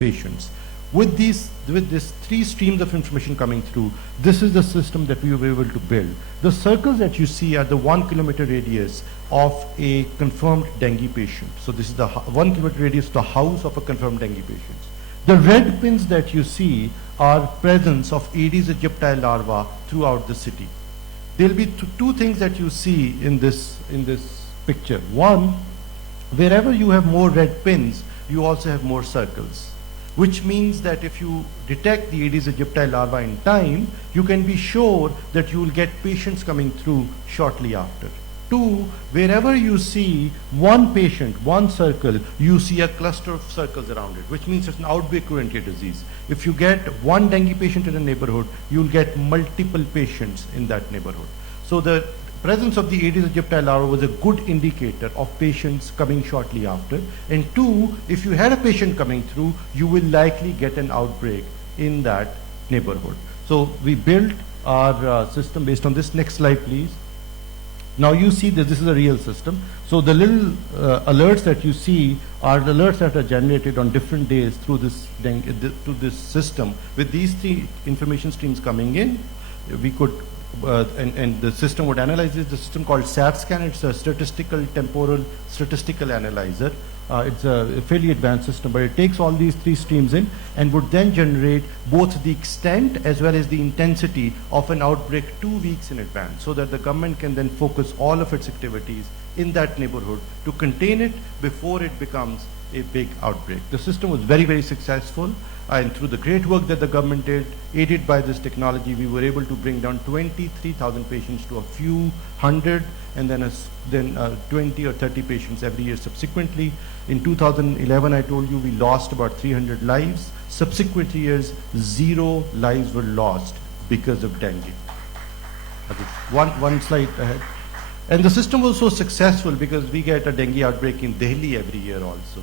patients. With this 3 streams of information coming through, this is the system that we were able to build. The circles that you see are the 1 kilometer radius of a confirmed dengue patient. So this is the 1 kilometer radius of the house of a confirmed dengue patient. The red pins that you see are presence of Aedes aegypti larvae throughout the city. There will be two things that you see in this picture. One, wherever you have more red pins, you also have more circles, which means that if you detect the Aedes aegypti larva in time, you can be sure that you will get patients coming through shortly after. Two, wherever you see one patient, one circle, you see a cluster of circles around it, which means it's an outbreak-oriented disease. If you get one dengue patient in a neighborhood, you'll get multiple patients in that neighborhood. So the presence of the Aedes aegypti larva was a good indicator of patients coming shortly after. And two, if you had a patient coming through, you will likely get an outbreak in that neighborhood. So we built our system based on this. Next slide, please. Now you see that this is a real system. So the little alerts that you see are the alerts that are generated on different days through this system. With these 3 information streams coming in, we could and the system would analyze this. The system called SAT-SCAN. It's a statistical temporal statistical analyzer. It's a fairly advanced system, but it takes all these 3 streams in and would then generate both the extent as well as the intensity of an outbreak 2 weeks in advance, so that the government can then focus all of its activities in that neighborhood to contain it before it becomes a big outbreak. The system was very, very successful, and through the great work that the government did, aided by this technology, we were able to bring down 23,000 patients to a few hundred, and then 20 or 30 patients every year subsequently. In 2011, I told you we lost about 300 lives. Subsequent years, 0 lives were lost because of dengue. Okay. One slide ahead. And the system was so successful because we get a dengue outbreak in Delhi every year also,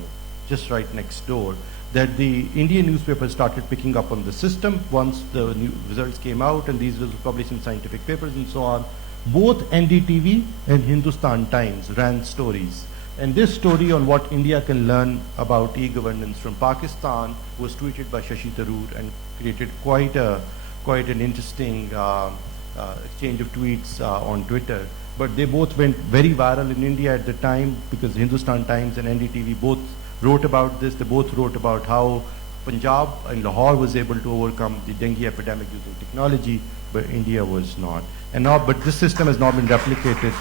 just right next door, that the Indian newspapers started picking up on the system once the new results came out, and these were published in scientific papers and so on. Both NDTV and Hindustan Times ran stories. And this story on what India can learn about e-governance from Pakistan was tweeted by Shashi Tharoor and created quite an interesting exchange of tweets on Twitter. But they both went very viral in India at the time because Hindustan Times and NDTV both wrote about this. They both wrote about how Punjab and Lahore was able to overcome the dengue epidemic using technology, but India was not. And now, but this system has now been replicated.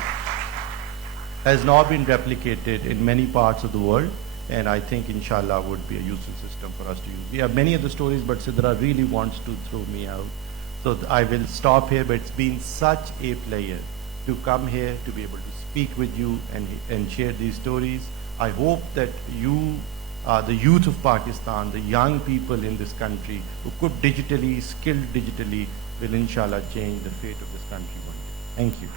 In many parts of the world, and I think inshallah would be a useful system for us to use. We have many other stories, but Sidra really wants to throw me out. So I will stop here, but it's been such a pleasure to come here, to be able to speak with you and share these stories. I hope that you, the youth of Pakistan, the young people in this country who could digitally, skilled digitally, will inshallah change the fate of this country one day. Thank you.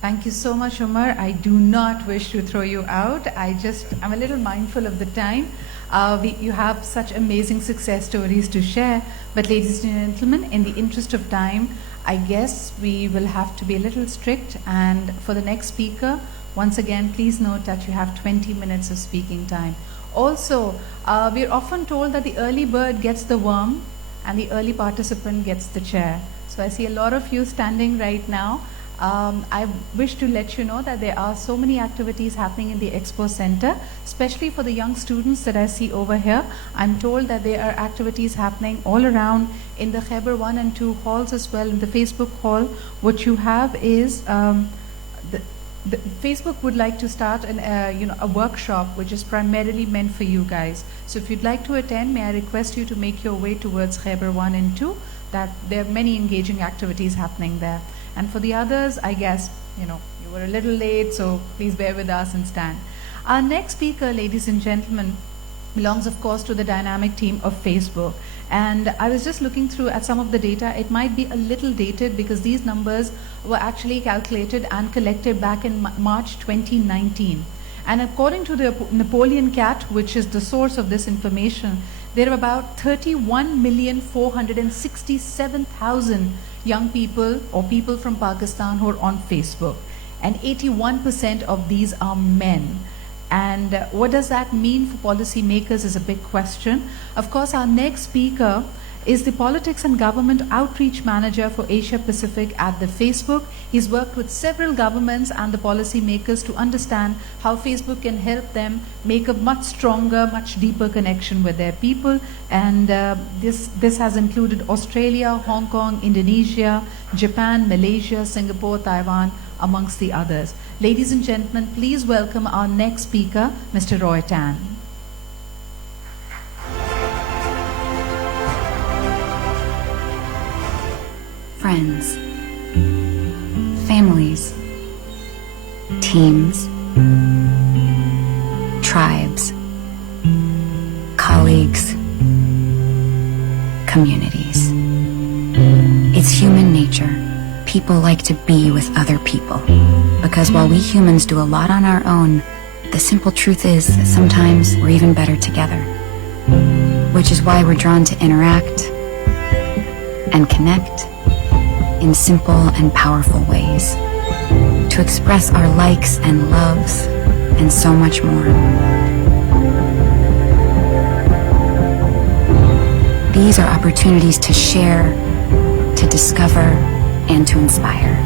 Thank you so much, Umar. I do not wish to throw you out. I'm a little mindful of the time. You have such amazing success stories to share. But ladies and gentlemen, in the interest of time, I guess we will have to be a little strict. And for the next speaker, once again, please note that you have 20 minutes of speaking time. Also, we're often told that the early bird gets the worm and the early participant gets the chair. So I see a lot of you standing right now. I wish to let you know that there are so many activities happening in the Expo Center, especially for the young students that I see over here. I'm told that there are activities happening all around in the Khyber 1 and 2 halls as well. In the Facebook hall, what you have is the Facebook would like to start a workshop which is primarily meant for you guys. So if you'd like to attend, may I request you to make your way towards Khyber 1 and 2, that there are many engaging activities happening there. And for the others, I guess, you were a little late, so please bear with us and stand. Our next speaker, ladies and gentlemen, belongs, of course, to the dynamic team of Facebook. And I was just looking through at some of the data. It might be a little dated because these numbers were actually calculated and collected back in March 2019. And according to the Napoleon CAT, which is the source of this information, there are about 31,467,000 young people or people from Pakistan who are on Facebook. and 81% of these are men. And what does that mean for policymakers is a big question. Of course, our next speaker is the Politics and Government Outreach Manager for Asia Pacific at the Facebook. He's worked with several governments and the policymakers to understand how Facebook can help them make a much stronger, much deeper connection with their people. And this has included Australia, Hong Kong, Indonesia, Japan, Malaysia, Singapore, Taiwan, amongst the others. Ladies and gentlemen, please welcome our next speaker, Mr. Roy Tan. Friends, families, teams, tribes, colleagues, communities. It's human nature. People like to be with other people. Because while we humans do a lot on our own, the simple truth is that sometimes we're even better together. Which is why we're drawn to interact and connect in simple and powerful ways, to express our likes and loves, and so much more. These are opportunities to share, to discover, and to inspire.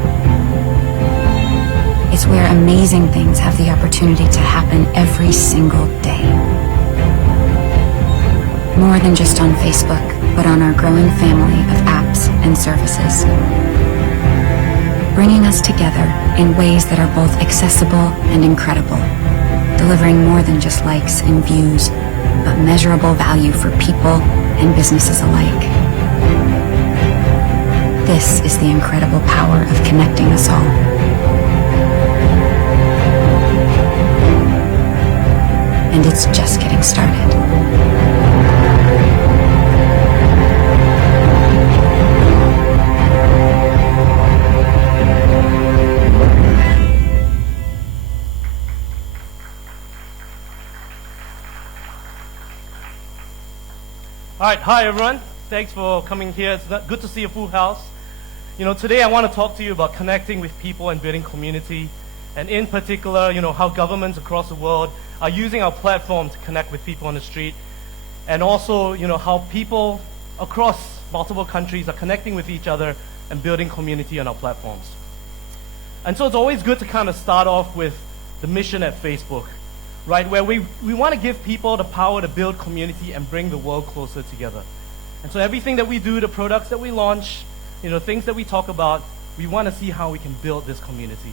It's where amazing things have the opportunity to happen every single day. More than just on Facebook, but on our growing family of apps and services. Bringing us together in ways that are both accessible and incredible, delivering more than just likes and views, but measurable value for people and businesses alike. This is the incredible power of connecting us all. And it's just getting started. All right, hi everyone. Thanks for coming here. It's good to see a full house. You know, today I want to talk to you about connecting with people and building community, and in particular, you know, how governments across the world are using our platform to connect with people on the street, and also, you know, how people across multiple countries are connecting with each other and building community on our platforms. And so it's always good to kind of start off with the mission at Facebook, right, where we want to give people the power to build community and bring the world closer together. And so everything that we do, the products that we launch, you know, things that we talk about, we want to see how we can build this community.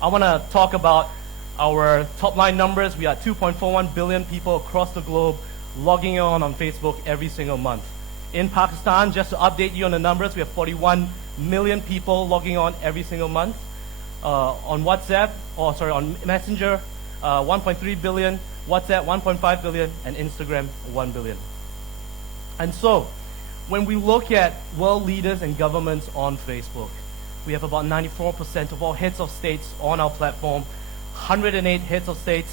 I want to talk about our top line numbers. We are 2.41 billion people across the globe logging on Facebook every single month. In Pakistan, just to update you on the numbers, we have 41 million people logging on every single month. On WhatsApp, on Messenger, 1.3 billion, WhatsApp 1.5 billion, and Instagram 1 billion. And so, when we look at world leaders and governments on Facebook, we have about 94% of all heads of states on our platform, 108 heads of states,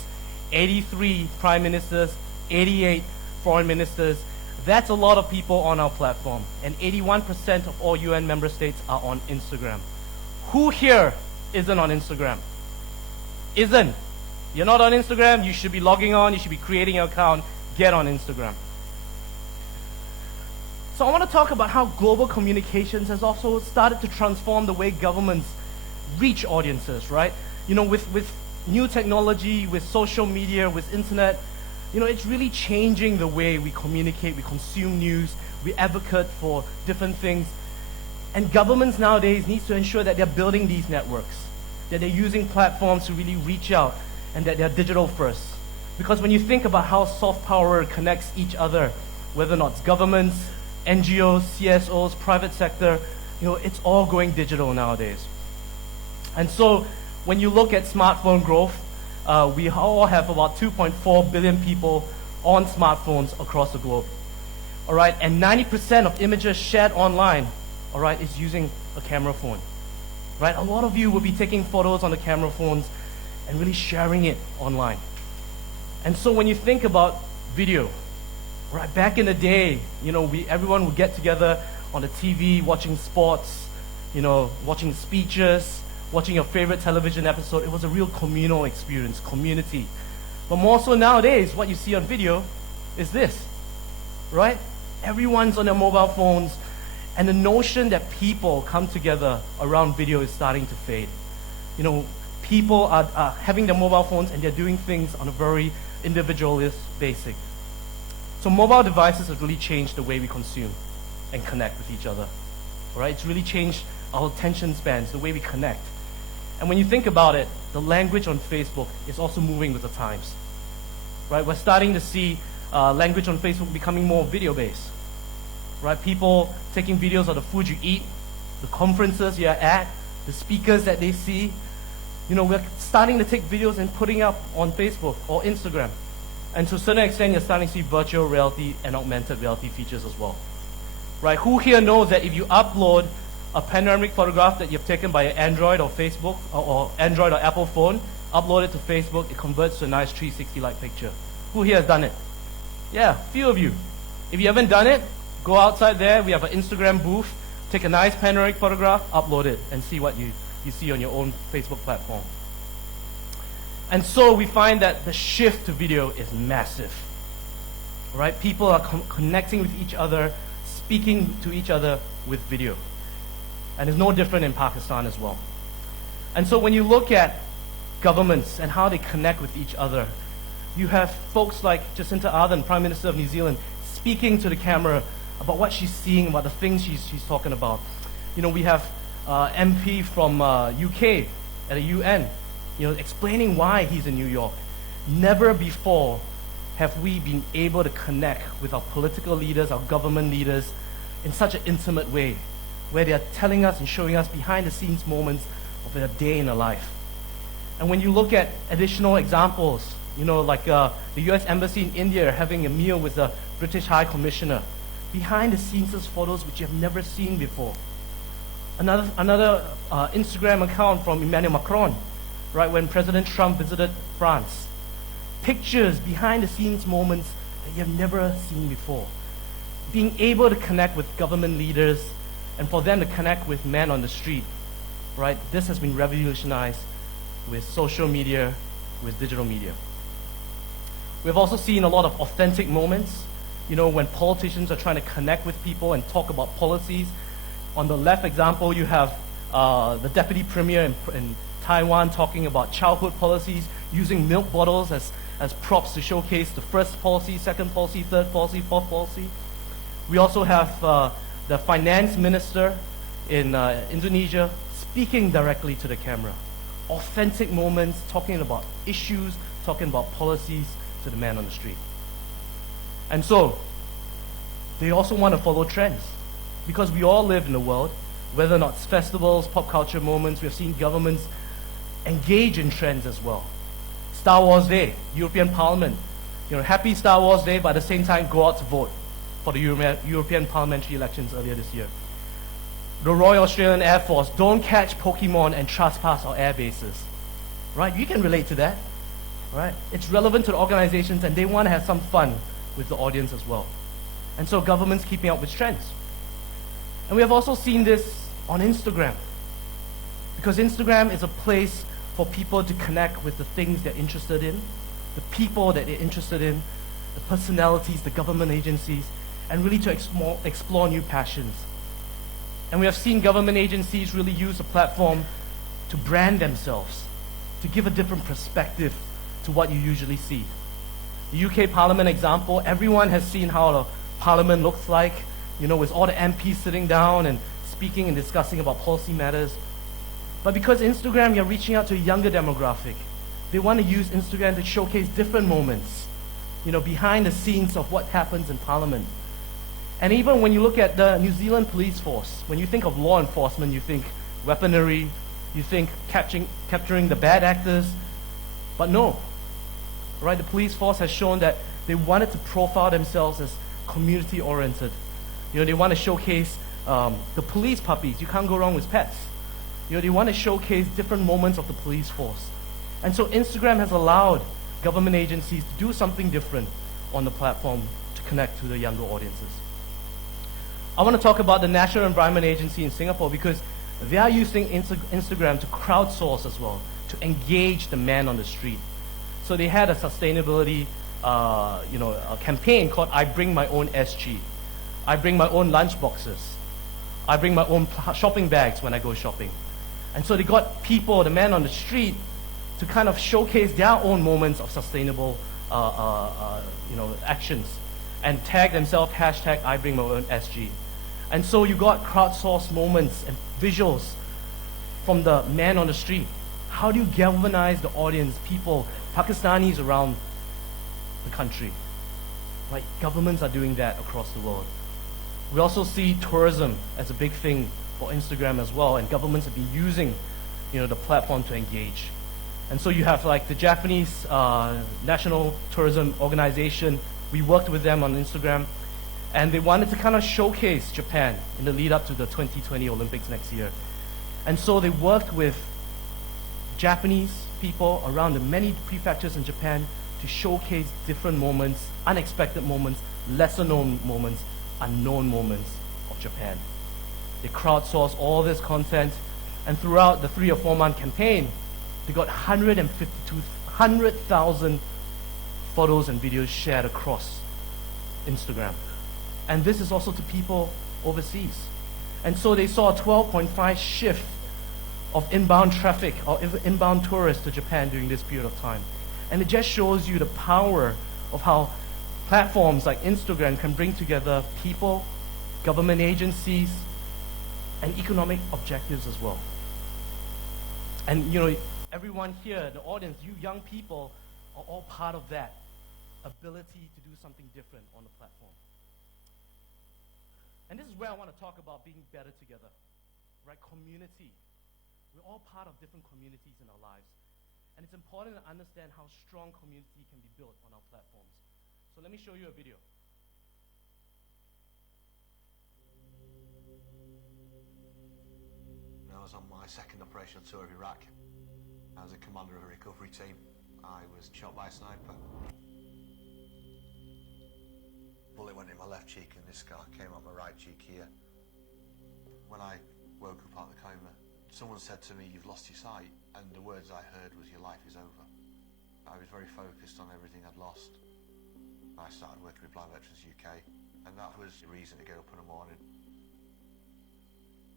83 prime ministers, 88 foreign ministers. That's a lot of people on our platform. And 81% of all UN member states are on Instagram. Who here isn't on Instagram? Isn't? You're not on Instagram, you should be logging on, you should be creating an account, get on Instagram. So I want to talk about how global communications has also started to transform the way governments reach audiences, right? You know, with new technology, with social media, with internet, you know, it's really changing the way we communicate, we consume news, we advocate for different things. And governments nowadays need to ensure that they're building these networks, that they're using platforms to really reach out, and that they're digital first. Because when you think about how soft power connects each other, whether or not it's governments, NGOs, CSOs, private sector, you know, it's all going digital nowadays. And so when you look at smartphone growth, we all have about 2.4 billion people on smartphones across the globe. All right, and 90% of images shared online, all right, is using a camera phone. Right, a lot of you will be taking photos on the camera phones and really sharing it online. And so when you think about video, right, back in the day, you know, everyone would get together on the TV watching sports, you know, watching speeches, watching your favorite television episode. It was a real communal experience, community. But more so nowadays, what you see on video is this, right? Everyone's on their mobile phones, and the notion that people come together around video is starting to fade. You know, people are having their mobile phones and they're doing things on a very individualist basis. So mobile devices have really changed the way we consume and connect with each other. Right? It's really changed our attention spans, the way we connect. And when you think about it, the language on Facebook is also moving with the times. Right? We're starting to see language on Facebook becoming more video-based. Right? People taking videos of the food you eat, the conferences you're at, the speakers that they see. You know, we're starting to take videos and putting up on Facebook or Instagram. And to a certain extent, you're starting to see virtual reality and augmented reality features as well. Right? Who here knows that if you upload a panoramic photograph that you've taken by an Android or Facebook or Android or Apple phone, upload it to Facebook, it converts to a nice 360-like picture? Who here has done it? Yeah, a few of you. If you haven't done it, go outside there. We have an Instagram booth. Take a nice panoramic photograph, upload it, and see what you see on your own Facebook platform. And so we find that the shift to video is massive. Right? People are connecting with each other, speaking to each other with video. And it's no different in Pakistan as well. And so when you look at governments and how they connect with each other, you have folks like Jacinta Ardern, Prime Minister of New Zealand, speaking to the camera about what she's seeing, about the things she's talking about. You know, we have MP from UK at the UN, you know, explaining why he's in New York. Never before have we been able to connect with our political leaders, our government leaders, in such an intimate way, where they are telling us and showing us behind-the-scenes moments of their day in a life. And when you look at additional examples, you know, like the US Embassy in India having a meal with the British High Commissioner, behind-the-scenes photos which you have never seen before. Another Instagram account from Emmanuel Macron, right, when President Trump visited France. Pictures, behind-the-scenes moments that you have never seen before. Being able to connect with government leaders and for them to connect with men on the street, right? This has been revolutionized with social media, with digital media. We've also seen a lot of authentic moments, you know, when politicians are trying to connect with people and talk about policies. On the left example, you have the Deputy Premier in Taiwan talking about childhood policies, using milk bottles as props to showcase the first policy, second policy, third policy, fourth policy. We also have the finance minister in Indonesia speaking directly to the camera. Authentic moments, talking about issues, talking about policies to the man on the street. And so, they also want to follow trends. Because we all live in the world, whether or not it's festivals, pop culture moments, we've seen governments engage in trends as well. Star Wars Day, European Parliament. You know, happy Star Wars Day, but at the same time go out to vote for the European parliamentary elections earlier this year. The Royal Australian Air Force, don't catch Pokemon and trespass our air bases. Right? You can relate to that. Right? It's relevant to the organizations and they want to have some fun with the audience as well. And so governments keeping up with trends. And we have also seen this on Instagram. Because Instagram is a place for people to connect with the things they're interested in, the people that they're interested in, the personalities, the government agencies, and really to explore new passions. And we have seen government agencies really use the platform to brand themselves, to give a different perspective to what you usually see. The UK Parliament example, everyone has seen how the Parliament looks like, you know, with all the MPs sitting down and speaking and discussing about policy matters. But because Instagram, you're reaching out to a younger demographic. They want to use Instagram to showcase different moments, you know, behind the scenes of what happens in Parliament. And even when you look at the New Zealand police force, when you think of law enforcement, you think weaponry, you think capturing the bad actors. But no, right? The police force has shown that they wanted to profile themselves as community-oriented. You know, they want to showcase the police puppies. You can't go wrong with pets. You know, they want to showcase different moments of the police force. And so Instagram has allowed government agencies to do something different on the platform to connect to the younger audiences. I want to talk about the National Environment Agency in Singapore because They are using Instagram to crowdsource as well, to engage the man on the street. So they had a sustainability a campaign called I Bring My Own SG. I bring my own lunch boxes. I bring my own shopping bags when I go shopping. And so they got people, the men on the street, to kind of showcase their own moments of sustainable actions and tag themselves, hashtag I Bring My Own SG. And so you got crowdsourced moments and visuals from the man on the street. How do you galvanize the audience, people, Pakistanis around the country? Right? Governments are doing that across the world. We also see tourism as a big thing for Instagram as well, and governments have been using, the platform to engage. And so you have like the Japanese National Tourism Organization. We worked with them on Instagram, and they wanted to kind of showcase Japan in the lead up to the 2020 Olympics next year. And so they worked with Japanese people around the many prefectures in Japan to showcase different moments, unexpected moments, lesser known moments, unknown moments of Japan. They crowdsourced all this content, and throughout the 3 or 4 month campaign, they got 100,000 photos and videos shared across Instagram. And this is also to people overseas. And so they saw a 12.5 shift of inbound traffic or inbound tourists to Japan during this period of time. And it just shows you the power of how platforms like Instagram can bring together people, government agencies, and economic objectives as well. And everyone here, the audience, you young people, are all part of that ability to do something different on the platform. And this is where I want to talk about being better together, right? Community. We're all part of different communities in our lives. And it's important to understand how strong community can be built on our platforms. So let me show you a video. When I was on my second operational tour of Iraq, I was a commander of a recovery team. I was shot by a sniper. Bullet went in my left cheek and this scar came on my right cheek here. When I woke up out of the coma, someone said to me, "You've lost your sight," and the words I heard was, "Your life is over." I was very focused on everything I'd lost. I started working with Blind Veterans UK, and that was the reason to get up in the morning.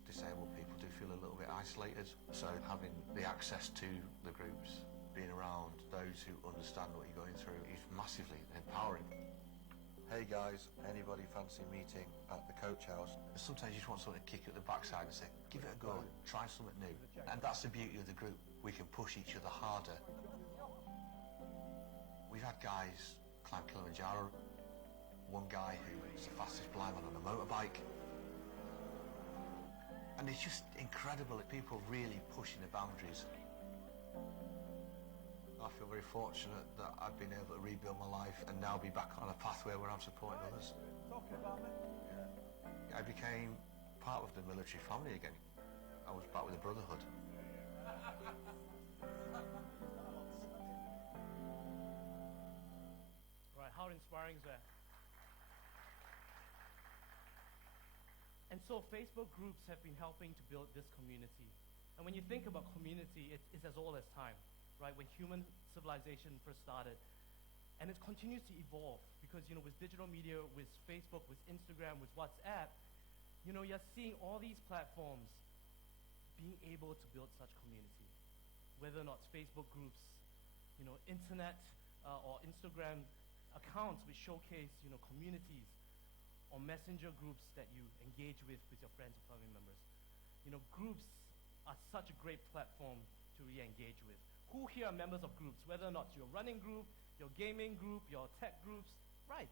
Disabled people do feel a little bit isolated, so having the access to the groups, being around those who understand what you're going through is massively empowering. Hey guys, anybody fancy meeting at the coach house? Sometimes you just want something to kick at the backside and say, give it a go, try something new. And that's the beauty of the group. We can push each other harder. We've had guys climb Kilimanjaro. One guy who is the fastest blind man on a motorbike. And it's just incredible that people really pushing the boundaries. I feel very fortunate that I've been able to rebuild my life and now be back on a pathway where I'm supporting others. I became part of the military family again. I was back with the brotherhood. Right, how inspiring is that? And so Facebook groups have been helping to build this community. And when you think about community, it's as old as time, right? When human civilization first started. And it continues to evolve because, with digital media, with Facebook, with Instagram, with WhatsApp, you're seeing all these platforms being able to build such community. Whether or not it's Facebook groups, internet or Instagram accounts which showcase, communities, or messenger groups that you engage with your friends or family members. Groups are such a great platform to re-engage with. Who here are members of groups, whether or not it's your running group, your gaming group, your tech groups? Right.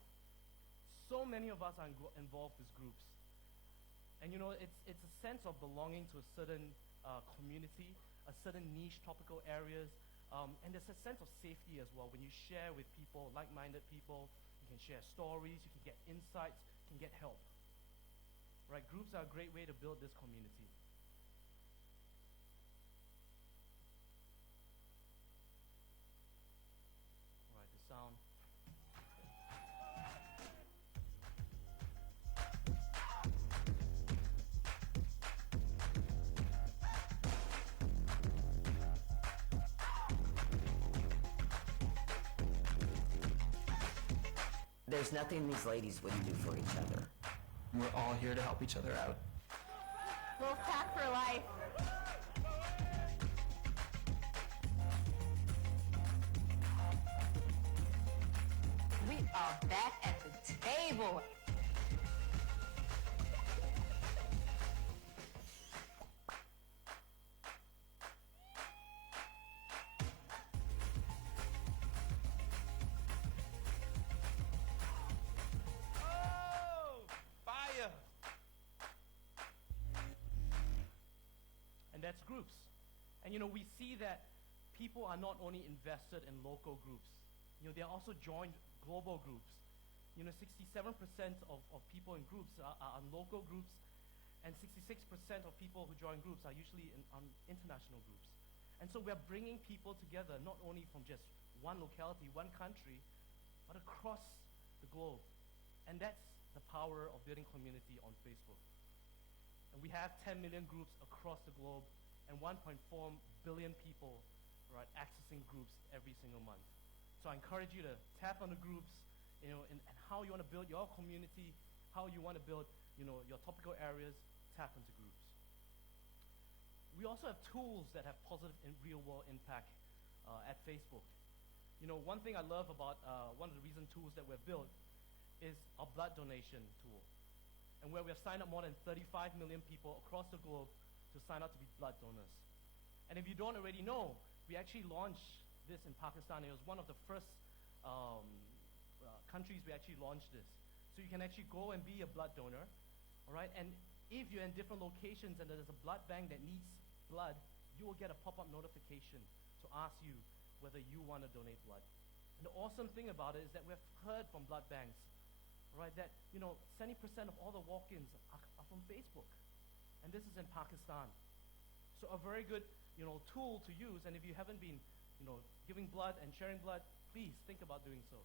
So many of us are involved with groups. And it's a sense of belonging to a certain community, a certain niche topical areas, and there's a sense of safety as well. When you share with people, like-minded people, you can share stories, you can get insights, you can get help. Right? Groups are a great way to build this community. All right, the sound. There's nothing these ladies wouldn't do for each other. We're all here to help each other out. Wolfpack for life. We are back at the table. And that's groups. And we see that people are not only invested in local groups, they are also joined global groups. 67% of people in groups are in local groups, and 66% of people who join groups are usually on international groups. And so we're bringing people together, not only from just one locality, one country, but across the globe. And that's the power of building community on Facebook. And we have 10 million groups across the globe and 1.4 billion people, right, accessing groups every single month. So I encourage you to tap on the groups, and how you want to build your community, how you want to build, your topical areas, tap into groups. We also have tools that have positive and real-world impact at Facebook. One thing I love about one of the recent tools that we've built is our blood donation tool, and where we have signed up more than 35 million people across the globe to sign up to be blood donors. And if you don't already know, we actually launched this in Pakistan. It was one of the first countries we actually launched this. So you can actually go and be a blood donor, all right? And if you're in different locations and there's a blood bank that needs blood, you will get a pop-up notification to ask you whether you want to donate blood. And the awesome thing about it is that we've heard from blood banks, right, that 70% of all the walk-ins are from Facebook, and this is in Pakistan. So a very good tool to use, and if you haven't been giving blood and sharing blood, please think about doing so.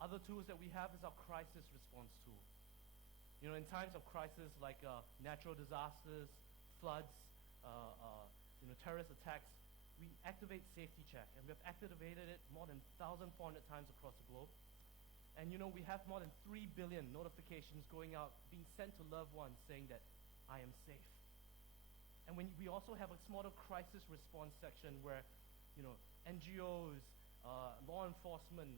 Other tools that we have is our crisis response tool. In times of crisis like natural disasters, floods, terrorist attacks, we activate Safety Check, and we've activated it more than 1,400 times across the globe. And we have more than 3 billion notifications going out, being sent to loved ones saying that I am safe. And we also have a smaller crisis response section where, NGOs, law enforcement,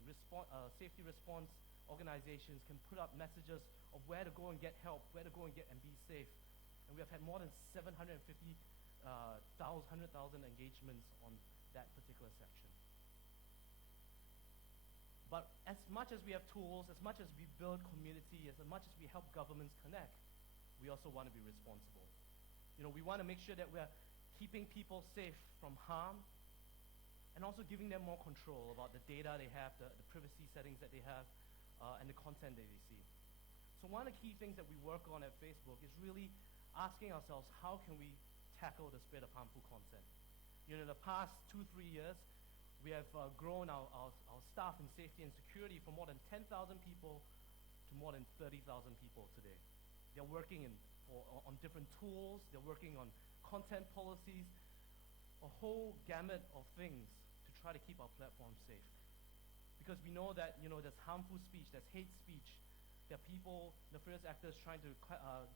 safety response organizations can put up messages of where to go and get help, where to go and be safe. And we have had more than 100,000 engagements on that particular section. But as much as we have tools, as much as we build community, as much as we help governments connect, we also want to be responsible. We want to make sure that we're keeping people safe from harm, and also giving them more control about the data they have, the privacy settings that they have, and the content that they see. So one of the key things that we work on at Facebook is really asking ourselves, how can we tackle the spread of harmful content? In the past 2-3 years, we have grown our staff in safety and security from more than 10,000 people to more than 30,000 people today. They're working on different tools, they're working on content policies, a whole gamut of things to try to keep our platform safe. Because we know that there's harmful speech, there's hate speech, there are people, nefarious actors trying to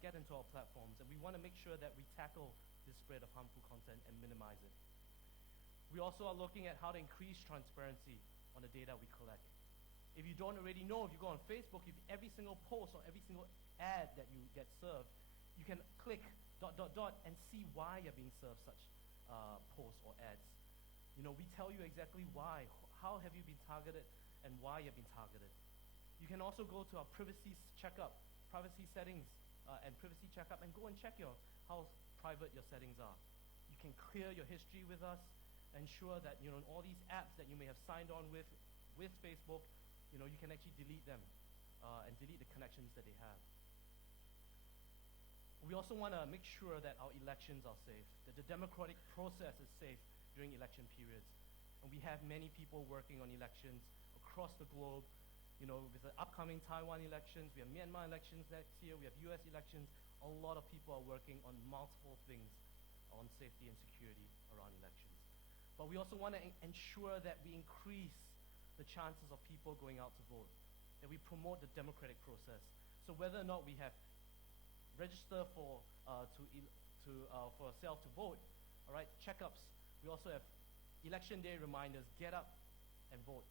get into our platforms, and we want to make sure that we tackle this spread of harmful content and minimize it. We also are looking at how to increase transparency on the data we collect. If you don't already know, if you go on Facebook, if every single post or every single ad that you get served, you can click ... and see why you're being served such posts or ads. We tell you exactly why, how have you been targeted, and why you've been targeted. You can also go to our privacy checkup, privacy settings, and privacy checkup, and go and check how private your settings are. You can clear your history with us, ensure that in all these apps that you may have signed on with Facebook, you can actually delete them and delete the connections that they have. We also want to make sure that our elections are safe, that the democratic process is safe during election periods. And we have many people working on elections across the globe. With the upcoming Taiwan elections, we have Myanmar elections next year, we have US elections. A lot of people are working on multiple things on safety and security around elections. But we also want to ensure that we increase the chances of people going out to vote, that we promote the democratic process. So whether or not we have register for ourselves to vote, all right, checkups. We also have election day reminders, get up and vote.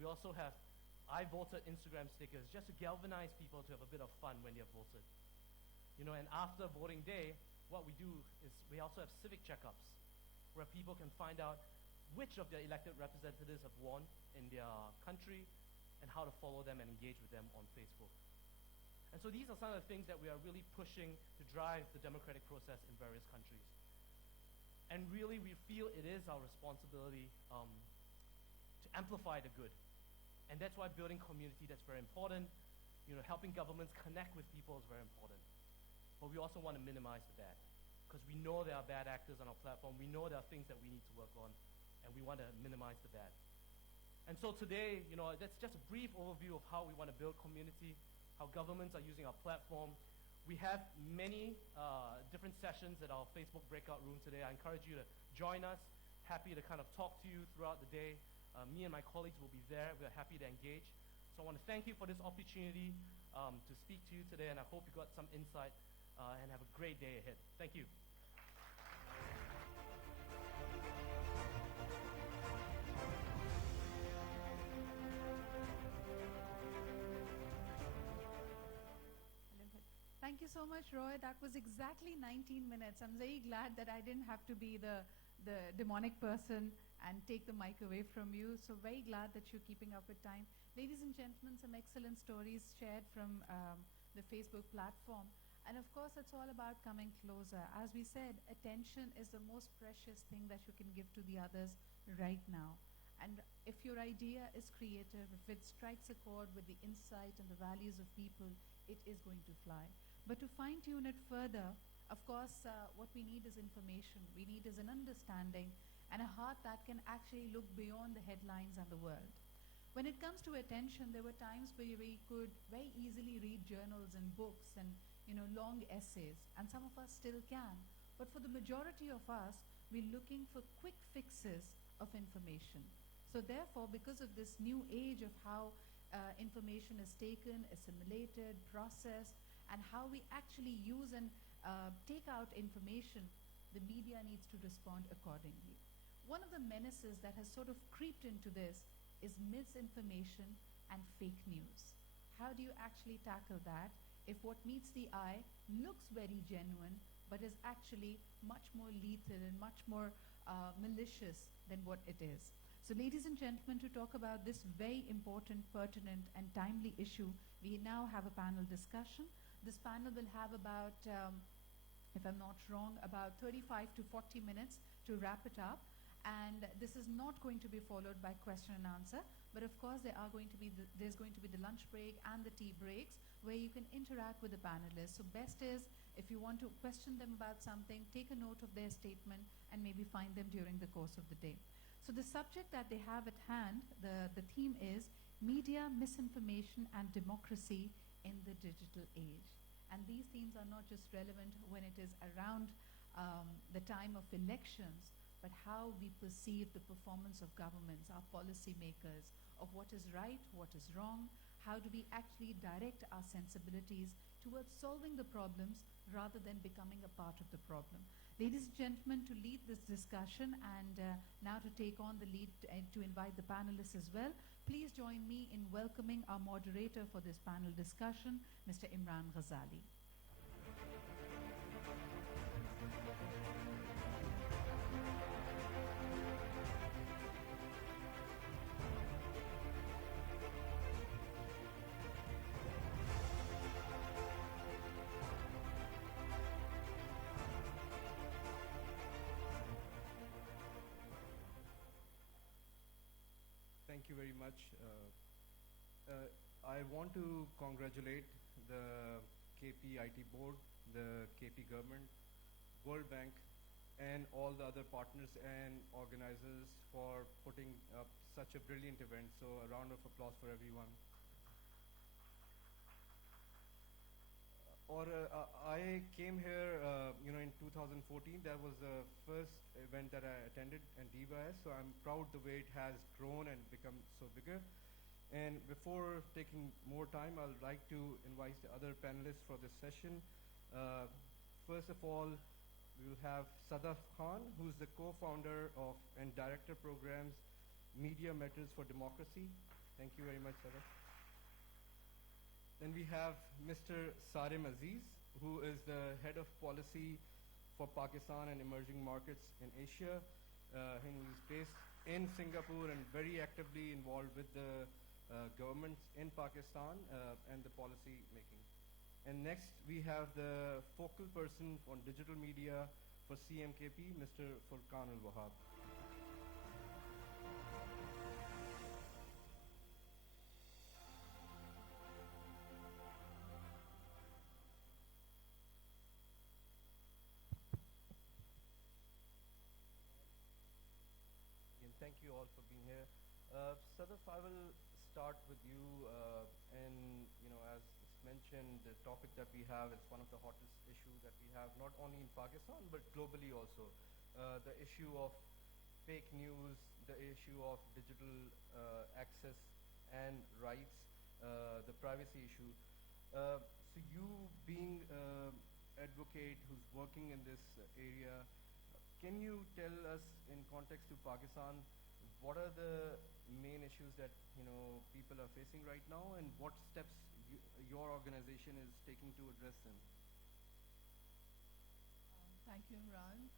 We also have I voted Instagram stickers just to galvanize people to have a bit of fun when they have voted. You know, and after voting day, what we do is we also have civic checkups where people can find out which of their elected representatives have won in their country and how to follow them and engage with them on Facebook. And so these are some of the things that we are really pushing to drive the democratic process in various countries. And really, we feel it is our responsibility to amplify the good. And that's why building community, that's very important. You know, helping governments connect with people is very important. But we also want to minimize the bad, because we know there are bad actors on our platform. We know there are things that we need to work on, and we want to minimize the bad. And so today, you know, that's just a brief overview of how we want to build community, how governments are using our platform. We have many different sessions at our Facebook breakout room today. I encourage you to join us. Happy to kind of talk to you throughout the day. Me and my colleagues will be there. We're happy to engage. So I want to thank you for this opportunity to speak to you today, and I hope you got some insight and have a great day ahead. Thank you. Thank you so much, Roy. That was exactly 19 minutes. I'm very glad that I didn't have to be the demonic person and take the mic away from you. So very glad that you're keeping up with time. Ladies and gentlemen, some excellent stories shared from the Facebook platform. And of course, it's all about coming closer. As we said, attention is the most precious thing that you can give to the others right now. And if your idea is creative, if it strikes a chord with the insight and the values of people, it is going to fly. But to fine-tune it further, of course, what we need is information. We need is an understanding and a heart that can actually look beyond the headlines and the world. When it comes to attention, there were times where we could very easily read journals and books and, you know, long essays, and some of us still can. But for the majority of us, we're looking for quick fixes of information. So therefore, because of this new age of how information is taken, assimilated, processed, and how we actually use and take out information, the media needs to respond accordingly. One of the menaces that has sort of creeped into this is misinformation and fake news. How do you actually tackle that if what meets the eye looks very genuine, but is actually much more lethal and much more malicious than what it is? So ladies and gentlemen, to talk about this very important, pertinent, and timely issue, we now have a panel discussion. This panel will have about, if I'm not wrong, about 35 to 40 minutes to wrap it up. And this is not going to be followed by question and answer, but of course there's going to be the lunch break and the tea breaks where you can interact with the panelists. So best is, if you want to question them about something, take a note of their statement and maybe find them during the course of the day. So the subject that they have at hand, the theme is Media, Misinformation and Democracy in the Digital Age. And these themes are not just relevant when it is around the time of elections, but how we perceive the performance of governments, our policymakers, of what is right, what is wrong, how do we actually direct our sensibilities towards solving the problems rather than becoming a part of the problem. Ladies and gentlemen, to lead this discussion and now to take on the lead and to invite the panelists as well, please join me in welcoming our moderator for this panel discussion, Mr. Imran Ghazali. Thank you very much. I want to congratulate the KP IT board, the KP government, World Bank, and all the other partners and organizers for putting up such a brilliant event. So a round of applause for everyone. I came here, in 2014. That was the first event that I attended in DYS. So I'm proud the way it has grown and become so bigger. And before taking more time, I would like to invite the other panelists for this session. First of all, we will have Sadaf Khan, who's the co-founder of and director programs Media Matters for Democracy. Thank you very much, Sadaf. Then we have Mr. Sarim Aziz, who is the head of policy for Pakistan and emerging markets in Asia. He is based in Singapore and very actively involved with the governments in Pakistan and the policy making. And next we have the focal person on digital media for CMKP, Mr. Furqan Al-Wahab. And thank you all for being here. Sadaf, I will start with you, and as it's mentioned, the topic that we have is one of the hottest issues that we have, not only in Pakistan but globally also. The issue of fake news, the issue of digital access and rights, the privacy issue. So you being advocate who's working in this area, can you tell us in context to Pakistan, what are the main issues that people are facing right now, and what steps your organization is taking to address them? Thank you, Imran.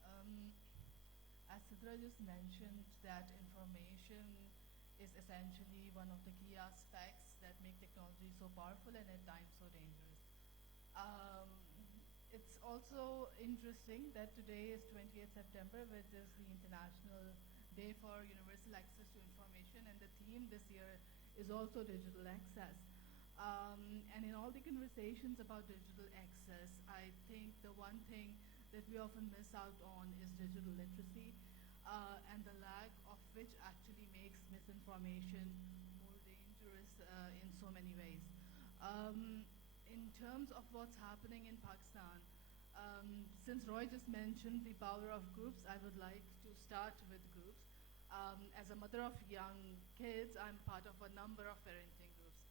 As Sidra just mentioned, that information is essentially one of the key aspects that make technology so powerful and at times so dangerous. It's also interesting that today is 28th September, which is the International Day for Universal Access to Information, and the theme this year is also digital access. And in all the conversations about digital access, I think the one thing that we often miss out on is digital literacy, and the lack of which actually makes misinformation more dangerous in so many ways. In terms of what's happening in Pakistan, since Roy just mentioned the power of groups, I would like to start with groups. As a mother of young kids, I'm part of a number of parenting groups.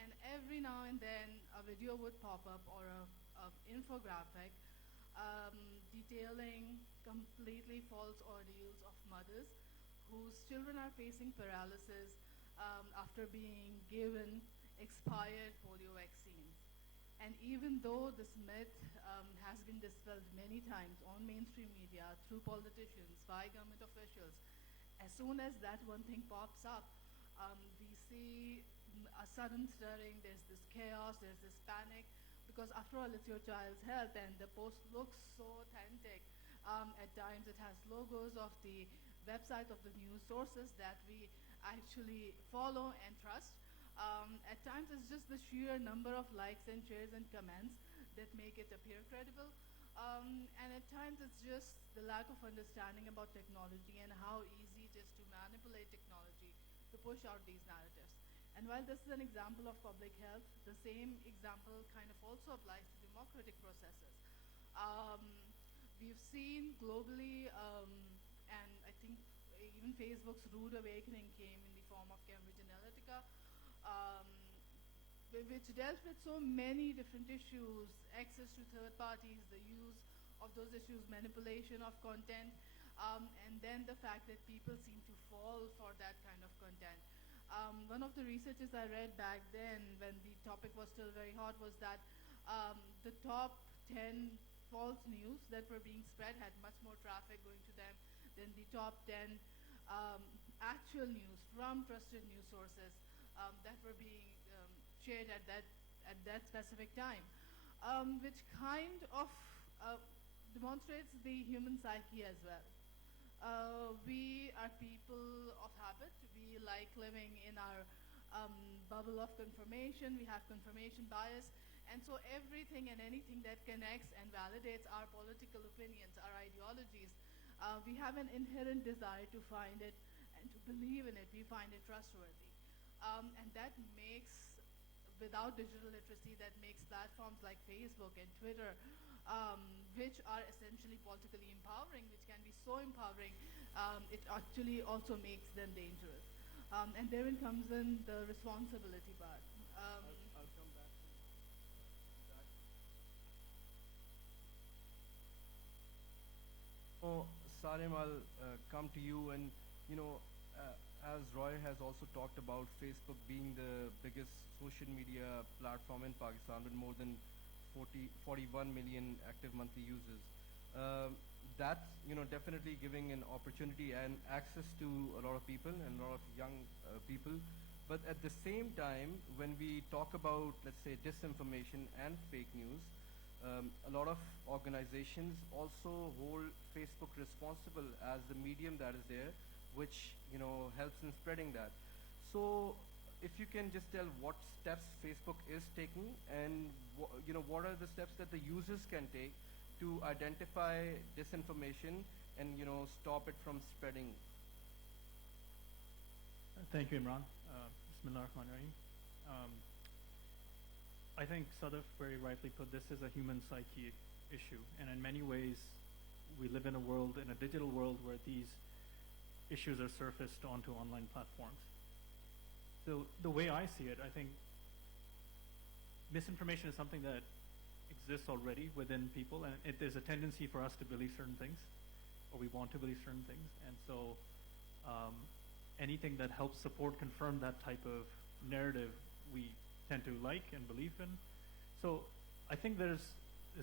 And every now and then a video would pop up or an infographic detailing completely false ordeals of mothers whose children are facing paralysis after being given expired polio vaccines. And even though this myth has been dispelled many times on mainstream media, through politicians, by government officials, as soon as that one thing pops up, we see a sudden stirring, there's this chaos, there's this panic, because after all, it's your child's health, and the post looks so authentic. At times it has logos of the website of the news sources that we actually follow and trust. At times it's just the sheer number of likes and shares and comments that make it appear credible. And at times it's just the lack of understanding about technology and how easy it is to manipulate technology to push out these narratives. And while this is an example of public health, the same example kind of also applies to democratic processes. We've seen globally, and I think even Facebook's rude awakening came in the form of Cambridge Analytica, which dealt with so many different issues: access to third parties, the use of those issues, manipulation of content, and then the fact that people seem to fall for that kind of content. One of the researches I read back then, when the topic was still very hot, was that the top 10 false news that were being spread had much more traffic going to them than the top 10 actual news from trusted news sources that were being shared at that specific time, which kind of demonstrates the human psyche as well. We are people of habit. We like living in our bubble of confirmation. We have confirmation bias. And so everything and anything that connects and validates our political opinions, our ideologies, we have an inherent desire to find it and to believe in it. We find it trustworthy. And that makes, without digital literacy, that makes platforms like Facebook and Twitter, which are essentially politically empowering, which can be so empowering, it actually also makes them dangerous. And therein comes in the responsibility part. I'll come back to that. So, Salim, I'll come to you, and as Roy has also talked about Facebook being the biggest social media platform in Pakistan with more than 41 million active monthly users. That's definitely giving an opportunity and access to a lot of people and a lot of young people. But at the same time, when we talk about, let's say, disinformation and fake news, a lot of organizations also hold Facebook responsible as the medium that is there, which helps in spreading that. So if you can just tell what steps Facebook is taking, and what are the steps that the users can take to identify disinformation and stop it from spreading. Thank you, Imran. Bismillah ar-Rahman ar-Rahim. I think Sadaf very rightly put, this is a human psyche issue, and in many ways we live in a world, in a digital world, where these issues are surfaced onto online platforms. So the way I see it, I think misinformation is something that exists already within people, and there's a tendency for us to believe certain things, or we want to believe certain things, and so anything that helps support, confirm that type of narrative, we tend to like and believe in. So I think there's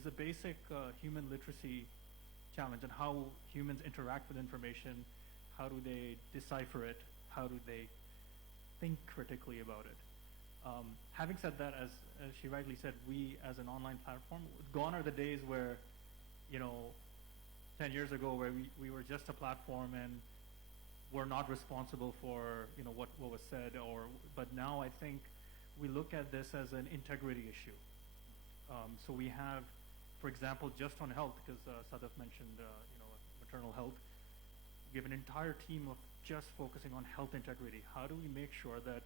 a basic human literacy challenge in how humans interact with information. How do they decipher it? How do they think critically about it? Having said that, as she rightly said, we as an online platform, gone are the days where, 10 years ago, where we were just a platform and we're not responsible for what was said, but now I think we look at this as an integrity issue. So we have, for example, just on health, because Sadaf mentioned maternal health, we have an entire team of just focusing on health integrity. How do we make sure that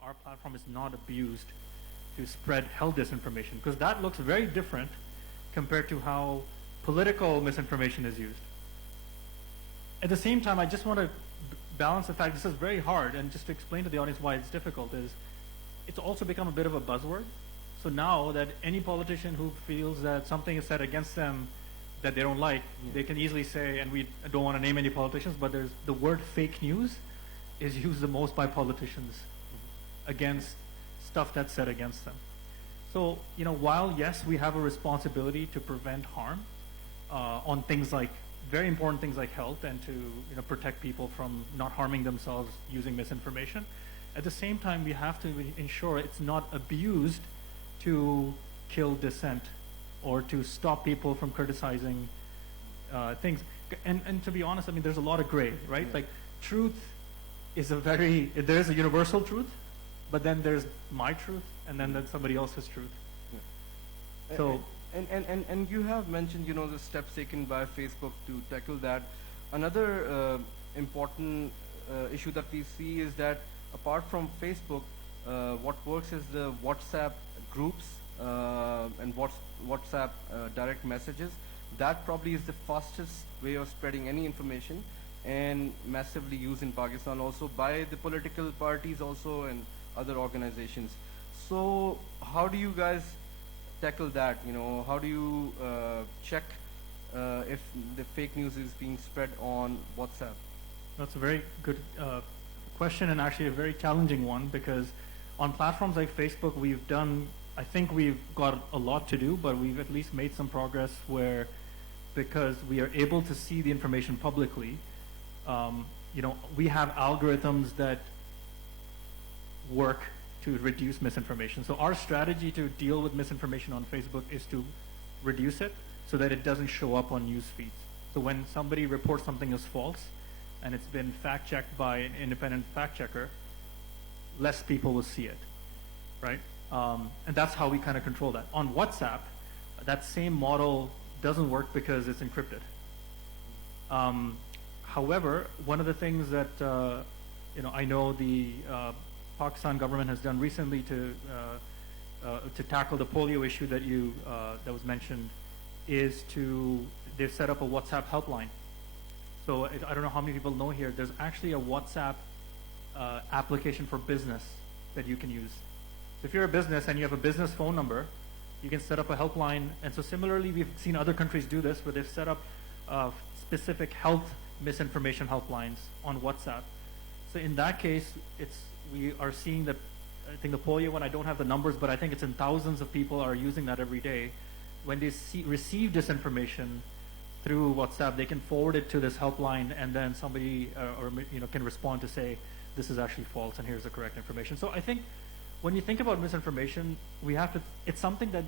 our platform is not abused to spread health disinformation? Because that looks very different compared to how political misinformation is used. At the same time, I just want to balance the fact this is very hard, and just to explain to the audience why it's difficult is it's also become a bit of a buzzword. So now that any politician who feels that something is said against them that they don't like, they can easily say, and we don't want to name any politicians, but there's the word fake news is used the most by politicians against stuff that's said against them. So, while yes, we have a responsibility to prevent harm on things like, very important things like health, and to protect people from not harming themselves using misinformation, at the same time we have to ensure it's not abused to kill dissent or to stop people from criticizing things. And to be honest, I mean, there's a lot of gray, right? Yeah. Like, truth is there's a universal truth, but then there's my truth, and then there's somebody else's truth. Yeah. So. And you have mentioned, the steps taken by Facebook to tackle that. Another important issue that we see is that apart from Facebook, what works is the WhatsApp groups and WhatsApp direct messages. That probably is the fastest way of spreading any information, and massively used in Pakistan also by the political parties also and other organizations. So how do you guys tackle that? How do you check if the fake news is being spread on WhatsApp? That's a very good question, and actually a very challenging one, because on platforms like Facebook, I think we've got a lot to do, but we've at least made some progress where, because we are able to see the information publicly, we have algorithms that work to reduce misinformation. So our strategy to deal with misinformation on Facebook is to reduce it so that it doesn't show up on news feeds. So when somebody reports something as false and it's been fact-checked by an independent fact-checker, less people will see it, right? And that's how we kind of control that. On WhatsApp, that same model doesn't work because it's encrypted. However, one of the things that I know the Pakistan government has done recently to tackle the polio issue that was mentioned is they've set up a WhatsApp helpline. So I don't know how many people know here, there's actually a WhatsApp application for business that you can use. So if you're a business and you have a business phone number, you can set up a helpline. And so similarly, we've seen other countries do this, where they've set up specific health misinformation helplines on WhatsApp. So in that case, we are seeing that, I think the polio one, I don't have the numbers, but I think it's in thousands of people are using that every day. When they receive disinformation through WhatsApp, they can forward it to this helpline, and then somebody can respond to say, this is actually false and here's the correct information. So I think when you think about misinformation, it's something that,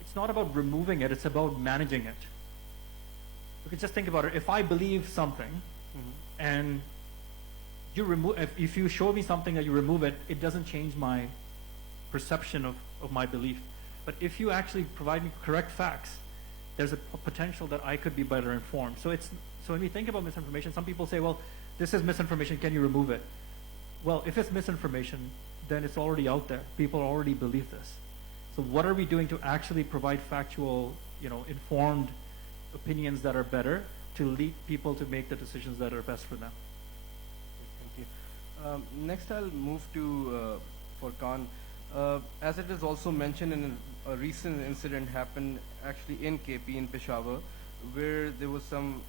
it's not about removing it, it's about managing it. You can just think about it. If I believe something, and you remove, if you show me something and you remove it, it doesn't change my perception of my belief. But if you actually provide me correct facts, there's a potential that I could be better informed. So when we think about misinformation, some people say, well, this is misinformation, can you remove it? Well, if it's misinformation, then it's already out there. People already believe this. So what are we doing to actually provide factual, informed opinions that are better to lead people to make the decisions that are best for them? Thank you. Next, I'll move to Furqan. As it is also mentioned, in a recent incident happened actually in KP in Peshawar, where there was some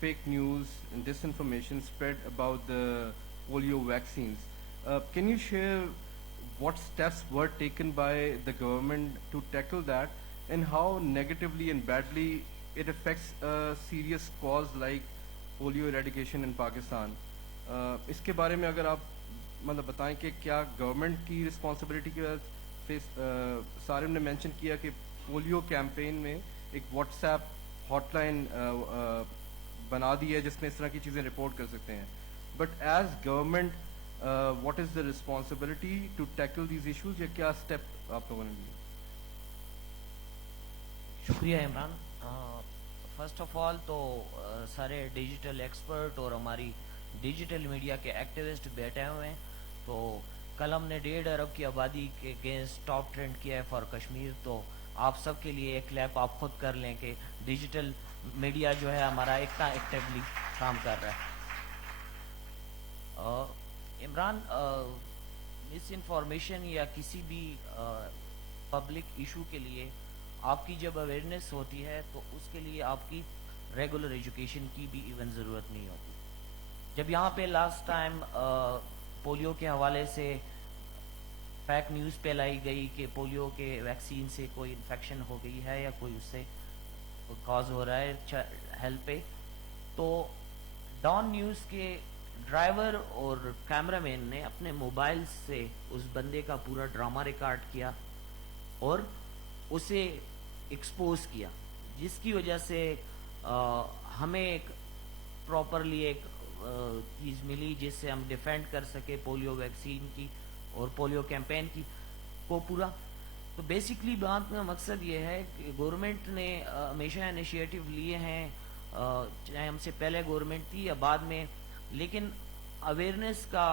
fake news and disinformation spread about the polio vaccines. Can you share what steps were taken by the government to tackle that, and how negatively and badly it affects a serious cause like polio eradication in Pakistan? इसके बारे में अगर आप मतलब बताएं कि क्या government की रिस्पॉन्सिबिलिटी की वजह से सारिम ने मेंशन किया कि पोलियो कैंपेन में एक व्हाट्सएप हॉटलाइन बना दी है जिसमें इस तरह की चीज़ें रिपोर्ट कर सकते हैं, but as government what is the responsibility to tackle these issues, या क्या स्टेप आप लोगों ने लिए? शुक्रिया इमरान. फर्स्ट ऑफ ऑल तो सारे डिजिटल एक्सपर्ट और हमारी डिजिटल मीडिया के एक्टिविस्ट बैठे हुए हैं. तो कल हमने 1.5 अरब की आबादी के अगेंस्ट टॉप ट्रेंड किया है फॉर कश्मीर. तो आप सब के लिए एक क्लैप आप खुद कर लें कि डिजिटल मीडिया जो है हमारा इतना एक्टिवली काम कर रहा है. इमरान, मिस इन्फॉर्मेशन या किसी भी पब्लिक इशू के लिए आपकी जब अवेयरनेस होती है तो उसके लिए आपकी रेगुलर एजुकेशन की भी इवन ज़रूरत नहीं होती. जब यहाँ पे लास्ट टाइम पोलियो के हवाले से फेक न्यूज़ फैलाई गई कि पोलियो के वैक्सीन से कोई इन्फेक्शन हो गई है या कोई उससे कॉज हो रहा है हेल्थ पे, तो डॉन न्यूज़ के ड्राइवर और कैमरामैन ने अपने मोबाइल से उस बंदे का पूरा ड्रामा रिकॉर्ड किया और उसे एक्सपोज किया, जिसकी वजह से हमें एक प्रॉपरली एक चीज़ मिली जिससे हम डिफेंड कर सके पोलियो वैक्सीन की और पोलियो कैंपेन की को पूरा. तो बेसिकली बात का मकसद ये है कि गवर्नमेंट ने हमेशा इनिशिएटिव लिए हैं, चाहे हमसे पहले गवर्नमेंट थी या बाद में, लेकिन अवेयरनेस का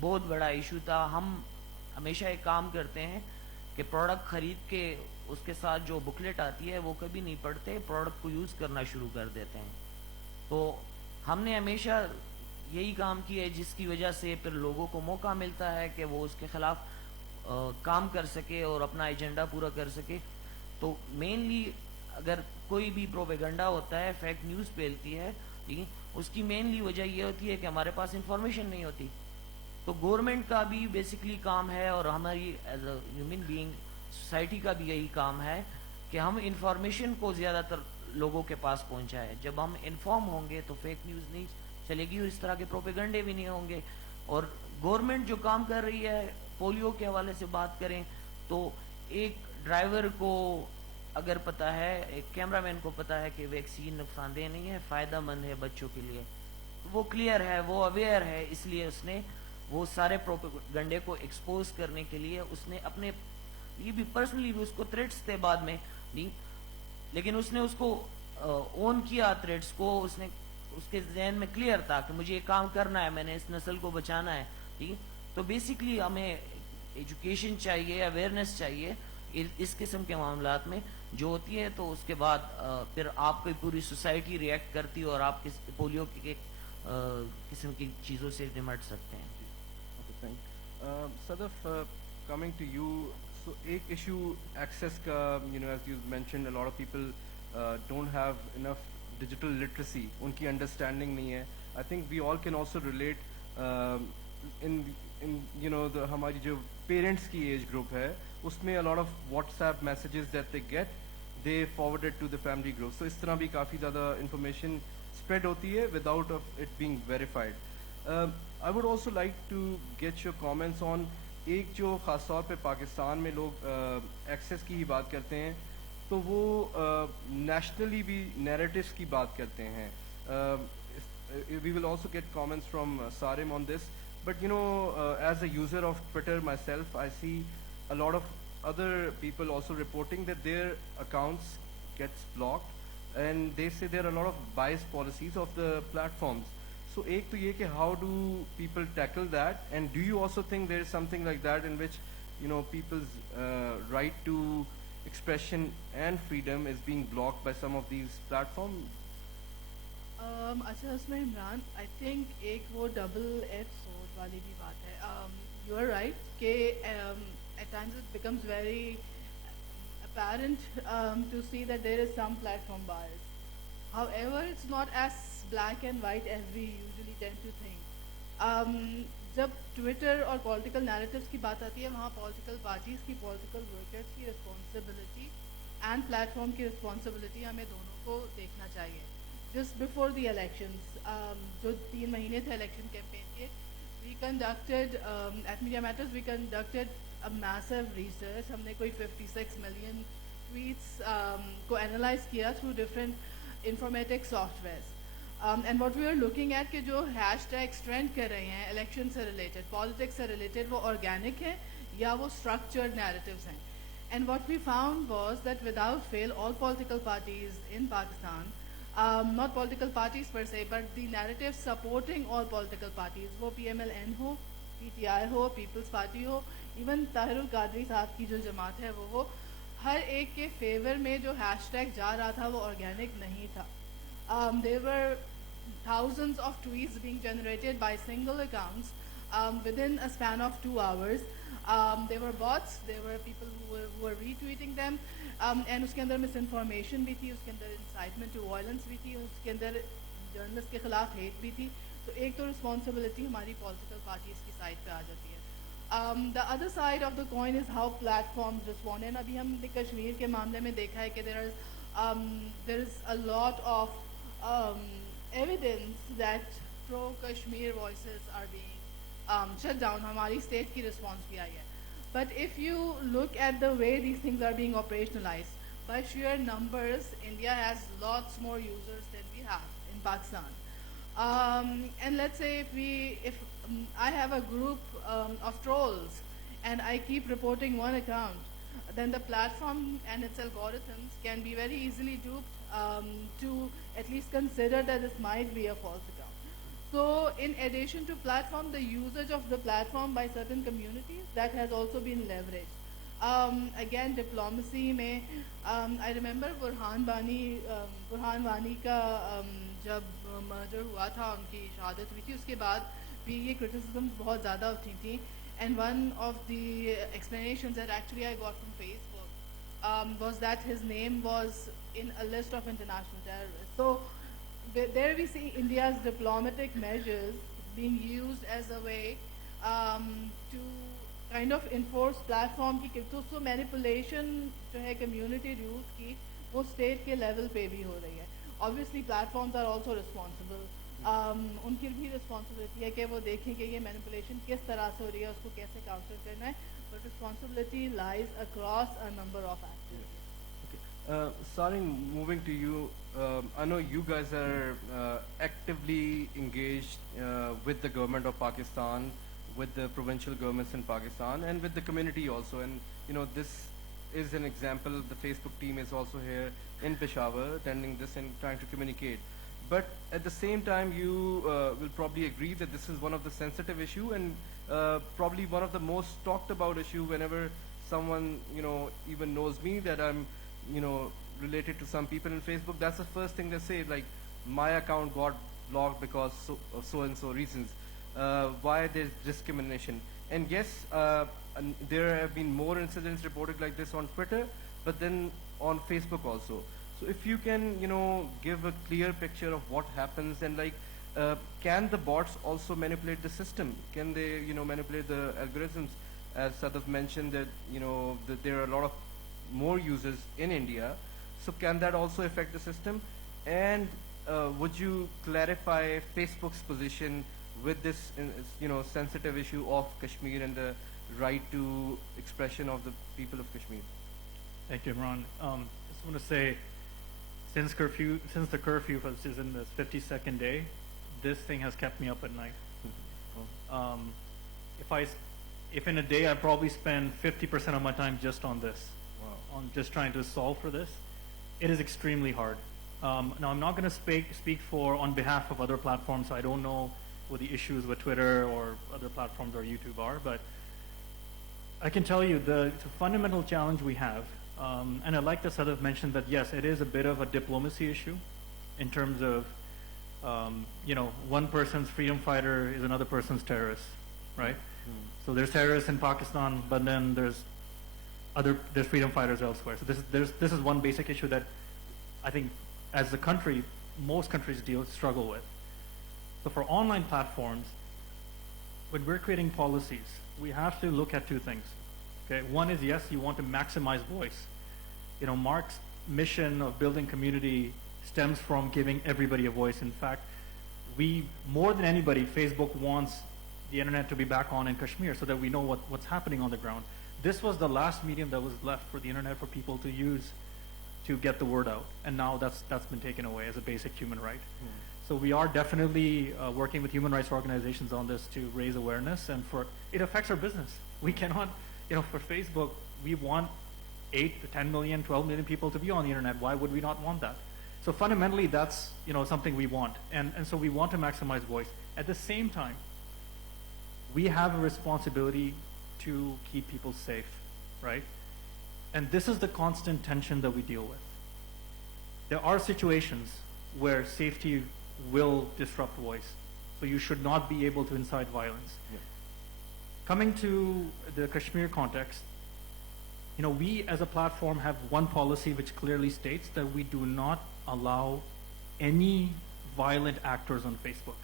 बहुत बड़ा इशू था. हम हमेशा एक काम करते हैं कि प्रोडक्ट ख़रीद के उसके साथ जो बुकलेट आती है वो कभी नहीं पढ़ते, प्रोडक्ट को यूज़ करना शुरू कर देते हैं. तो हमने हमेशा यही काम किया है, जिसकी वजह से फिर लोगों को मौका मिलता है कि वो उसके ख़िलाफ़ काम कर सके और अपना एजेंडा पूरा कर सके. तो मेनली अगर कोई भी प्रोपेगेंडा होता है, फेक न्यूज़ फैलती है, ठीक है, उसकी मेनली वजह ये होती है कि हमारे पास इंफॉर्मेशन नहीं होती. तो गवर्नमेंट का भी बेसिकली काम है और हमारी as a human being society का भी यही काम है कि हम इंफॉर्मेशन को ज़्यादातर लोगों के पास पहुंचाए. जब हम इन्फॉर्म होंगे तो फेक न्यूज़ नहीं चलेगी और इस तरह के प्रोपेगेंडे भी नहीं होंगे. और गवर्नमेंट जो काम कर रही है, पोलियो के हवाले से बात करें तो एक ड्राइवर को अगर पता है, एक कैमरामैन को पता है कि वैक्सीन नुकसानदेह नहीं है, फ़ायदा मंद है बच्चों के लिए, वो क्लियर है, वो अवेयर है, इसलिए उसने वो सारे प्रोपेगेंडे को एक्सपोज करने के लिए उसने अपने ये भी पर्सनली भी उसको थ्रेट्स थे बाद में नहीं, लेकिन उसने उसको ओन किया थ्रेट्स को. उसने उसके जहन में क्लियर था कि मुझे ये काम करना है, मैंने इस नस्ल को बचाना है. ठीक, तो बेसिकली हमें एजुकेशन चाहिए, अवेयरनेस चाहिए इस किस्म के मामलात में जो होती है. तो उसके बाद फिर आपकी पूरी सोसाइटी रिएक्ट करती है और आप पोलियो के قسم کی چیزوں سے نمٹ سکتے ہیں. Okay, thank. Sadaf, coming to you, so ek issue access ka, as you mentioned, a lot of people don't have enough digital literacy. Unki understanding nahi hai. I think we all can also relate in the hamari jo parents ki age group hai, usme a lot of WhatsApp messages that they get, they forward it to the family group. So is tarah bhi kafi zyada information spread hoti hai without of it being verified. I would also like to get your comments on ایک جو خاص طور پہ پاکستان میں لوگ access کی ہی بات کرتے ہیں تو وہ نیشنلی بھی نیریٹیوس کی بات کرتے ہیں. We will also get comments from Sarim on this, but as a user of Twitter myself I see a lot of other people also reporting that their accounts gets blocked and they say there are a lot of bias policies of the platforms. So ایک تو یہ کہ how do people tackle that, and do you also think there is something like that in which people's right to expression and freedom is being blocked by some of these platforms? اچھا اس میں Imran I think ایک وہ double age سورڈ والی بھی بات ہے. You are right کہ at times it becomes very apparent to see that there is some platform bias. However, it's not as black and white as we usually tend to think. جب Twitter اور political narratives کی بات آتی ہے وہاں political parties کی, political workers کی responsibility and plate form کی رسپانسبلٹی ہمیں دونوں کو دیکھنا چاہیے. جسٹ بفور دی الیکشنز, جو 3 مہینے تھے الیکشن کیمپین کے, we conducted at media matters we conducted a massive research. ہم نے کوئی 56 million tweets کو analyze کیا through different informatic softwares. And what we are looking at کہ جو hashtags trend کر رہے ہیں election سے related, politics سے related, وہ organic ہیں یا وہ structured narratives ہیں. And what we found was that without fail all political parties in Pakistan, not political parties per se, but the narrative supporting all political parties, وہ PMLN ہو, PTI ہو, Peoples party ہو, even Tahir al-Qadri صاحب کی جو جماعت ہے وہ ہر ایک کے فیور میں جو ہیش ٹیگ جا رہا تھا وہ آرگینک نہیں تھا. There were thousands of tweets being generated by single accounts within a span of 2 hours. There were bots, there were people who were retweeting them, and اس کے اندر مس انفارمیشن بھی تھی, اس کے اندر انسائٹمنٹ ٹو وائلنس بھی تھی, اس کے اندر journalist کے خلاف heat بھی تھی. تو ایک تو رسپانسبلٹی ہماری پولیٹیکل پارٹیز کی سائڈ پہ آ جاتی ہے. The other side of the coin is how platforms respond. And ابھی ہم نے کشمیر کے معاملے میں دیکھا ہے کہ there is a lot of evidence that pro-Kashmir voices are being shut down. ہماری اسٹیٹ کی رسپانس بھی آئی ہے. But if you look at the way these things are being operationalized, by sheer numbers, India has lots more users than we have in Pakistan. And let's say if I have a group of trolls and I keep reporting one account, then the platform and its algorithms can be very easily duped to at least consider that this might be a false account. So in addition to platform, the usage of the platform by certain communities, that has also been leveraged. Again, diplomacy mein, I remember Burhan Wani کا جب merger ہوا تھا, ان کی شہادت ہوئی تھی, اس کے بعد بھی یہ کرٹیسزم بہت زیادہ اٹھی تھیں. And one of the explanations that actually I got from Facebook was that his name was in a list of international terrorists. So there we see India's diplomatic measures being used as a way to kind of enforce platform کی تو manipulation جو ہے community rules کی وہ state کے level پہ بھی ہو رہی ہے. Obviously platforms are also responsible. ان کی بھی رسپانسبلٹی ہے کہ وہ دیکھیں کہ یہ مینیپولیشن کس طرح سے ہو رہی ہے, اس کو کیسے کاؤنٹر کرنا ہے, but responsibility لائز across a number of activities. Sarin, moving to you, I know you guys are actively engaged with the government of Pakistan, with the provincial governments in Pakistan, and with the community also. And this is an example. The Facebook team is also here in Peshawar attending this and trying to communicate. But at the same time, you will probably agree that this is one of the sensitive issue and probably one of the most talked about issue whenever someone even knows me that I'm related to some people in Facebook. That's the first thing they say, like my account got blocked because so and so reasons. Why there's discrimination? And yes, and there have been more incidents reported like this on Twitter, but then on Facebook also. So if you can, give a clear picture of what happens, and like, can the bots also manipulate the system? Can they, manipulate the algorithms? As Sadaf mentioned that, that there are a lot of more users in India. So can that also affect the system? And would you clarify Facebook's position with this, sensitive issue of Kashmir and the right to expression of the people of Kashmir? Thank you, Imran. Just want to say, since the curfew, which is in this 52nd day, this thing has kept me up at night. If in a day I probably spend 50% of my time just on this, on just trying to solve for this, it is extremely hard. Now I'm not going to speak on behalf of other platforms. So I don't know what the issues with Twitter or other platforms or YouTube are, but I can tell you the fundamental challenge we have, and I like that Sadaf mentioned that yes, it is a bit of a diplomacy issue in terms of, one person's freedom fighter is another person's terrorist, right? So there's terrorists in Pakistan, but then there's freedom fighters elsewhere. So this is one basic issue that I think as a country, most countries struggle with. So for online platforms, when we're creating policies, we have to look at two things. Okay, one is yes, you want to maximize voice. Mark's mission of building community stems from giving everybody a voice. In fact, more than anybody, Facebook wants the internet to be back on in Kashmir so that we know what's happening on the ground. This was the last medium that was left for the internet for people to use to get the word out, and now that's been taken away as a basic human right. So we are definitely working with human rights organizations on this to raise awareness, and it affects our business. We cannot, for Facebook, we want 8 to 10 million, 12 million people to be on the internet. Why would we not want that? So fundamentally, that's something we want, and so we want to maximize voice. At the same time, we have a responsibility to keep people safe, right? And this is the constant tension that we deal with. There are situations where safety will disrupt voice, so you should not be able to incite violence. Yeah. Coming to the Kashmir context, we as a platform have one policy which clearly states that we do not allow any violent actors on Facebook.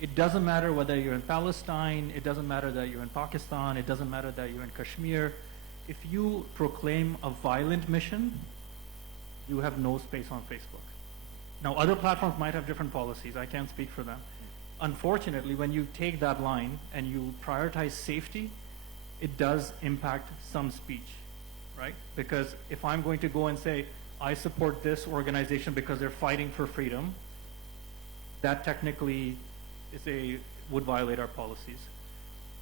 It doesn't matter whether you're in Palestine, it doesn't matter that you're in Pakistan, it doesn't matter that you're in Kashmir. If you proclaim a violent mission, you have no space on Facebook. Now, other platforms might have different policies. I can't speak for them. Unfortunately, when you take that line and you prioritize safety, it does impact some speech, right? Because if I'm going to go and say, I support this organization because they're fighting for freedom, that technically would violate our policies.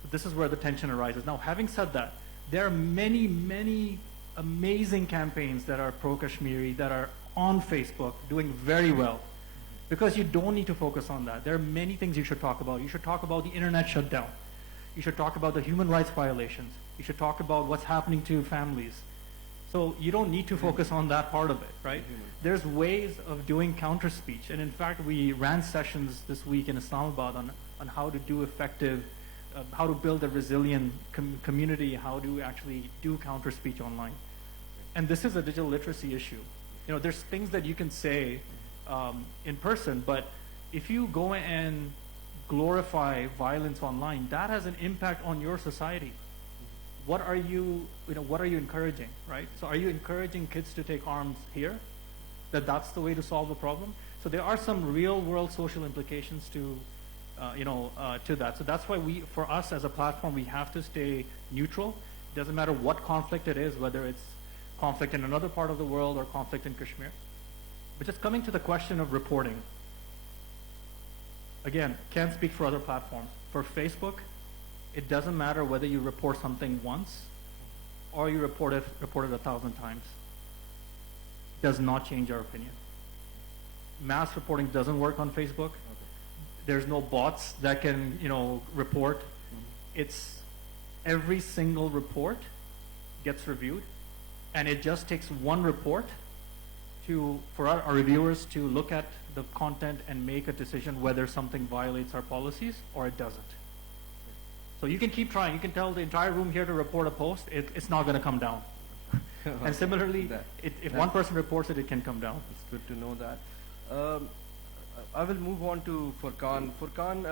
But this is where the tension arises. Now, having said that, there are many, many amazing campaigns that are pro-Kashmiri that are on Facebook doing very well, because you don't need to focus on that. There are many things you should talk about. You should talk about the internet shutdown. You should talk about the human rights violations. You should talk about what's happening to families. So you don't need to focus on that part of it, right? There's ways of doing counter speech. And in fact, we ran sessions this week in Islamabad on how to do effective, how to build a resilient community, how to actually do counter speech online. And this is a digital literacy issue. There's things that you can say in person, but if you go and glorify violence online, that has an impact on your society. What are you encouraging, right? So are you encouraging kids to take arms here? That's the way to solve the problem? So there are some real world social implications to that. So that's why for us as a platform, we have to stay neutral. It doesn't matter what conflict it is, whether it's conflict in another part of the world or conflict in Kashmir. But just coming to the question of reporting, again, can't speak for other platforms. For Facebook, it doesn't matter whether you report something once or you report it 1,000 times. Does not change our opinion. Mass reporting doesn't work on Facebook. There's no bots that can, report. It's every single report gets reviewed, and it just takes one report for our reviewers to look at the content and make a decision whether something violates our policies or it doesn't. So you can keep trying. You can tell the entire room here to report a post. It's not going to come down. And similarly, if one person reports it, it can come down. It's good to know that. I will move on to Furqan. Furqan,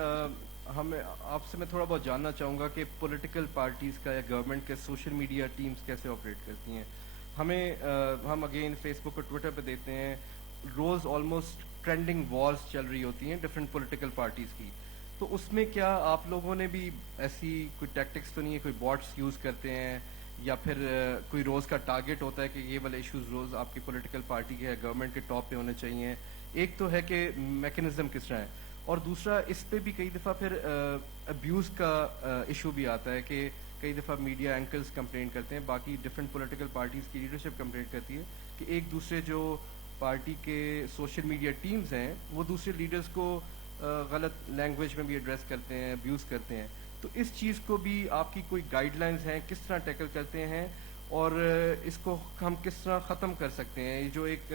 ہمیں آپ سے میں تھوڑا بہت جاننا چاہوں گا کہ political parties کا یا گورنمنٹ کے سوشل میڈیا ٹیمز کیسے آپریٹ کرتی ہیں. ہم اگین فیس بک اور ٹویٹر پہ دیکھتے ہیں روز آلموسٹ ٹرینڈنگ وارز چل رہی ہوتی ہیں ڈفرینٹ پولیٹیکل پارٹیز کی. تو اس میں کیا آپ لوگوں نے بھی ایسی کوئی ٹیکٹکس تو نہیں ہے, کوئی باٹس یوز کرتے ہیں یا پھر کوئی روز کا ٹارگیٹ ہوتا ہے کہ یہ والے ایشوز روز آپ کی پولیٹیکل پارٹی کے گورنمنٹ کے ٹاپ پہ ہونے چاہیے؟ ایک تو ہے کہ میکینزم کس طرح ہے, اور دوسرا اس پہ بھی کئی دفعہ پھر ابیوز کا ایشو بھی آتا ہے کہ کئی دفعہ میڈیا اینکرز کمپلین کرتے ہیں, باقی ڈفرینٹ پولیٹیکل پارٹیز کی لیڈرشپ کمپلین کرتی ہے کہ ایک دوسرے جو پارٹی کے سوشل میڈیا ٹیمز ہیں وہ دوسرے لیڈرز کو غلط لینگویج میں بھی ایڈریس کرتے ہیں, ابیوز کرتے ہیں. تو اس چیز کو بھی آپ کی کوئی گائیڈ لائنز ہیں, کس طرح ٹیکل کرتے ہیں اور اس کو ہم کس طرح ختم کر سکتے ہیں, یہ جو ایک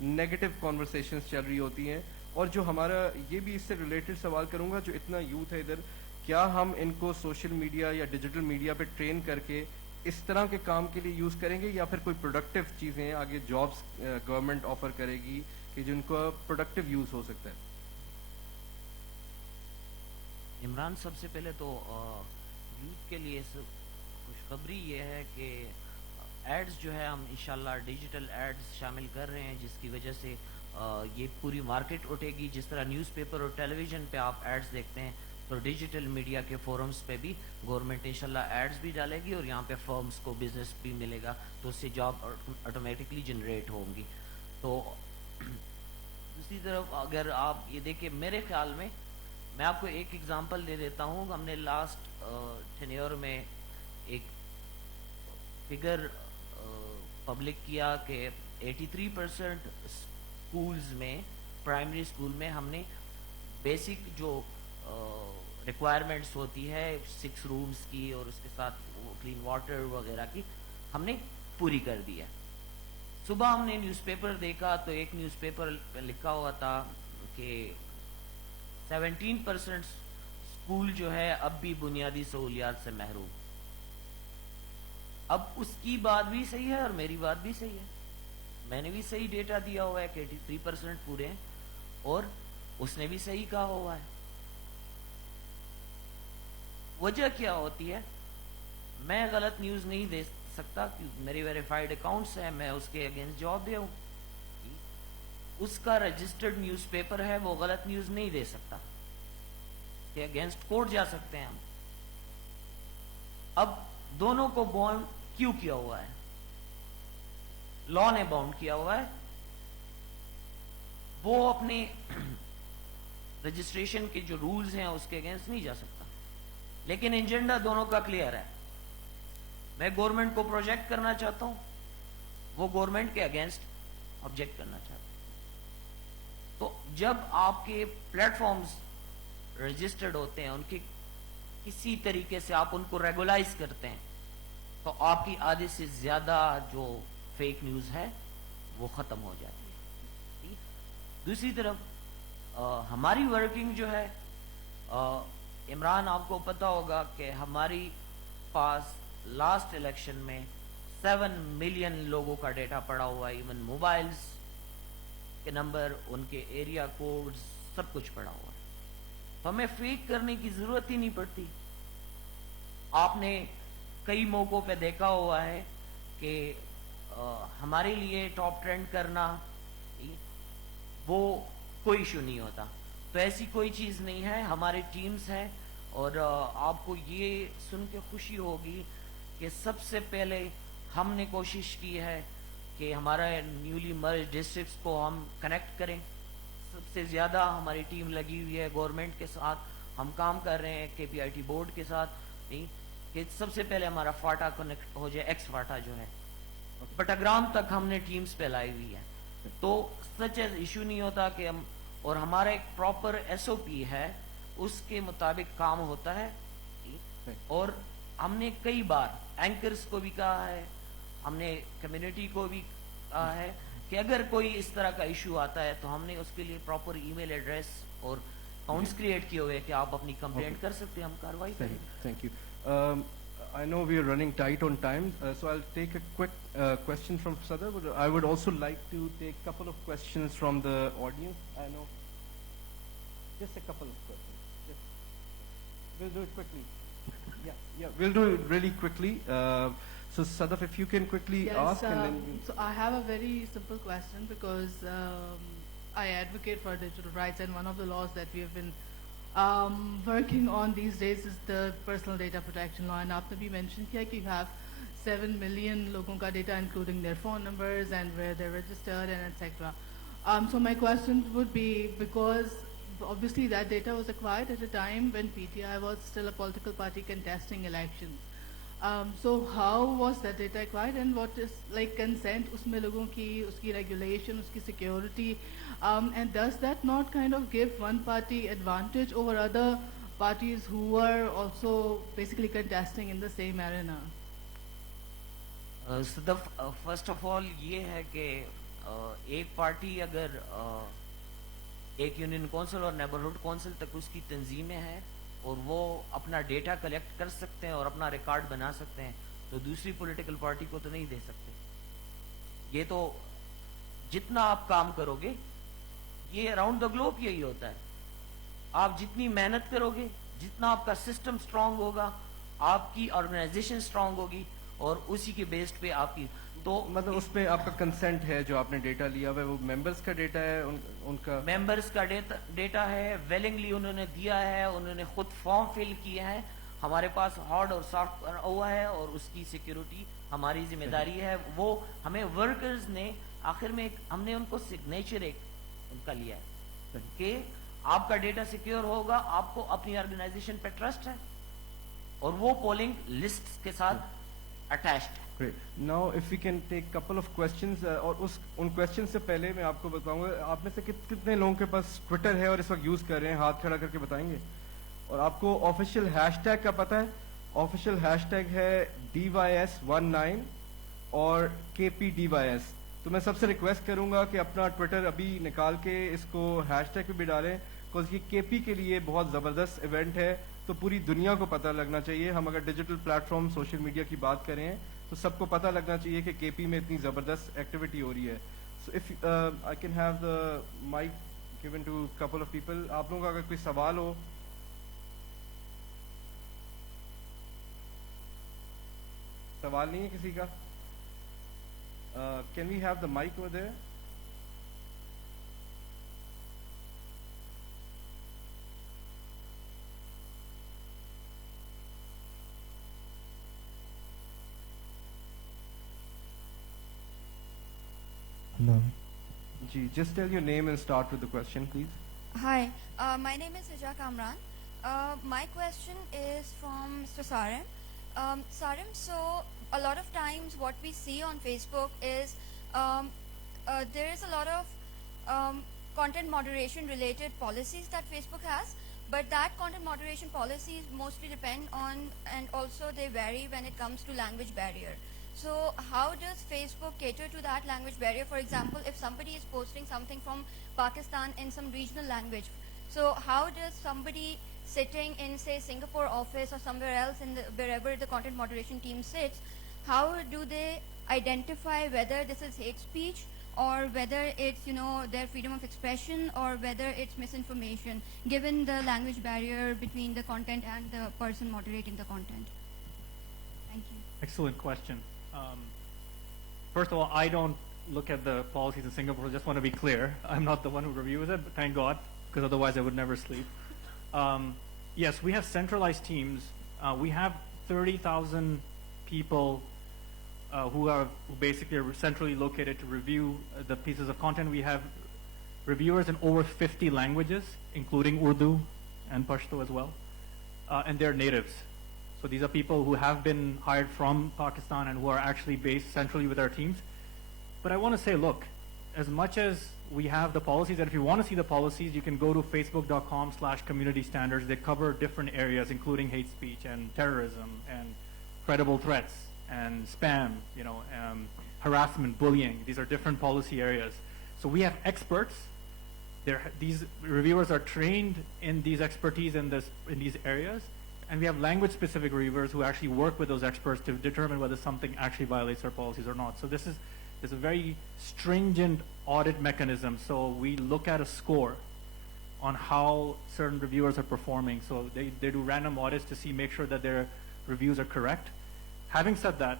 نیگیٹو کانورسیشنز چل رہی ہوتی ہیں؟ اور جو ہمارا یہ بھی اس سے ریلیٹڈ سوال کروں گا, جو اتنا یوتھ ہے ادھر, کیا ہم ان کو سوشل میڈیا یا ڈیجیٹل میڈیا پہ ٹرین کر کے اس طرح کے کام کے لیے یوز کریں گے یا پھر کوئی پروڈکٹیو چیزیں آگے جابس گورنمنٹ آفر کرے گی کہ جن کو پروڈکٹیو یوز ہو سکتا ہے؟ عمران, سب سے پہلے تو یوتھ کے لیے خوشخبری یہ ہے کہ ایڈز جو ہے ہم انشاءاللہ ڈیجیٹل ایڈز شامل کر رہے ہیں, جس کی وجہ سے یہ پوری مارکیٹ اٹھے گی. جس طرح نیوز پیپر اور ٹیلی ویژن پہ آپ ایڈز دیکھتے ہیں تو ڈیجیٹل میڈیا کے فورمز پہ بھی گورنمنٹ انشاءاللہ ایڈز بھی ڈالے گی اور یہاں پہ فرمز کو بزنس بھی ملے گا, تو اس سے جاب آٹومیٹکلی جنریٹ ہوں گی. تو دوسری طرف اگر آپ یہ دیکھیں, میرے خیال میں میں آپ کو ایک ایگزامپل دے دیتا ہوں. ہم نے لاسٹ ٹینیور میں ایک فگر پبلک کیا کہ 83% اسکولز میں, پرائمری اسکول میں ہم نے بیسک جو ریکوائرمنٹس ہوتی ہے 6 رومز کی اور اس کے ساتھ کلین واٹر وغیرہ کی, ہم نے پوری کر دی ہے. صبح ہم نے نیوز پیپر دیکھا تو ایک نیوز پیپر پہ لکھا ہوا تھا کہ 17% اسکول جو ہے اب بھی بنیادی سہولیات سے محروم. اب اس کی بات بھی صحیح ہے اور میری بات بھی صحیح ہے. میں نے بھی صحیح ڈیٹا دیا ہوا ہے کہ 83% پورے ہیں اور اس نے بھی صحیح کہا ہوا ہے. وجہ کیا ہوتی ہے؟ میں غلط نیوز نہیں دے سکتا کیونکہ میری ویریفائڈ اکاؤنٹس ہیں, میں اس کے اگینسٹ جواب دے ہوں. اس کا رجسٹرڈ نیوز پیپر ہے, وہ غلط نیوز نہیں دے سکتا, کہ اگینسٹ کورٹ جا سکتے ہیں ہم. اب دونوں کو باؤنڈ کیوں کیا ہوا ہے؟ لا نے باؤنڈ کیا ہوا ہے. وہ اپنے رجسٹریشن کے جو رولز ہیں اس کے اگینسٹ نہیں جا سکتا, لیکن ایجنڈا دونوں کا کلیئر ہے. میں گورنمنٹ کو پروجیکٹ کرنا چاہتا ہوں, وہ گورنمنٹ کے اگینسٹ آبجیکٹ کرنا چاہتا ہوں. تو جب آپ کے پلیٹ فارمز رجسٹرڈ ہوتے ہیں, ان کے کسی طریقے سے آپ ان کو ریگولائز کرتے ہیں, تو آپ کی آدھے سے زیادہ جو فیک نیوز ہے وہ ختم ہو جاتی ہے. دوسری طرف ہماری ورکنگ جو ہے, عمران آپ کو پتا ہوگا کہ ہماری پاس لاسٹ الیکشن میں 7 ملین لوگوں کا ڈیٹا پڑا ہوا ہے, ایون موبائلز کے نمبر, ان کے ایریا کوڈز, سب کچھ پڑا ہوا ہے. تو ہمیں فیک کرنے کی ضرورت ہی نہیں پڑتی. آپ نے کئی موقعوں پہ دیکھا ہوا ہے کہ ہمارے لیے ٹاپ ٹرینڈ کرنا وہ کوئی ایشو نہیں ہوتا. تو ایسی کوئی چیز نہیں ہے, ہمارے ٹیمز ہیں. اور آپ کو یہ سن کے خوشی ہوگی کہ سب سے پہلے ہم نے کوشش کی ہے کہ ہمارا نیولی مرج ڈسٹرکٹس کو ہم کنیکٹ کریں. سب سے زیادہ ہماری ٹیم لگی ہوئی ہے گورنمنٹ کے ساتھ, ہم کام کر رہے ہیں KPIT بورڈ کے ساتھ, کہ سب سے پہلے ہمارا فاٹا کنیکٹ ہو جائے, ایکس فاٹا جو ہے. بٹاگرام تک ہم نے ٹیمز پہ لائی ہوئی ہے, تو سچ ایشو نہیں ہوتا کہ ہم, اور ہمارا ایک پراپر SOP ہے, اس کے مطابق کام ہوتا ہے. اور ہم نے کئی بار اینکرز کو بھی کہا ہے, ہم نے کمیونٹی کو بھی کہا ہے कि अगर कोई इस तरह का इशू आता है तो हमने उसके लिए प्रॉपर ईमेल एड्रेस और अकाउंट्स क्रिएट किए हुए हैं कि आप अपनी कंप्लेंट कर सकते हैं, हम कार्रवाई करेंगे. Thank you. I know we are running tight on time, so I'll take a quick question from Sadar. I would also like to take a couple of questions from the audience. I know, just a couple of questions. We'll do it quickly. Yeah, we'll do it really quickly. So Sadaf, if you can quickly ask, and then. So I have a very simple question because I advocate for digital rights, and one of the laws that we have been working on these days is the personal data protection law. And आपने भी mention किया कि you have 7 million लोगों का data, including their phone numbers and where they're registered and etc. So my question would be, because obviously that data was acquired at a time when PTI was still a political party contesting elections. So how was that data acquired, and what is like consent उसमें लोगों की, उसकी regulation, उसकी security, and does that not kind of give one party advantage over other parties who are also basically contesting in the same arena? So the first of all ये है कि एक party अगर एक यूनियन काउंसिल और neighbourhood council तक उसकी तंजीमें हैं और वो अपना डेटा कलेक्ट कर सकते हैं और अपना रिकॉर्ड बना सकते हैं, तो दूसरी पॉलिटिकल पार्टी को तो नहीं दे सकते. ये तो जितना आप काम करोगे, ये अराउंड द ग्लोब यही होता है. आप जितनी मेहनत करोगे, जितना आपका सिस्टम स्ट्रांग होगा, आपकी ऑर्गेनाइजेशन स्ट्रांग होगी और उसी के बेस्ड पे आपकी तो मतलब उसमें आपका कंसेंट है जो आपने डेटा लिया हुआ है, वो मेंबर्स का डेटा है, उनका मेंबर्स का डेटा है, वेलिंगली उन्होंने दिया है, उन्होंने खुद फॉर्म फिल किया है, हमारे पास हार्ड और सॉफ्ट हुआ है और उसकी सिक्योरिटी हमारी जिम्मेदारी है. वो हमें वर्कर्स ने आखिर में हमने उनको सिग्नेचर एक उनका लिया है कि आपका डेटा सिक्योर होगा, आपको अपनी ऑर्गेनाइजेशन पे ट्रस्ट है और वो पोलिंग लिस्ट के साथ अटैच्ड है. Great. Now, if we can take couple of questions, और उन questions से पहले मैं आपको बताऊंगा, आप में से कितने लोगों के पास ट्विटर है और इस वक्त यूज कर रहे हैं, हाथ खड़ा करके बताएंगे. और आपको ऑफिशियल हैशटैग का पता है? ऑफिशियल हैशटैग है DYS19 और KPDYS. तो मैं सबसे रिक्वेस्ट करूंगा कि अपना ट्विटर अभी निकाल के इसको हैशटैग पे भी डालें, बिकॉज ये KP के लिए बहुत ज़बरदस्त इवेंट है, तो पूरी दुनिया को पता लगना चाहिए. हम अगर डिजिटल प्लेटफॉर्म सोशल मीडिया की बात करें तो सबको पता लगना चाहिए कि KP में इतनी ज़बरदस्त एक्टिविटी हो रही है. So if I can have the mic given to couple of people. आप लोगों का अगर कोई सवाल हो, सवाल नहीं है किसी का? Can we have the mic over there? Hello. Ji, just tell your name and start with the question, please. Hi, my name is Hija Kamran. My question is from Mr. Sarim. Sarim, so a lot of times what we see on Facebook is there is a lot of content moderation related policies that Facebook has, but that content moderation policies mostly depend on, and also they vary when it comes to language barrier. So how does Facebook cater to that language barrier? For example, if somebody is posting something from Pakistan in some regional language, so how does somebody sitting in, say, Singapore office or somewhere else in wherever the content moderation team sits, how do they identify whether this is hate speech or whether it's, their freedom of expression or whether it's misinformation, given the language barrier between the content and the person moderating the content? Thank you. Excellent question. First of all, I don't look at the policies in Singapore. I just want to be clear. I'm not the one who reviews it, but thank God, because otherwise I would never sleep. Yes, we have centralized teams. We have 30,000 people who basically are centrally located to review the pieces of content. We have reviewers in over 50 languages, including Urdu and Pashto as well, and they're natives. So these are people who have been hired from Pakistan and who are actually based centrally with our teams. But I want to say, look, as much as we have the policies, and if you want to see the policies, you can go to facebook.com/community standards. They cover different areas, including hate speech and terrorism and credible threats and spam, harassment, bullying. These are different policy areas. So we have experts. These reviewers are trained in these expertise in these areas, and we have language-specific reviewers who actually work with those experts to determine whether something actually violates our policies or not. So this is a very stringent audit mechanism. So we look at a score on how certain reviewers are performing. So they do random audits to make sure that their reviews are correct. Having said that,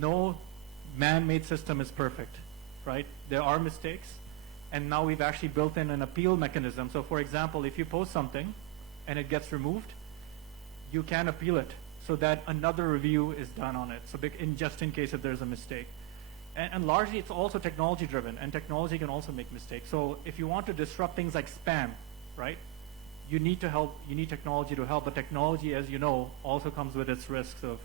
no man-made system is perfect, right? There are mistakes, and now we've actually built in an appeal mechanism. So for example, if you post something and it gets removed, you can appeal it so that another review is done on it, so just in case if there's a mistake. And largely it's also technology driven, and technology can also make mistakes. So if you want to disrupt things like spam, right, you need technology to help, but technology, as you know, also comes with its risks of,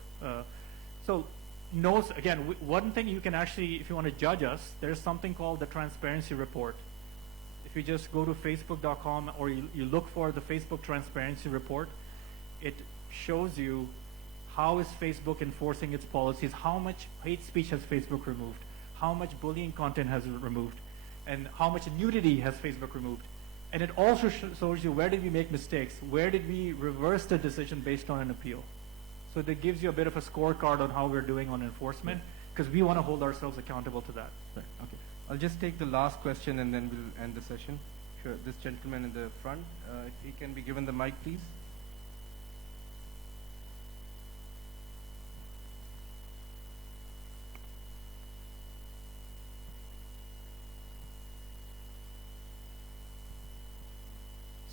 again, one thing you can actually, if you want to judge us, there's something called the transparency report. If you just go to facebook.com or you look for the Facebook transparency report, it shows you how is Facebook enforcing its policies, how much hate speech has Facebook removed, how much bullying content has it removed, and how much nudity has Facebook removed. And it also shows you where did we make mistakes, where did we reverse the decision based on an appeal. So that gives you a bit of a scorecard on how we're doing on enforcement, because we want to hold ourselves accountable to that. Right. Okay. I'll just take the last question and then we'll end the session. Sure. This gentleman in the front, if he can be given the mic, please.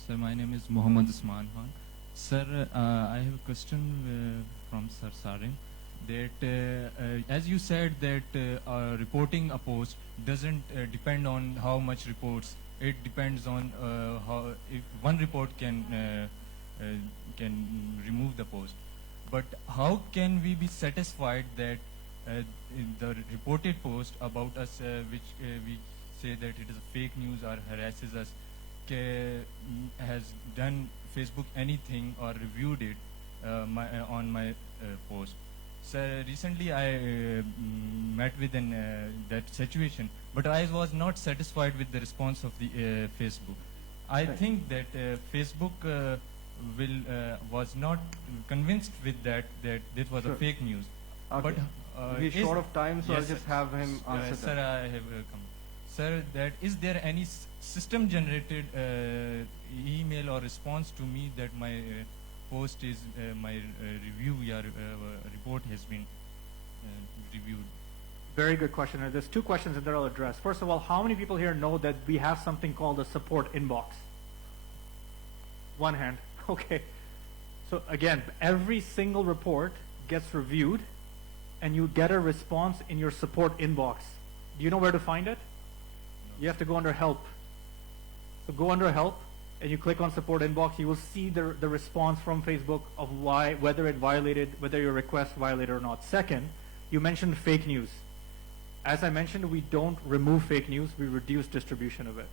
Sir, my name is Mohammad Usman Khan. Sir, I have a question from Sir Sarim. That as you said that reporting a post doesn't depend on how much reports. It depends on how if one report can remove the post. But how can we be satisfied that the reported post about us, which we say that it is fake news or harasses us, has done Facebook anything or reviewed it on my post? So recently I met with that situation, but I was not satisfied with the response of the Facebook. I think that Facebook was not convinced with that this was a fake news. Okay. But we're short of time, so yes, I'll just have him answer that. Sir, I have come. Sir, that is there any system-generated email or response to me that my post is my review or report has been reviewed? Very good question. There's two questions that I'll address. First of all, how many people here know that we have something called a support inbox? One hand. Okay. So again, every single report gets reviewed and you get a response in your support inbox. Do you know where to find it? No. You have to go under help. So go under help and you click on support inbox. You will see the response from Facebook of whether your request violated or not. Second, you mentioned fake news. As I mentioned, we don't remove fake news, we reduce distribution of it.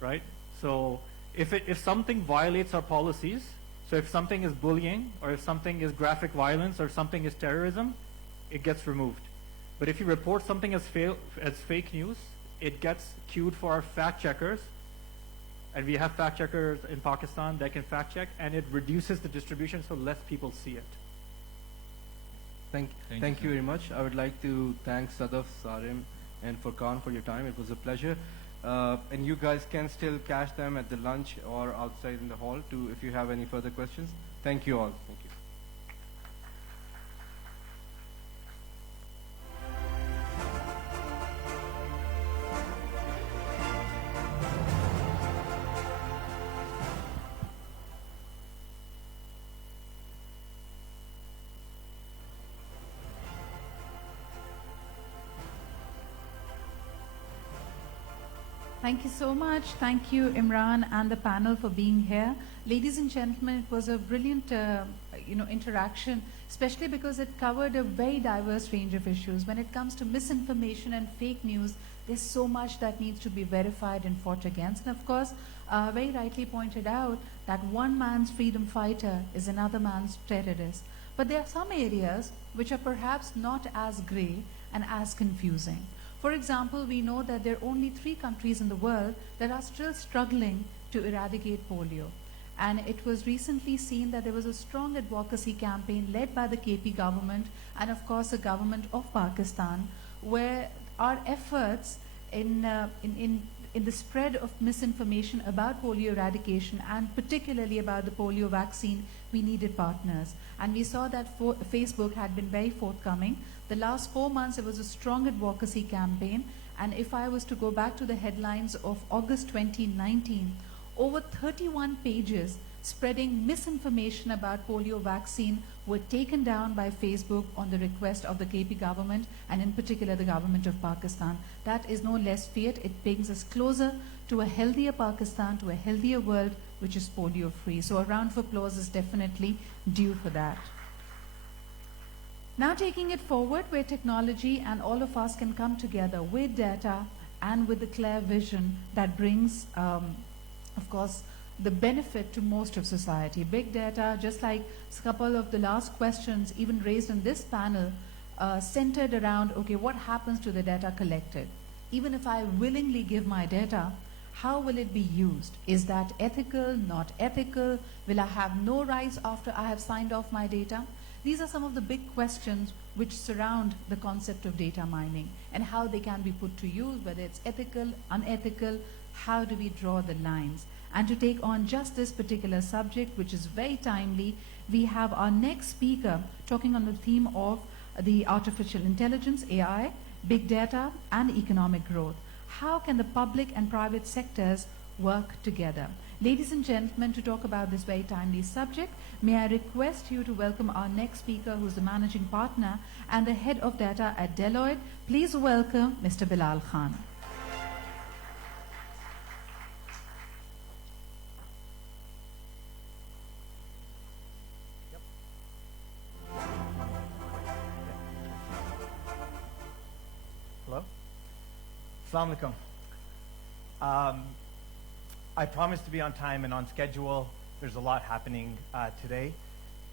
Right? So if something violates our policies, so if something is bullying, or if something is graphic violence, or something is terrorism, it gets removed. But if you report something as fake news, it gets queued for our fact checkers, and we have fact checkers in Pakistan that can fact check, and it reduces the distribution so less people see it. Thank you very much. I would like to thank Sadaf, Sarim, and Furqan for your time. It was a pleasure. And you guys can still catch them at the lunch or outside in the hall if you have any further questions. Thank you all. Thank you. Thank you so much. Thank you, Imran and the panel, for being here. Ladies and gentlemen, it was a brilliant interaction, especially because it covered a very diverse range of issues. When it comes to misinformation and fake news, there's so much that needs to be verified and fought against. And of course, very rightly pointed out that one man's freedom fighter is another man's terrorist. But there are some areas which are perhaps not as grey, and as confusing. For example, we know that there are only 3 countries in the world that are still struggling to eradicate polio. And it was recently seen that there was a strong advocacy campaign led by the KP government and of course the government of Pakistan, where our efforts in the spread of misinformation about polio eradication and particularly about the polio vaccine, we needed partners. And we saw that Facebook had been very forthcoming. The last 4 months, it was a strong advocacy campaign. And if I was to go back to the headlines of August 2019, over 31 pages spreading misinformation about polio vaccine were taken down by Facebook on the request of the KP government and in particular the government of Pakistan. That is no less fiat. It brings us closer to a healthier Pakistan, to a healthier world which is polio free. So a round of applause is definitely due for that. Now taking it forward where technology and all of us can come together with data and with the clear vision that brings of course, the benefit to most of society. Big data, just like a couple of the last questions even raised in this panel, centered around, okay, what happens to the data collected? Even if I willingly give my data, how will it be used? Is that ethical, not ethical? Will I have no rights after I have signed off my data? These are some of the big questions which surround the concept of data mining and how they can be put to use, whether it's ethical, unethical, how do we draw the lines? And to take on just this particular subject, which is very timely, we have our next speaker talking on the theme of the artificial intelligence, AI, big data, and economic growth. How can the public and private sectors work together? Ladies and gentlemen, to talk about this very timely subject, may I request you to welcome our next speaker, who is the managing partner and the head of data at Deloitte. Please welcome Mr. Bilal Khan. Assalamu alaikum. I promised to be on time and on schedule. There's a lot happening today.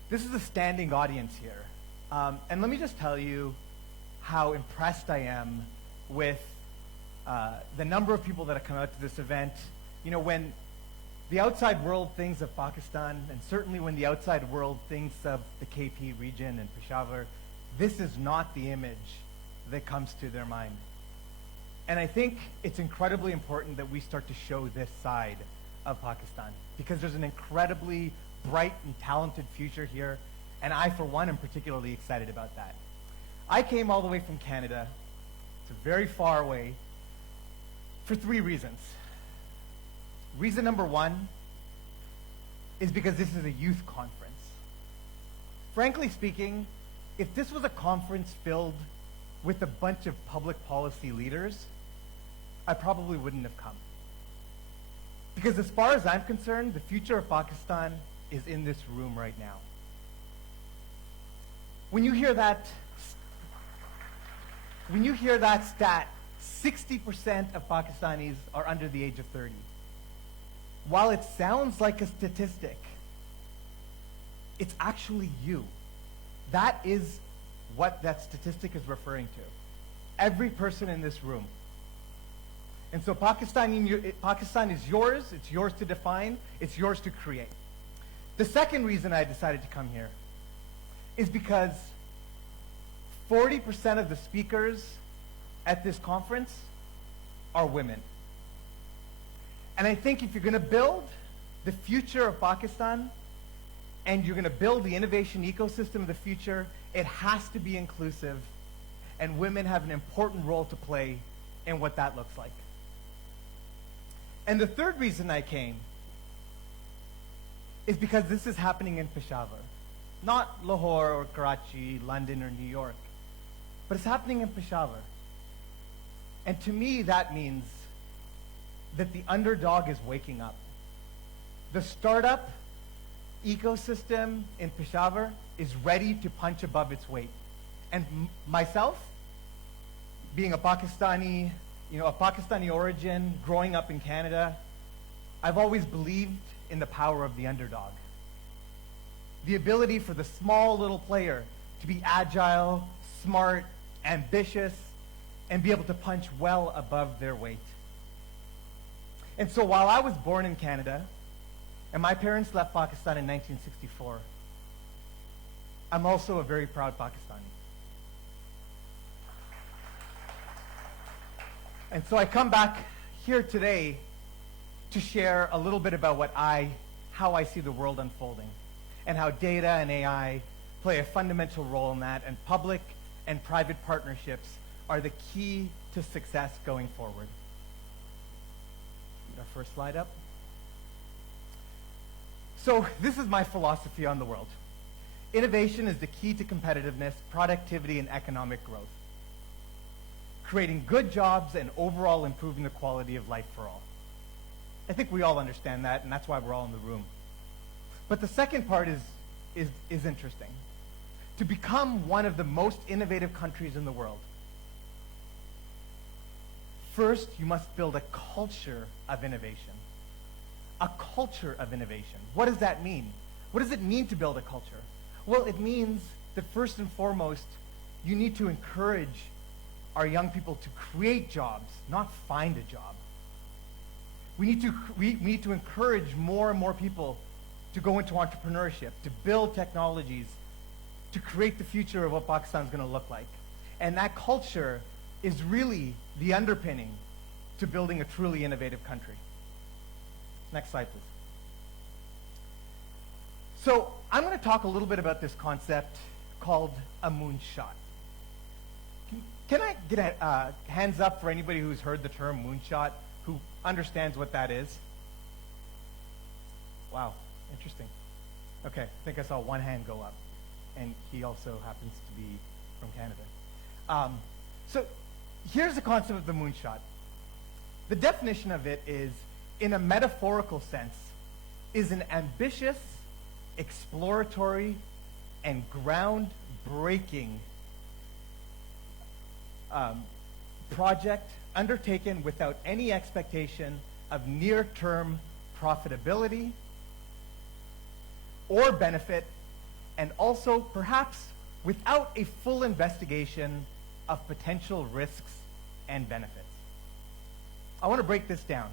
This is a standing audience here. And let me just tell you how impressed I am with the number of people that have come out to this event. You know, when the outside world thinks of Pakistan, and certainly when the outside world thinks of the KP region and Peshawar, this is not the image that comes to their mind. And I think it's incredibly important that we start to show this side of Pakistan, because there's an incredibly bright and talented future here, and I, for one, am particularly excited about that. I came all the way from Canada, to very far away, for 3 reasons. Reason number 1 is because this is a youth conference. Frankly speaking, if this was a conference filled with a bunch of public policy leaders, I probably wouldn't have come. Because as far as I'm concerned, the future of Pakistan is in this room right now. When you hear that stat, 60% of Pakistanis are under the age of 30. While it sounds like a statistic, it's actually you. That is what that statistic is referring to. Every person in this room. And so Pakistan is yours, it's yours to define, it's yours to create. The second reason I decided to come here is because 40% of the speakers at this conference are women. And I think if you're going to build the future of Pakistan and you're going to build the innovation ecosystem of the future, it has to be inclusive, and women have an important role to play in what that looks like. And the third reason I came is because this is happening in Peshawar. Not Lahore or Karachi, London or New York, but it's happening in Peshawar. And to me, that means that the underdog is waking up. The startup ecosystem in Peshawar is ready to punch above its weight. And myself, being a Pakistani origin, growing up in Canada, I've always believed in the power of the underdog. The ability for the small little player to be agile, smart, ambitious, and be able to punch well above their weight. And so while I was born in Canada, and my parents left Pakistan in 1964, I'm also a very proud Pakistani. And so I come back here today to share a little bit about how I see the world unfolding, and how data and AI play a fundamental role in that, and public and private partnerships are the key to success going forward. Get our first slide up. So this is my philosophy on the world. Innovation is the key to competitiveness, productivity, and economic growth, creating good jobs and overall improving the quality of life for all. I think we all understand that, and that's why we're all in the room. But the second part is interesting. To become one of the most innovative countries in the world, first, you must build a culture of innovation. A culture of innovation. What does that mean? What does it mean to build a culture? Well, it means that first and foremost, you need to encourage our young people to create jobs, not find a job. We need to encourage more and more people to go into entrepreneurship, to build technologies, to create the future of what Pakistan is going to look like. And that culture is really the underpinning to building a truly innovative country. Next slide, please. So I'm going to talk a little bit about this concept called a moonshot. Can I get hands up for anybody who's heard the term moonshot, who understands what that is? Wow, interesting. Okay, I think I saw one hand go up, and he also happens to be from Canada. So here's the concept of the moonshot. The definition of it is, in a metaphorical sense, is an ambitious, exploratory, and groundbreaking project undertaken without any expectation of near-term profitability or benefit, and also perhaps without a full investigation of potential risks and benefits. I want to break this down.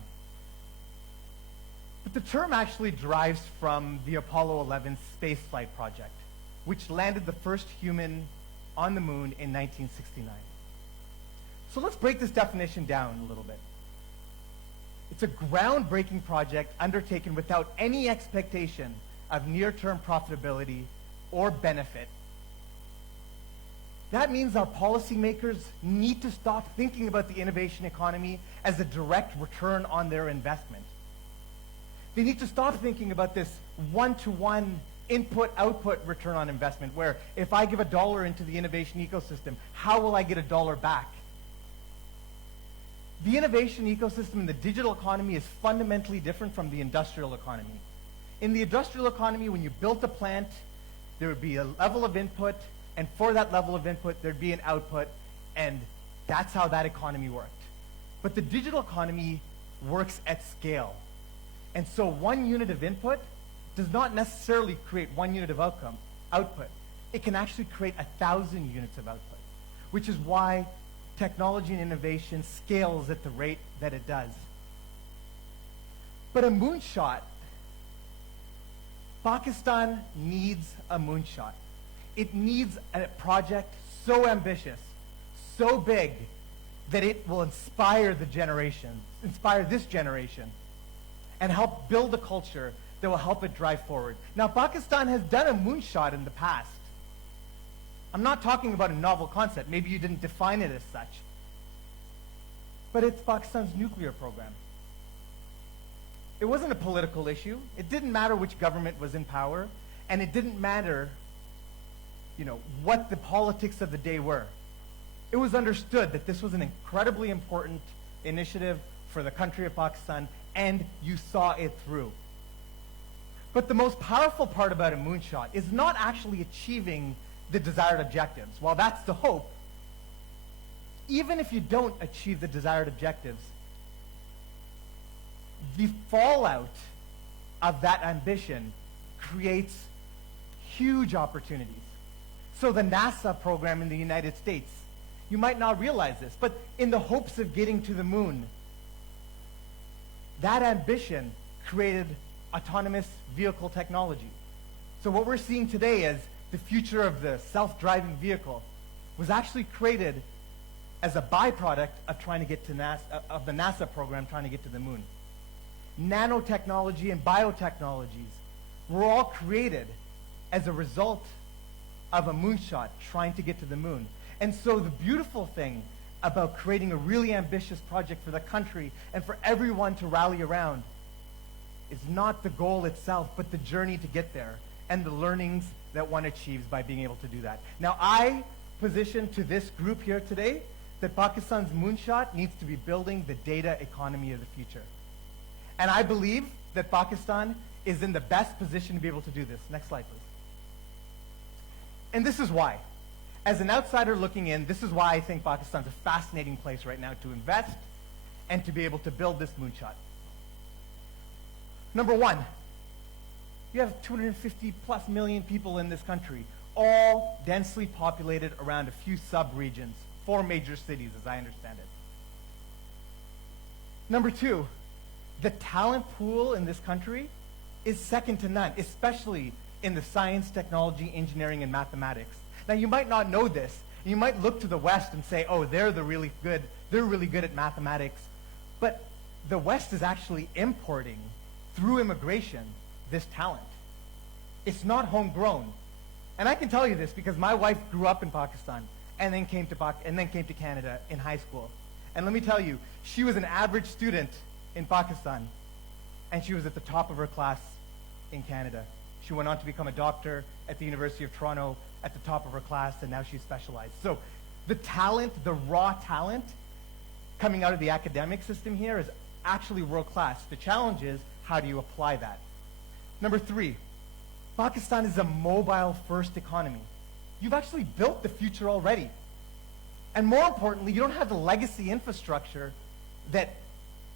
But the term actually derives from the Apollo 11 spaceflight project, which landed the first human on the moon in 1969. So let's break this definition down a little bit. It's a groundbreaking project undertaken without any expectation of near-term profitability or benefit. That means our policymakers need to stop thinking about the innovation economy as a direct return on their investment. They need to stop thinking about this one-to-one input-output return on investment, where if I give $1 into the innovation ecosystem, how will I get $1 back? The innovation ecosystem in the digital economy is fundamentally different from the industrial economy. In the industrial economy, when you built a plant, there would be a level of input, and for that level of input, there'd be an output, and that's how that economy worked. But the digital economy works at scale. And so 1 unit of input does not necessarily create 1 unit of output. It can actually create 1,000 units of output, which is why technology and innovation scales at the rate that it does. But a moonshot, Pakistan needs a moonshot. It needs a project so ambitious, so big, that it will inspire this generation, and help build a culture that will help it drive forward. Now, Pakistan has done a moonshot in the past. I'm not talking about a novel concept. Maybe you didn't define it as such. But it's Pakistan's nuclear program. It wasn't a political issue. It didn't matter which government was in power, and it didn't matter, what the politics of the day were. It was understood that this was an incredibly important initiative for the country of Pakistan, and you saw it through. But the most powerful part about a moonshot is not actually achieving the desired objectives. While that's the hope, even if you don't achieve the desired objectives, the fallout of that ambition creates huge opportunities. So the NASA program in the United States You might not realize this, but in the hopes of getting to the moon, that ambition created autonomous vehicle technology. So what we're seeing today as the future of the self-driving vehicle was actually created as a byproduct of trying to get to the NASA program trying to get to the moon. Nanotechnology and biotechnologies were all created as a result of a moonshot trying to get to the moon. And so the beautiful thing about creating a really ambitious project for the country and for everyone to rally around is not the goal itself, but the journey to get there and the learnings that one achieves by being able to do that. Now, I position to this group here today that Pakistan's moonshot needs to be building the data economy of the future. And I believe that Pakistan is in the best position to be able to do this. Next slide, please. And this is why. As an outsider looking in, this is why I think Pakistan's a fascinating place right now to invest and to be able to build this moonshot. Number one, you have 250 plus million people in this country, all densely populated around a few sub-regions, 4 major cities as I understand it. Number two, the talent pool in this country is second to none, especially in the science, technology, engineering, and mathematics. Now, you might not know this. You might look to the West and say, oh, they're really good at mathematics. But the West is actually importing, through immigration, this talent. It's not homegrown. And I can tell you this because my wife grew up in Pakistan and then came to Canada in high school. And let me tell you, she was an average student in Pakistan, and she was at the top of her class in Canada. She went on to become a doctor at the University of Toronto at the top of her class, and now she's specialized. So the talent, the raw talent coming out of the academic system here is actually world-class. The challenge is, how do you apply that? Number three, Pakistan is a mobile-first economy. You've actually built the future already. And more importantly, you don't have the legacy infrastructure that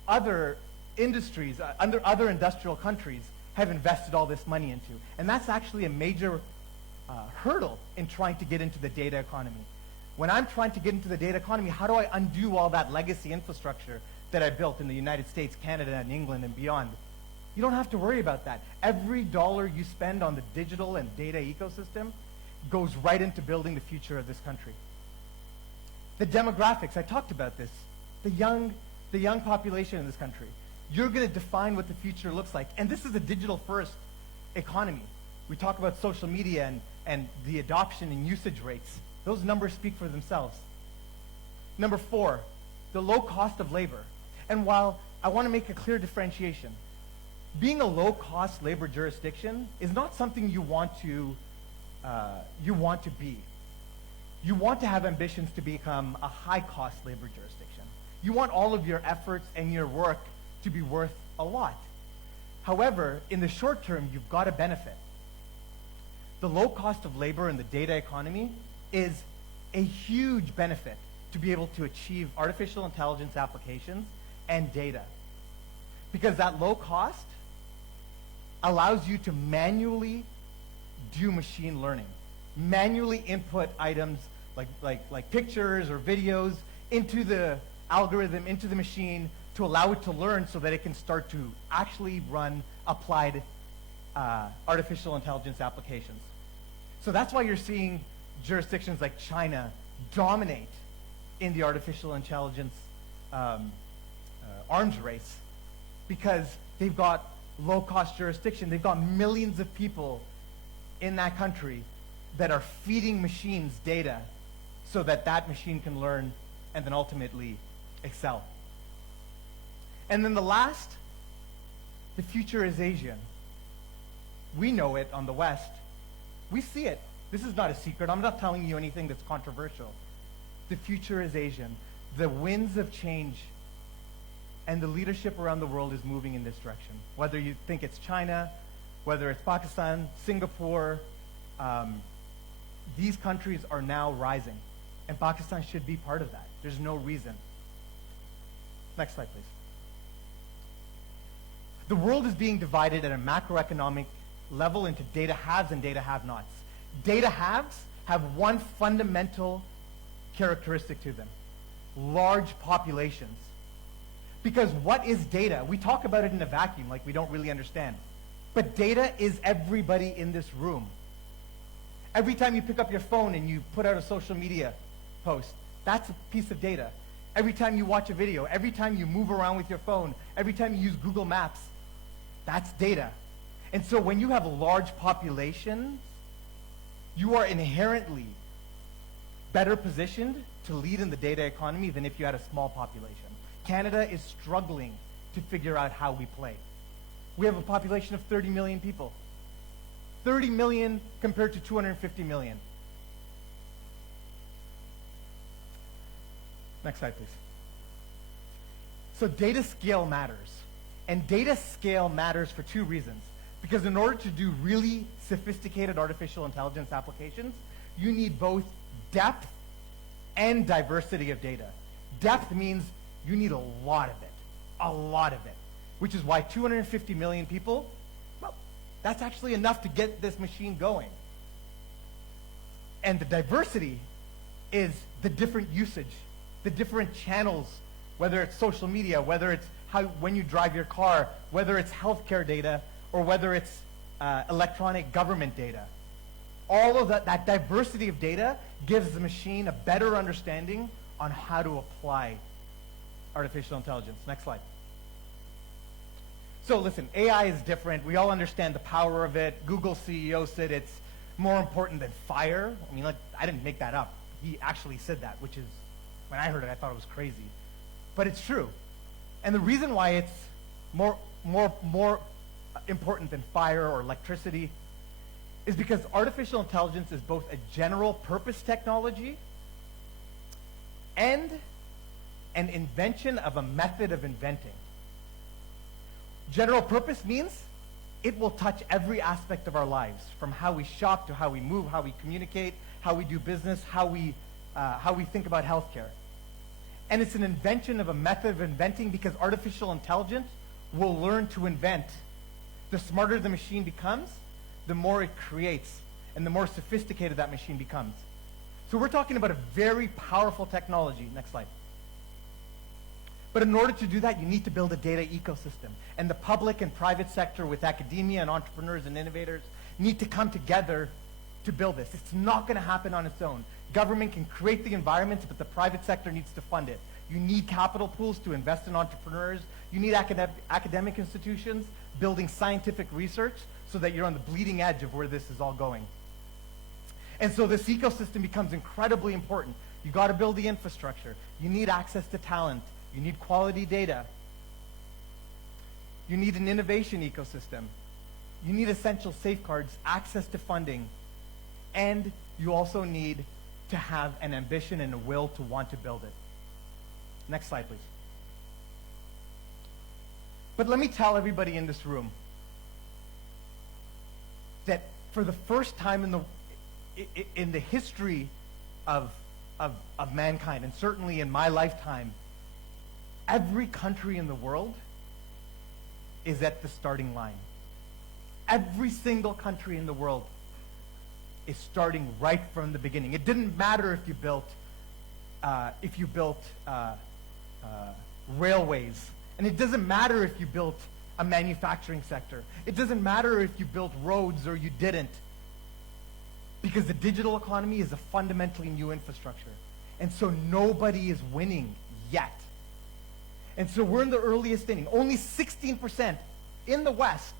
other industries, other industrial countries have invested all this money into. And that's actually a major hurdle in trying to get into the data economy. When I'm trying to get into the data economy, how do I undo all that legacy infrastructure that I built in the United States, Canada, and England, and beyond? You don't have to worry about that. Every dollar you spend on the digital and data ecosystem goes right into building the future of this country. The demographics, I talked about this. The young population in this country. You're going to define what the future looks like. And this is a digital-first economy. We talk about social media and the adoption and usage rates. Those numbers speak for themselves. Number four, the low cost of labor. And while I want to make a clear differentiation, being a low-cost labor jurisdiction is not something you want to be. You want to have ambitions to become a high-cost labor jurisdiction. You want all of your efforts and your work to be worth a lot. However, in the short term, you've got a benefit. The low cost of labor in the data economy is a huge benefit to be able to achieve artificial intelligence applications and data. Because that low cost allows you to manually do machine learning, manually input items like pictures or videos into the algorithm, into the machine, to allow it to learn so that it can start to actually run applied artificial intelligence applications. So that's why you're seeing jurisdictions like China dominate in the artificial intelligence arms race, because they've got low-cost jurisdiction. They've got millions of people in that country that are feeding machines data so that that machine can learn and then ultimately excel. And then the last, the future is Asian. We know it on the West. We see it. This is not a secret. I'm not telling you anything that's controversial. The future is Asian. The winds of change and the leadership around the world is moving in this direction. Whether you think it's China, whether it's Pakistan, Singapore, these countries are now rising. And Pakistan should be part of that. There's no reason. Next slide, please. The world is being divided at a macroeconomic level into data haves and data have-nots. Data haves have one fundamental characteristic to them. Large populations. Because what is data? We talk about it in a vacuum like we don't really understand. But data is everybody in this room. Every time you pick up your phone and you put out a social media post, that's a piece of data. Every time you watch a video, every time you move around with your phone, every time you use Google Maps, that's data. And so when you have large populations, you are inherently better positioned to lead in the data economy than if you had a small population. Canada is struggling to figure out how we play. We have a population of 30 million people. 30 million compared to 250 million. Next slide, please. So data scale matters. And data scale matters for two reasons. Because in order to do really sophisticated artificial intelligence applications, you need both depth and diversity of data. Depth means you need a lot of it. A lot of it. Which is why 250 million people, well, that's actually enough to get this machine going. And the diversity is the different usage, the different channels, whether it's social media, whether it's when you drive your car, whether it's healthcare data, or whether it's electronic government data. All of that diversity of data gives the machine a better understanding on how to apply artificial intelligence. Next slide. So listen, AI is different. We all understand the power of it. Google CEO said it's more important than fire. I mean, like, I didn't make that up. He actually said that, which is, when I heard it, I thought it was crazy. But it's true. And the reason why it's more important than fire or electricity is because artificial intelligence is both a general purpose technology and an invention of a method of inventing. General purpose means it will touch every aspect of our lives, from how we shop to how we move, how we communicate, how we do business, how we think about healthcare. And it's an invention of a method of inventing because artificial intelligence will learn to invent. The smarter the machine becomes, the more it creates, and the more sophisticated that machine becomes. So we're talking about a very powerful technology. Next slide. But in order to do that, you need to build a data ecosystem. And the public and private sector with academia and entrepreneurs and innovators need to come together to build this. It's not going to happen on its own. Government can create the environment, but the private sector needs to fund it. You need capital pools to invest in entrepreneurs. You need academic institutions building scientific research so that you're on the bleeding edge of where this is all going. And so this ecosystem becomes incredibly important. You got to build the infrastructure. You need access to talent. You need quality data. You need an innovation ecosystem. You need essential safeguards, access to funding, and you also need to have an ambition and a will to want to build it. Next slide, please. But let me tell everybody in this room that for the first time in the history of mankind, and certainly in my lifetime, every country in the world is at the starting line. Every single country in the world is starting right from the beginning. It didn't matter if you built railways, and it doesn't matter if you built a manufacturing sector. It doesn't matter if you built roads or you didn't, because the digital economy is a fundamentally new infrastructure. And so nobody is winning yet. And so we're in the earliest inning. Only 16% in the West,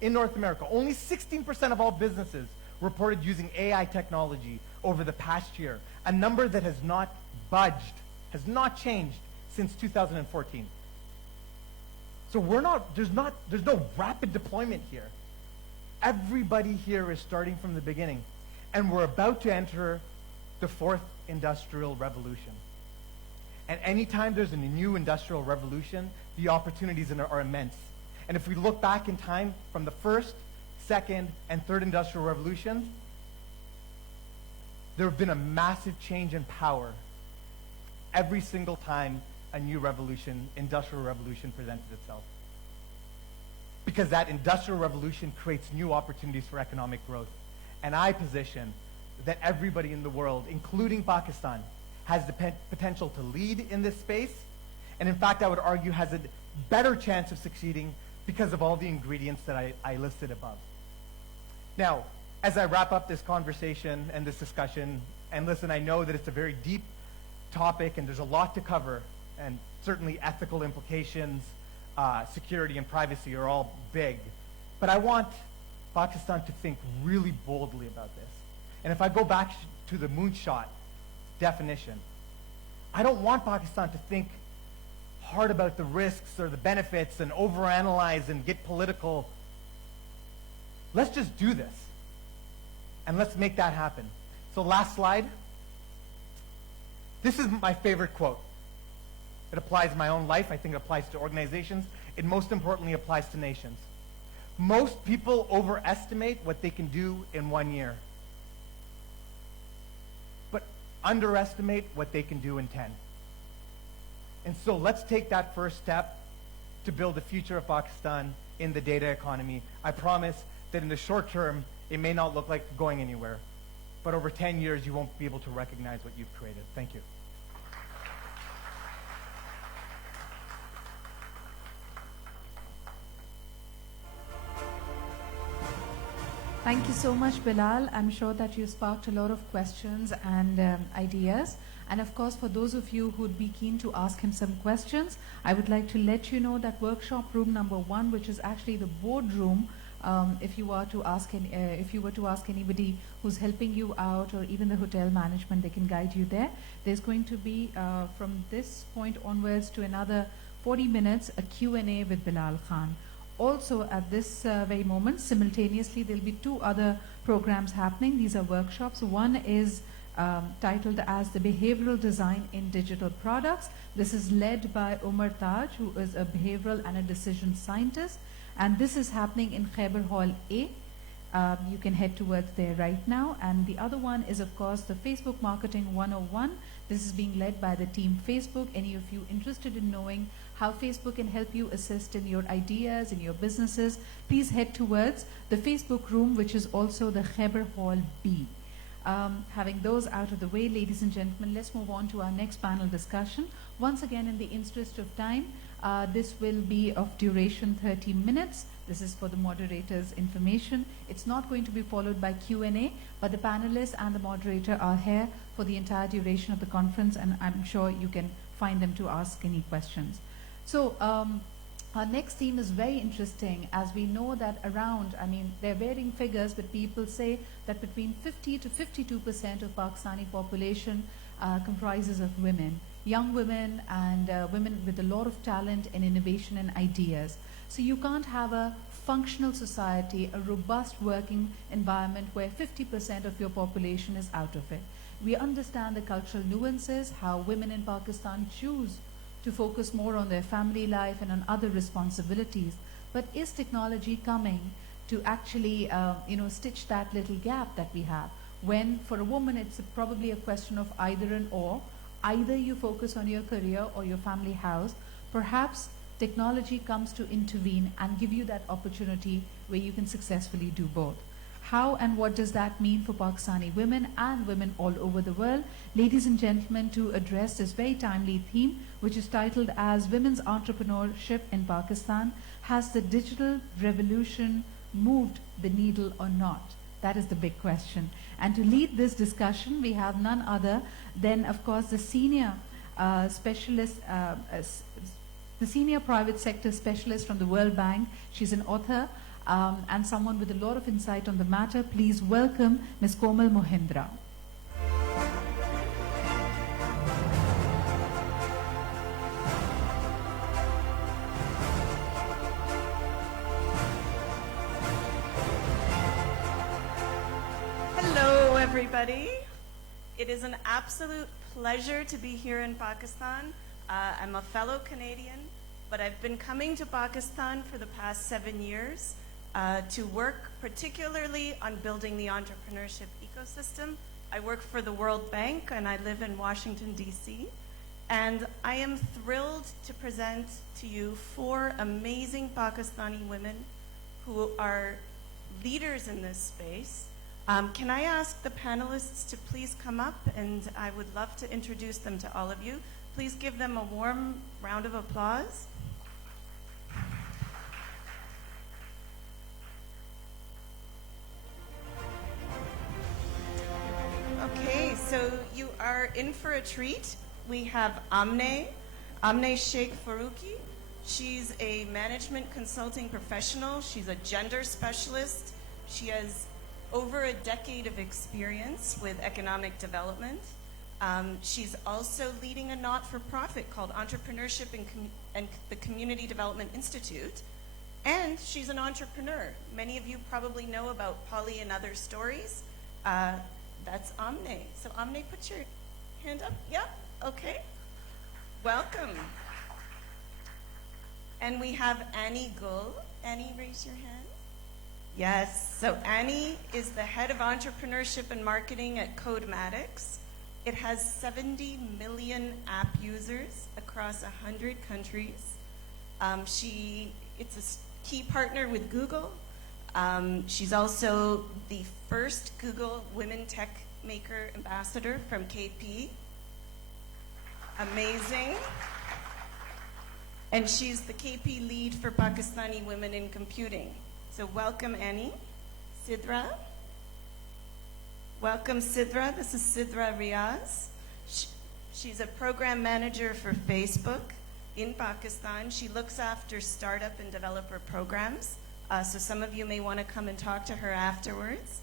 in North America, only 16% of all businesses reported using AI technology over the past year, a number that has not budged, has not changed since 2014. So there's no rapid deployment here. Everybody here is starting from the beginning, and we're about to enter the fourth industrial revolution. And anytime there's a new industrial revolution, the opportunities are immense. And if we look back in time from the first, second, and third industrial revolution, there have been a massive change in power every single time a new revolution, industrial revolution, presented itself. Because that industrial revolution creates new opportunities for economic growth. And I position that everybody in the world, including Pakistan, has the potential to lead in this space, and in fact, I would argue has a better chance of succeeding because of all the ingredients that I listed above. Now, as I wrap up this conversation and this discussion, and listen, I know that it's a very deep topic and there's a lot to cover, and certainly ethical implications, security and privacy are all big, but I want Pakistan to think really boldly about this. And if I go back to the moonshot definition, I don't want Pakistan to think hard about the risks or the benefits and overanalyze and get political. Let's just do this. And let's make that happen. So last slide. This is my favorite quote. It applies to my own life. I think it applies to organizations. It most importantly applies to nations. Most people overestimate what they can do in 1 year, but underestimate what they can do in 10. And so let's take that first step to build the future of Pakistan in the data economy. I promise that in the short term, it may not look like going anywhere, but over 10 years, you won't be able to recognize what you've created. Thank you. Thank you so much, Bilal. I'm sure that you sparked a lot of questions and ideas. And of course, for those of you who'd be keen to ask him some questions, I would like to let you know that workshop room number 1, which is actually the boardroom, if you were to ask anybody who's helping you out, or even the hotel management, they can guide you there. There's going to be, from this point onwards to another 40 minutes, a Q&A with Bilal Khan. Also, at this very moment, simultaneously, there'll be 2 other programs happening. These are workshops. One is titled as the Behavioral Design in Digital Products. This is led by Umar Taj, who is a behavioral and a decision scientist. And this is happening in Khyber Hall A. You can head towards there right now. And the other one is, of course, the Facebook Marketing 101. This is being led by the team Facebook. Any of you interested in knowing how Facebook can help you assist in your ideas, in your businesses, please head towards the Facebook room, which is also the Khyber Hall B. Having those out of the way, ladies and gentlemen, let's move on to our next panel discussion. Once again, in the interest of time, this will be of duration 30 minutes. This is for the moderator's information. It's not going to be followed by Q&A, but the panelists and the moderator are here for the entire duration of the conference, and I'm sure you can find them to ask any questions. So our next theme is very interesting, as we know that around, they're varying figures, but people say that between 50 to 52% of Pakistani population comprises of women, young women and women with a lot of talent and innovation and ideas. So you can't have a functional society, a robust working environment where 50% of your population is out of it. We understand the cultural nuances, how women in Pakistan choose to focus more on their family life and on other responsibilities. But is technology coming to actually, stitch that little gap that we have? When for a woman, it's probably a question of either and or. Either you focus on your career or your family house. Perhaps technology comes to intervene and give you that opportunity where you can successfully do both. How and what does that mean for Pakistani women and women all over the world? Ladies and gentlemen, to address this very timely theme, which is titled as Women's Entrepreneurship in Pakistan, has the digital revolution moved the needle or not? That is the big question. And to lead this discussion, we have none other than, of course, the senior specialist, the senior private sector specialist from the World Bank. She's an author and someone with a lot of insight on the matter. Please welcome Ms. Komal Mohindra. Hello, everybody. It is an absolute pleasure to be here in Pakistan. I'm a fellow Canadian, but I've been coming to Pakistan for the past 7 years to work particularly on building the entrepreneurship ecosystem. I work for the World Bank and I live in Washington, D.C. And I am thrilled to present to you 4 amazing Pakistani women who are leaders in this space. Can I ask the panelists to please come up, and I would love to introduce them to all of you. Please give them a warm round of applause. Okay, so you are in for a treat. We have Amne Sheikh Farouki. She's a management consulting professional. She's a gender specialist. She has over a decade of experience with economic development. She's also leading a not-for-profit called Entrepreneurship and the Community Development Institute. And she's an entrepreneur. Many of you probably know about Polly and Other Stories. That's Amne. So Amne, put your hand up. Yep, okay. Welcome. And we have Annie Gull. Annie, raise your hand. Yes, so Annie is the head of entrepreneurship and marketing at Codematics. It has 70 million app users across 100 countries. It's a key partner with Google. She's also the first Google Women Tech Maker Ambassador from KP. Amazing. And she's the KP lead for Pakistani women in computing. So welcome, Annie. Sidra. Welcome, Sidra. This is Sidra Riaz. She's a program manager for Facebook in Pakistan. She looks after startup and developer programs. So some of you may want to come and talk to her afterwards.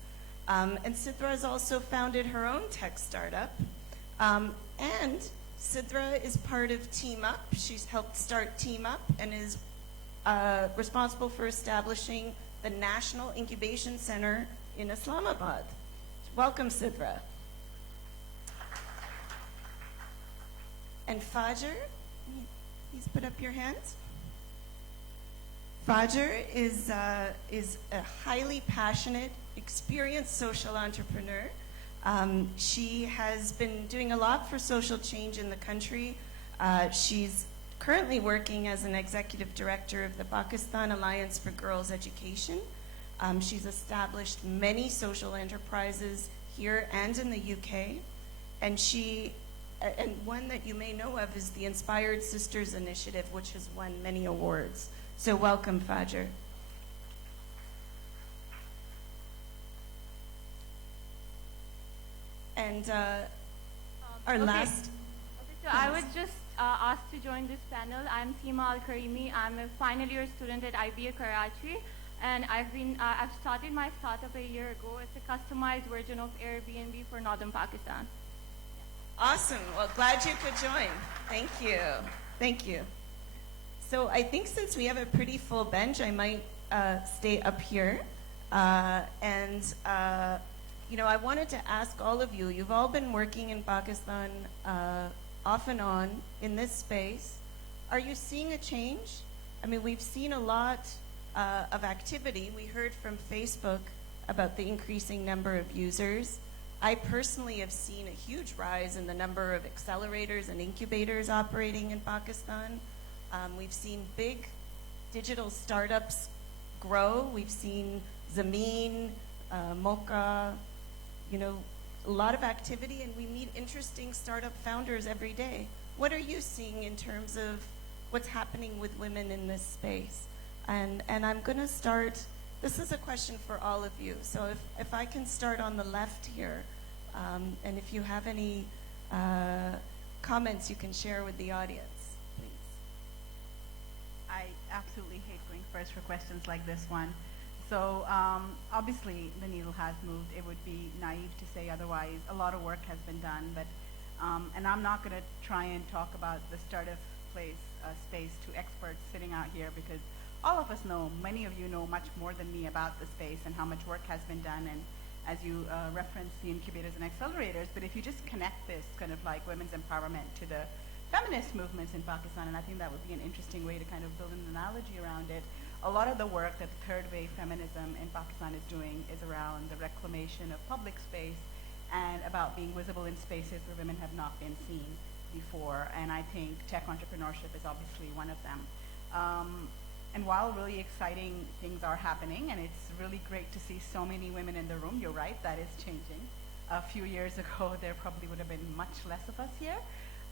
And Sidra has also founded her own tech startup. And Sidra is part of Team Up. She's helped start Team Up and is responsible for establishing the National Incubation Center in Islamabad. Welcome, Sidra. And Fajr, please put up your hands. Fajr is a highly passionate, experienced social entrepreneur. She has been doing a lot for social change in the country. She's currently working as an executive director of the Pakistan Alliance for Girls Education. She's established many social enterprises here and in the UK. And one that you may know of is the Inspired Sisters Initiative, which has won many awards. So welcome, Fajr. And our last... Okay, so I was just asked to join this panel. I'm Seema Al-Karimi. I'm a final year student at IBA Karachi. And I've started my startup a year ago. It's a customized version of Airbnb for Northern Pakistan. Awesome. Well, glad you could join. Thank you. Thank you. So I think since we have a pretty full bench, I might stay up here. You know, I wanted to ask all of you, you've all been working in Pakistan off and on in this space. Are you seeing a change? I mean, we've seen a lot of activity. We heard from Facebook about the increasing number of users. I personally have seen a huge rise in the number of accelerators and incubators operating in Pakistan. We've seen big digital startups grow. We've seen Zameen, Mocha, you know, a lot of activity, and we meet interesting startup founders every day. What are you seeing in terms of what's happening with women in this space? And I'm going to start, this is a question for all of you. So if I can start on the left here, and if you have any comments you can share with the audience. I absolutely hate going first for questions like this one. So obviously the needle has moved. It would be naive to say otherwise. A lot of work has been done, but and I'm not going to try and talk about the startup space to experts sitting out here, because all of us know, many of you know much more than me about the space and how much work has been done, and as you referenced the incubators and accelerators. But if you just connect this kind of like women's empowerment to the feminist movements in Pakistan, and I think that would be an interesting way to kind of build an analogy around it. A lot of the work that the third wave feminism in Pakistan is doing is around the reclamation of public space and about being visible in spaces where women have not been seen before. And I think tech entrepreneurship is obviously one of them. And while really exciting things are happening, and it's really great to see so many women in the room, you're right, that is changing. A few years ago, there probably would have been much less of us here.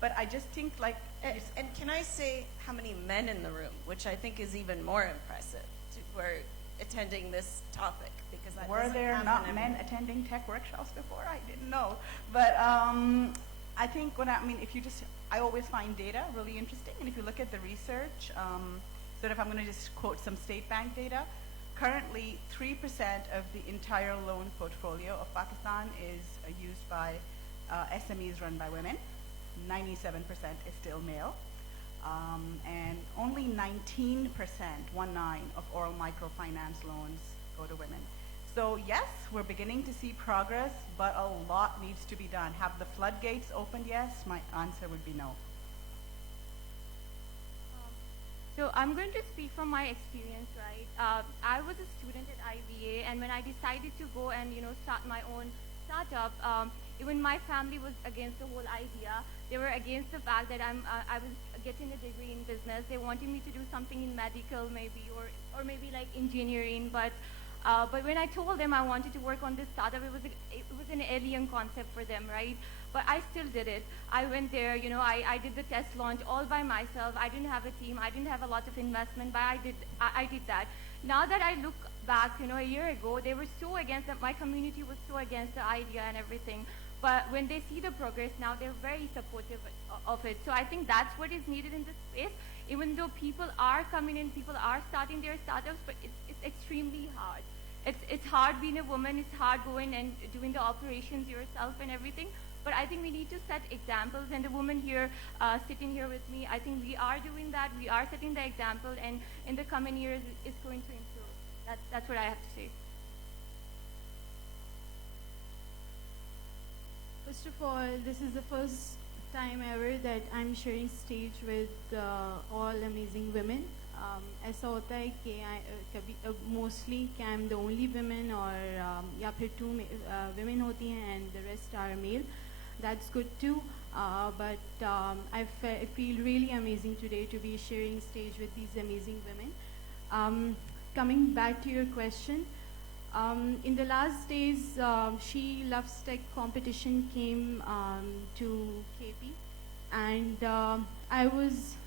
But I just think like... And can I say how many men in the room, which I think is even more impressive, who are attending this topic, because that Were doesn't there happen not everywhere. men attending tech workshops before? I didn't know. But I think if you just, I always find data really interesting. And if you look at the research, sort of I'm going to just quote some state bank data. Currently, 3% of the entire loan portfolio of Pakistan is used by SMEs run by women. 97% is still male. And only 19%, 19, of oral microfinance loans go to women. So yes, we're beginning to see progress, but a lot needs to be done. Have the floodgates opened? Yes. My answer would be no. So I'm going to speak from my experience, right? I was a student at IBA, and when I decided to go and start my own startup, even my family was against the whole idea. They were against the fact that I was getting a degree in business. They wanted me to do something in medical, maybe, or maybe like engineering. But when I told them I wanted to work on this startup, it was an alien concept for them, right? But I still did it. I went there, I did the test launch all by myself. I didn't have a team. I didn't have a lot of investment, but I did that. Now that I look back, a year ago, they were so against it. My community was so against the idea and everything. But when they see the progress now, they're very supportive of it. So I think that's what is needed in this space. Even though people are coming in, people are starting their startups, but it's extremely hard. It's hard being a woman. It's hard going and doing the operations yourself and everything. But I think we need to set examples, and the woman here sitting here with me, I think we are doing that. We are setting the example, and in the coming years, it's going to improve. That's what I have to say. First of all, this is the first time ever that I'm sharing stage with all amazing women. ऐसा होता है कि कभी mostly कि I'm the only woman or या फिर two women होती हैं and the rest are male. That's good too. But I feel really amazing today to be sharing stage with these amazing women. Coming back to your question, in the last days, She Loves Tech competition came to KP, and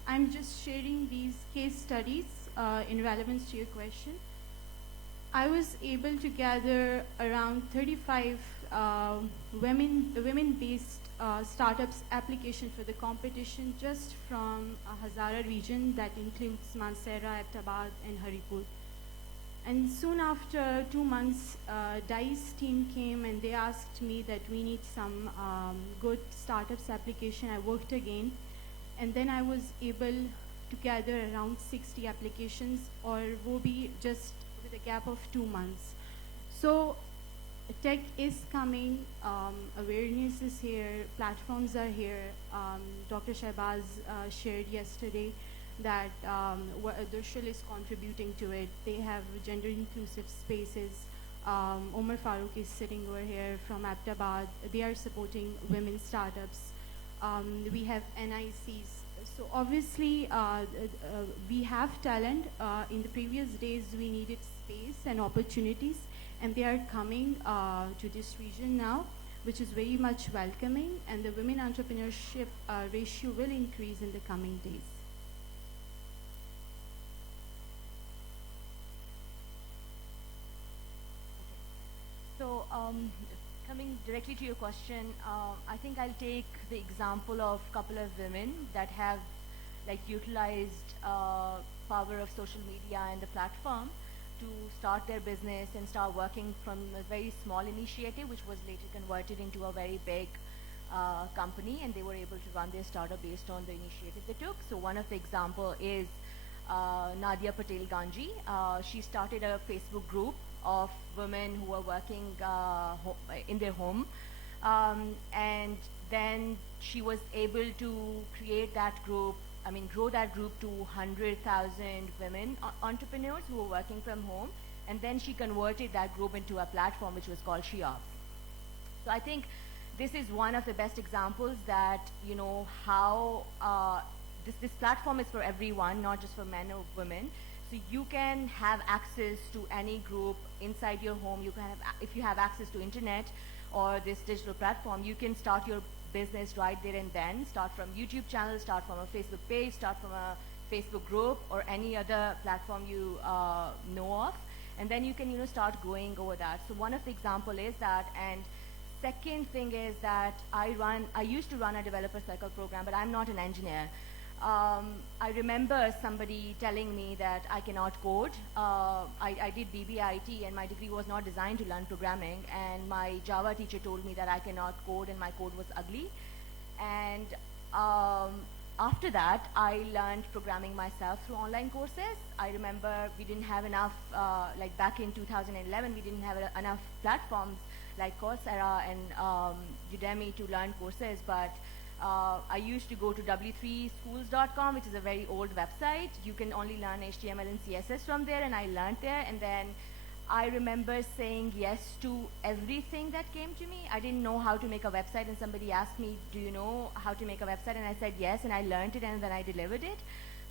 I'm just sharing these case studies in relevance to your question. I was able to gather around 35 women-based startups application for the competition just from Hazara region that includes Mansehra, Abbottabad, and Haripur. And soon after 2 months, DYS team came and they asked me that we need some good startups application. I worked again, and then I was able to gather around 60 applications, or wo bhi just with a gap of 2 months. So tech is coming, awareness is here, platforms are here. Dr. Shahbaz shared yesterday that Durshal is contributing to it. They have gender inclusive spaces. Omar Farooq is sitting over here from Abbottabad. They are supporting women startups. We have NICs. So obviously we have talent. In the previous days we needed space and opportunities, and they are coming to this region now, which is very much welcoming, and the women entrepreneurship ratio will increase in the coming days. So coming directly to your question, I think I'll take the example of a couple of women that have utilized power of social media and the platform to start their business and start working from a very small initiative, which was later converted into a very big company, and they were able to run their startup based on the initiative they took. So one of the example is Nadia Patel Ganji. She started a Facebook group of women who were working in their home, and then she was able to create that group, grow that group to 100,000 women entrepreneurs who were working from home, and then she converted that group into a platform which was called SheOps. So I think this is one of the best examples that, how this platform is for everyone, not just for men or women. So you can have access to any group inside your home. You can have, if you have access to internet or this digital platform, you can start your business right there and then. Start from YouTube channel, start from a Facebook page, start from a Facebook group or any other platform you know of. And then you can start growing over that. So one of the example is that. And second thing is that I used to run a developer circle program, but I'm not an engineer. I remember somebody telling me that I cannot code. I did BBIT and my degree was not designed to learn programming, and my Java teacher told me that I cannot code and my code was ugly. And after that, I learned programming myself through online courses. I remember we didn't have enough, like back in 2011, we didn't have enough platforms like Coursera and Udemy to learn courses, but I used to go to w3schools.com, which is a very old website. You can only learn HTML and CSS from there, and I learned there. And then I remember saying yes to everything that came to me. I didn't know how to make a website, and somebody asked me, do you know how to make a website? And I said yes, and I learned it, and then I delivered it.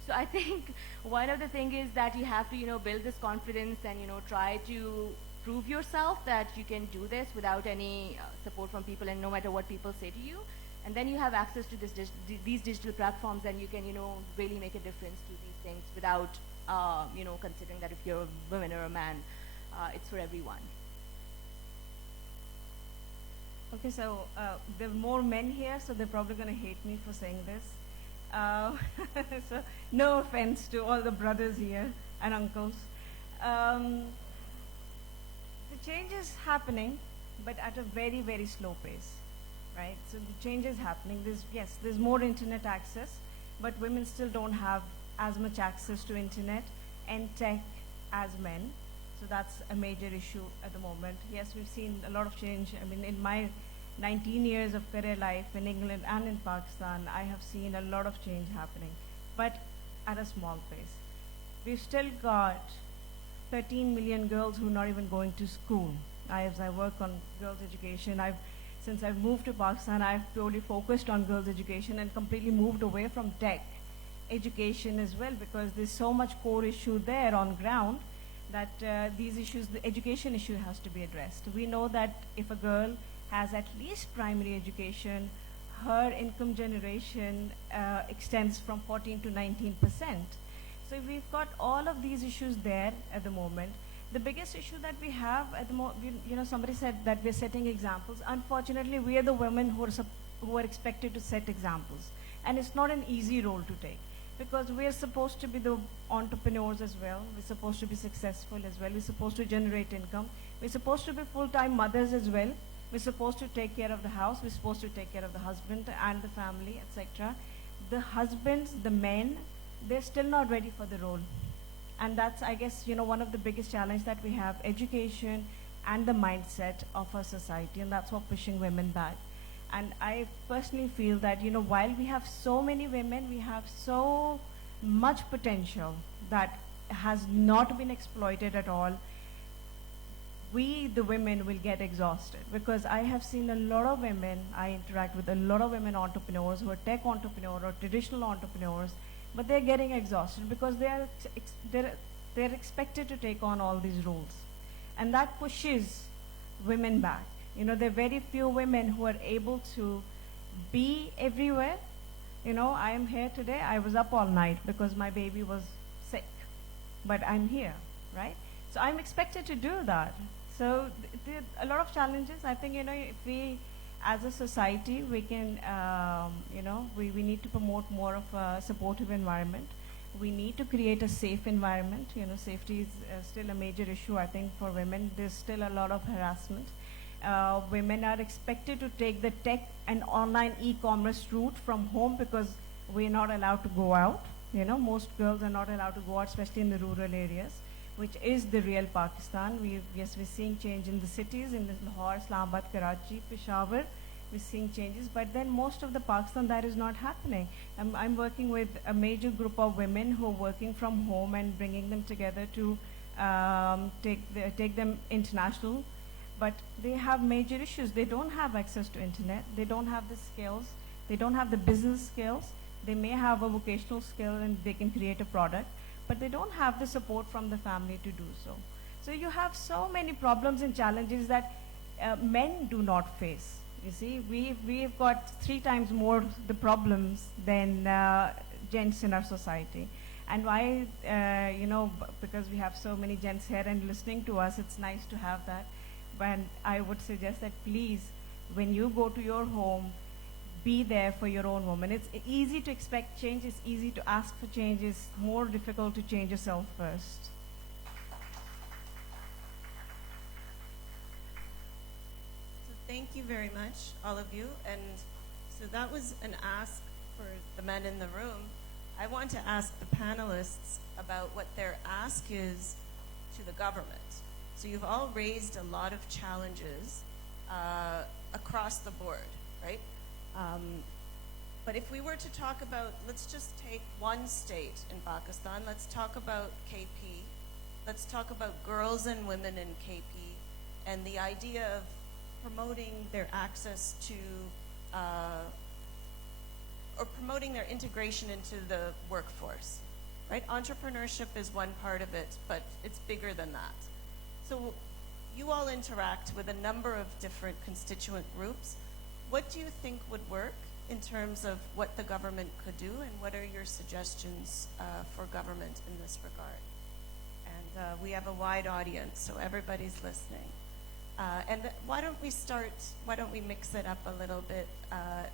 So I think one of the things is that you have to, build this confidence and, try to prove yourself that you can do this without any support from people, and no matter what people say to you. And then you have access to these digital platforms, and you can, really make a difference to these things without, considering that if you're a woman or a man, it's for everyone. Okay, so there are more men here, so they're probably going to hate me for saying this. So no offense to all the brothers here and uncles. The change is happening, but at a very, very slow pace. Right? So the change is happening. There's more internet access, but women still don't have as much access to internet and tech as men. So that's a major issue at the moment. Yes, we've seen a lot of change. I mean, in my 19 years of career life in England and in Pakistan, I have seen a lot of change happening, but at a small pace. We've still got 13 million girls who are not even going to school. As I work on girls' education, since I've moved to Pakistan, I've purely focused on girls' education and completely moved away from tech education as well, because there's so much core issue there on ground that these issues, the education issue has to be addressed. We know that if a girl has at least primary education, her income generation extends from 14 to 19%. So we've got all of these issues there at the moment. The biggest issue that we have at the moment, somebody said that we're setting examples. Unfortunately, we are the women who are expected to set examples. And it's not an easy role to take, because we're supposed to be the entrepreneurs as well. We're supposed to be successful as well. We're supposed to generate income. We're supposed to be full-time mothers as well. We're supposed to take care of the house. We're supposed to take care of the husband and the family, etc. The husbands, the men, they're still not ready for the role. And that's, I guess, one of the biggest challenges that we have, education and the mindset of our society, and that's what's pushing women back. And I personally feel that, while we have so many women, we have so much potential that has not been exploited at all. We, the women, will get exhausted, because I have seen a lot of women, I interact with a lot of women entrepreneurs who are tech entrepreneurs or traditional entrepreneurs, but they're getting exhausted because they're expected to take on all these roles. And that pushes women back. There are very few women who are able to be everywhere. I am here today. I was up all night because my baby was sick, but I'm here, right? So I'm expected to do that. So there are a lot of challenges. I think, if we, as a society, we can, we need to promote more of a supportive environment. We need to create a safe environment. Safety is still a major issue, I think, for women. There's still a lot of harassment. Women are expected to take the tech and online e-commerce route from home because we're not allowed to go out. Most girls are not allowed to go out, especially in the rural areas, which is the real Pakistan. We're seeing change in the cities, in Lahore, Islamabad, Karachi, Peshawar. We're seeing changes, but then most of the Pakistan, that is not happening. I'm working with a major group of women who are working from home and bringing them together to take them international, but they have major issues. They don't have access to internet. They don't have the skills. They don't have the business skills. They may have a vocational skill and they can create a product, but they don't have the support from the family to do so. So you have so many problems and challenges that men do not face. You see, we've got 3 times more the problems than gents in our society. And why, because we have so many gents here and listening to us, it's nice to have that. But I would suggest that please, when you go to your home, be there for your own woman. It's easy to expect change, it's easy to ask for change, it's more difficult to change yourself first. So thank you very much, all of you. And so that was an ask for the men in the room. I want to ask the panelists about what their ask is to the government. So you've all raised a lot of challenges across the board, right? But if we were to talk about, let's just take one state in Pakistan, let's talk about KP, let's talk about girls and women in KP, and the idea of promoting their access to or promoting their integration into the workforce, right? Entrepreneurship is one part of it, but it's bigger than that. So you all interact with a number of different constituent groups. What do you think would work in terms of what the government could do, and what are your suggestions for government in this regard? And we have a wide audience, so everybody's listening. Why don't we mix it up a little bit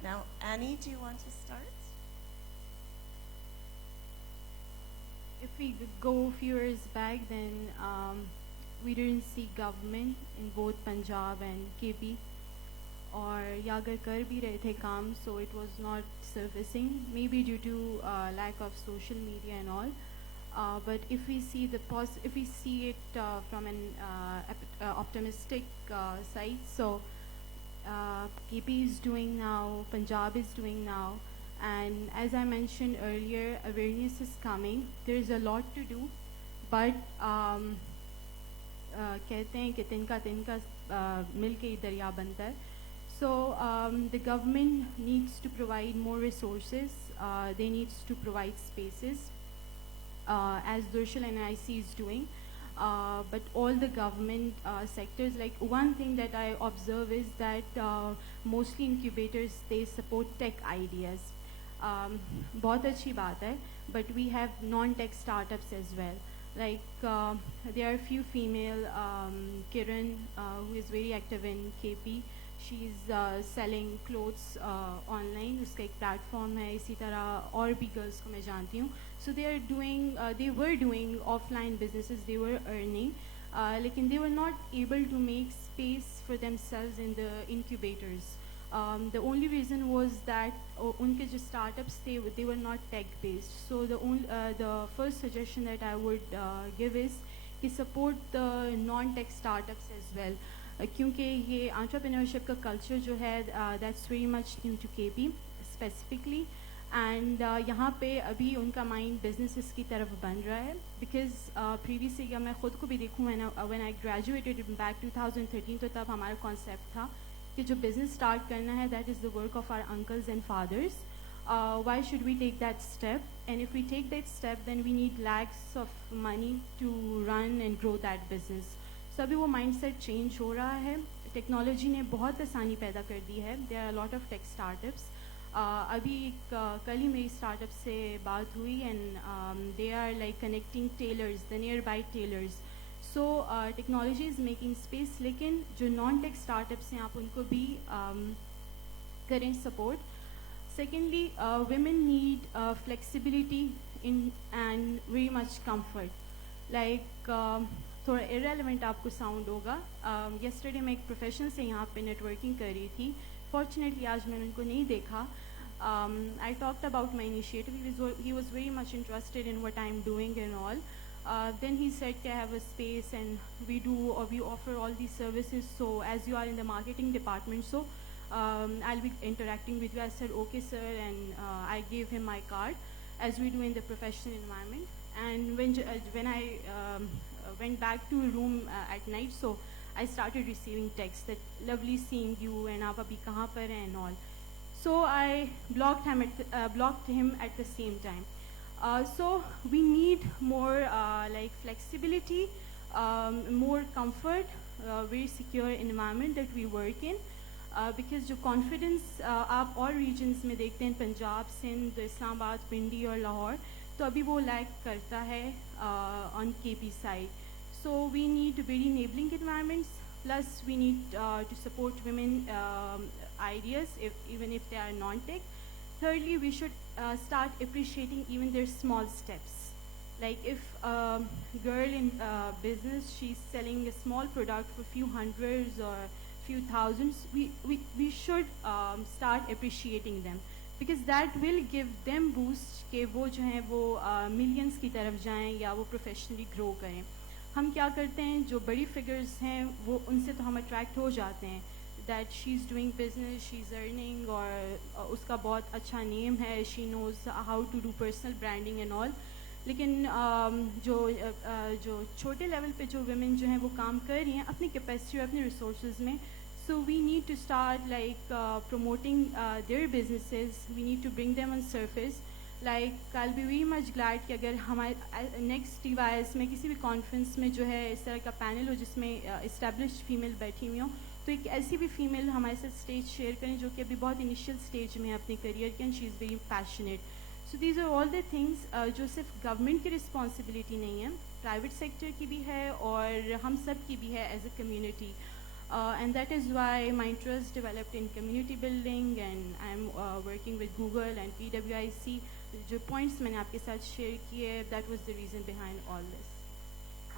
now? Annie, do you want to start? If we go a few years back, then we didn't see government in both Punjab and KP. और या अगर कर भी रहे थे काम, so it was not surfacing, maybe due to lack of social media and all. But if we see it from an optimistic side, so KP is doing now, Punjab is doing now, and as I mentioned earlier, awareness is coming. There is a lot to do, but कहते हैं कि तिनका मिल के ही दरिया बनता है. So the government needs to provide more resources. They need to provide spaces, as Durshal and IC is doing. But all the government sectors, like one thing that I observe is that mostly incubators, they support tech ideas. बहुत अच्छी बात है, but we have non-tech startups as well. Like there are a few female, Kiran, who is very active in KP. She's selling clothes online. उसका एक platform है. इसी तरह और भी girls को मैं जानती हूँ. So they were doing offline businesses. They were earning, लेकिन they were not able to make space for themselves in the incubators. The only reason was that उनके जो startups they were not tech based. So the first suggestion that I would give is to support the non-tech startups as well. क्योंकि ये entrepreneurship का culture जो है that's very much new to KP specifically, and यहाँ पे अभी उनका mind businesses की तरफ बन रहा है, because previously मैं खुद को भी देखूँ when I graduated back 2013, तो तब हमारा concept था कि जो business start करना है that is the work of our uncles and fathers. Why should we take that step? And if we take that step, then we need lakhs of money to run and grow that business. So अभी वो mindset change हो रहा है. Technology ने बहुत आसानी पैदा कर दी है. There are a lot of tech startups. अभी कल ही मेरी startup से बात हुई, and they are like connecting tailors, the nearby tailors. So technology is making space, लेकिन जो non-tech startups हैं आप उनको भी करें support. Secondly, women need flexibility and very much comfort. Like थोड़ा irrelevant आपको sound होगा. Yesterday मैं एक professional से यहाँ पे networking कर रही थी. Fortunately आज मैंने उनको नहीं देखा. I talked about my initiative. He was very much interested in what I'm doing and all. Then he said, I have a space and we offer all these services. So as you are in the marketing department, so I'll be interacting with you. I said, okay, sir, and I gave him my card, as we do in the professional environment. And when I went back to room at night, so I started receiving texts that lovely seeing you and aap abhi kahan par hai and all. So I blocked him at the same time. So we need more like flexibility, more comfort, very secure environment that we work in. Because जो confidence आप और regions में देखते हैं पंजाब, सिंध, इस्लामाबाद, पिंडी और लाहौर, तो अभी वो lack करता है on KP side. So we need very enabling environments. Plus we need to support women ideas, even if they are non-tech. Thirdly, we should start appreciating even their small steps. Like if a girl in business, she's selling a small product for few hundreds or few thousands, we should start appreciating them, because that will give them boost कि वो जो हैं वो millions की तरफ जाएं या वो professionally grow करें. हम क्या करते हैं, जो बड़ी figures हैं वो उनसे तो हम attract हो जाते हैं, that she's doing business, she's earning, और उसका बहुत अच्छा name है, she knows how to do personal branding and all. लेकिन जो छोटे लेवल पे जो women जो हैं वो काम कर रही हैं अपनी capacity और अपने resources में, so we need to start like promoting their businesses. We need to bring them on surface. Like I'll be very much glad कि अगर हमारे next DYS में किसी भी conference में जो है इस तरह का panel हो जिसमें established female बैठी हुई हो, तो एक ऐसी भी female हमारे साथ stage share करें जो कि अभी बहुत initial stage में है अपने career के, and she is very passionate. So these are all the things जो सिर्फ government की responsibility नहीं है, private sector की भी है और हम सब की भी है as a community. And that is why my interest developed in community building, and I'm working with Google and PWIC. जो points मैंने आपके साथ share किए, that was the reason behind all this.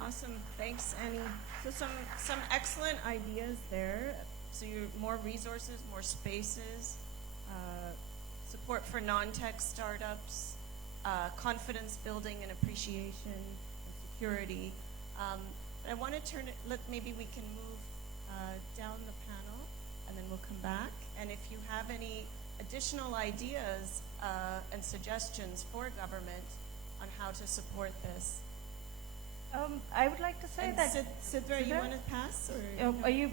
Awesome, thanks Annie. So some excellent ideas there. So more resources, more spaces, support for non-tech startups, confidence building and appreciation, and security. I want to turn it, maybe we can move down the panel and then we'll come back. And if you have any additional ideas and suggestions for government on how to support this. I would like to say and that Sidra, you want to pass? Or are you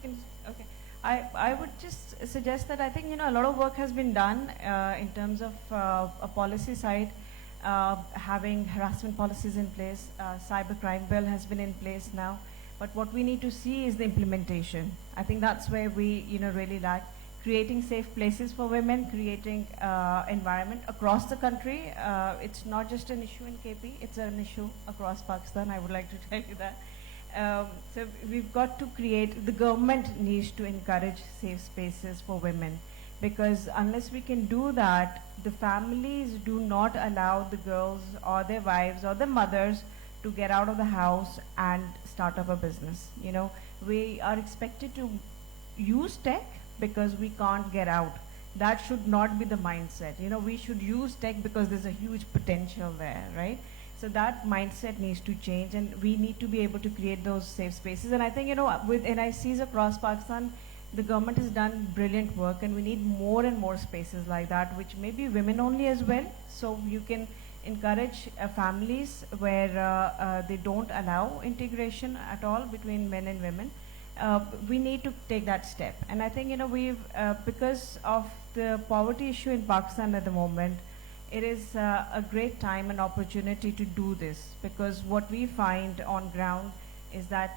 can, okay. I would just suggest that I think a lot of work has been done in terms of a policy side, having harassment policies in place. Cybercrime bill has been in place now, but what we need to see is the implementation. I think that's where we really lack. Creating safe places for women, creating environment across the country. It's not just an issue in KP, it's an issue across Pakistan, I would like to tell you that. So we've got to create, the government needs to encourage safe spaces for women, because unless we can do that, the families do not allow the girls or their wives or their mothers to get out of the house and start up a business. We are expected to use tech because we can't get out. That should not be the mindset. We should use tech because there's a huge potential there, right? So that mindset needs to change, and we need to be able to create those safe spaces. And I think, with NICs across Pakistan, the government has done brilliant work, and we need more and more spaces like that, which may be women only as well. So you can encourage families where they don't allow integration at all between men and women. We need to take that step. And I think, we've, because of the poverty issue in Pakistan at the moment, it is a great time and opportunity to do this, because what we find on ground is that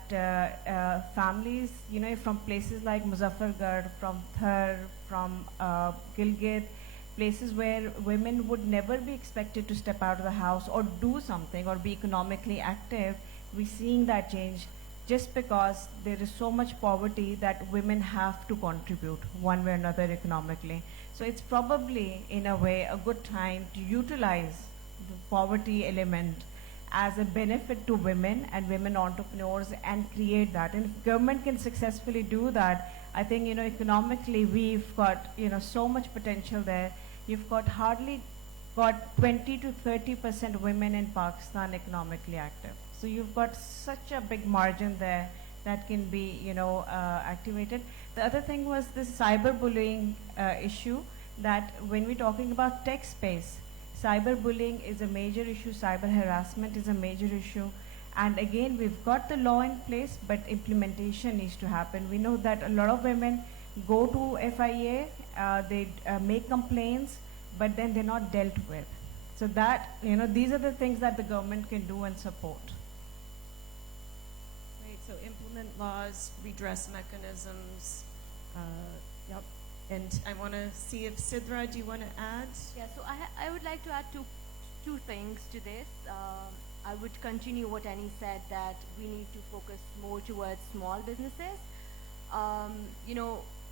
families, from places like Muzaffargarh, from Thar, from Gilgit, places where women would never be expected to step out of the house or do something or be economically active, we're seeing that change just because there is so much poverty that women have to contribute one way or another economically. So it's probably, in a way, a good time to utilize the poverty element as a benefit to women and women entrepreneurs and create that. And if government can successfully do that, I think, economically we've got, so much potential there. You've got hardly got 20 to 30% women in Pakistan economically active. So you've got such a big margin there that can be, activated. The other thing was this cyberbullying issue, that when we're talking about tech space, cyberbullying is a major issue, cyber harassment is a major issue. And again, we've got the law in place, but implementation needs to happen. We know that a lot of women go to FIA, they make complaints, but then they're not dealt with. So that, these are the things that the government can do and support. Right, so implement laws, redress mechanisms, yep. And I want to see if Sidra, do you want to add? Yeah, so I would like to add two things to this. I would continue what Annie said, that we need to focus more towards small businesses.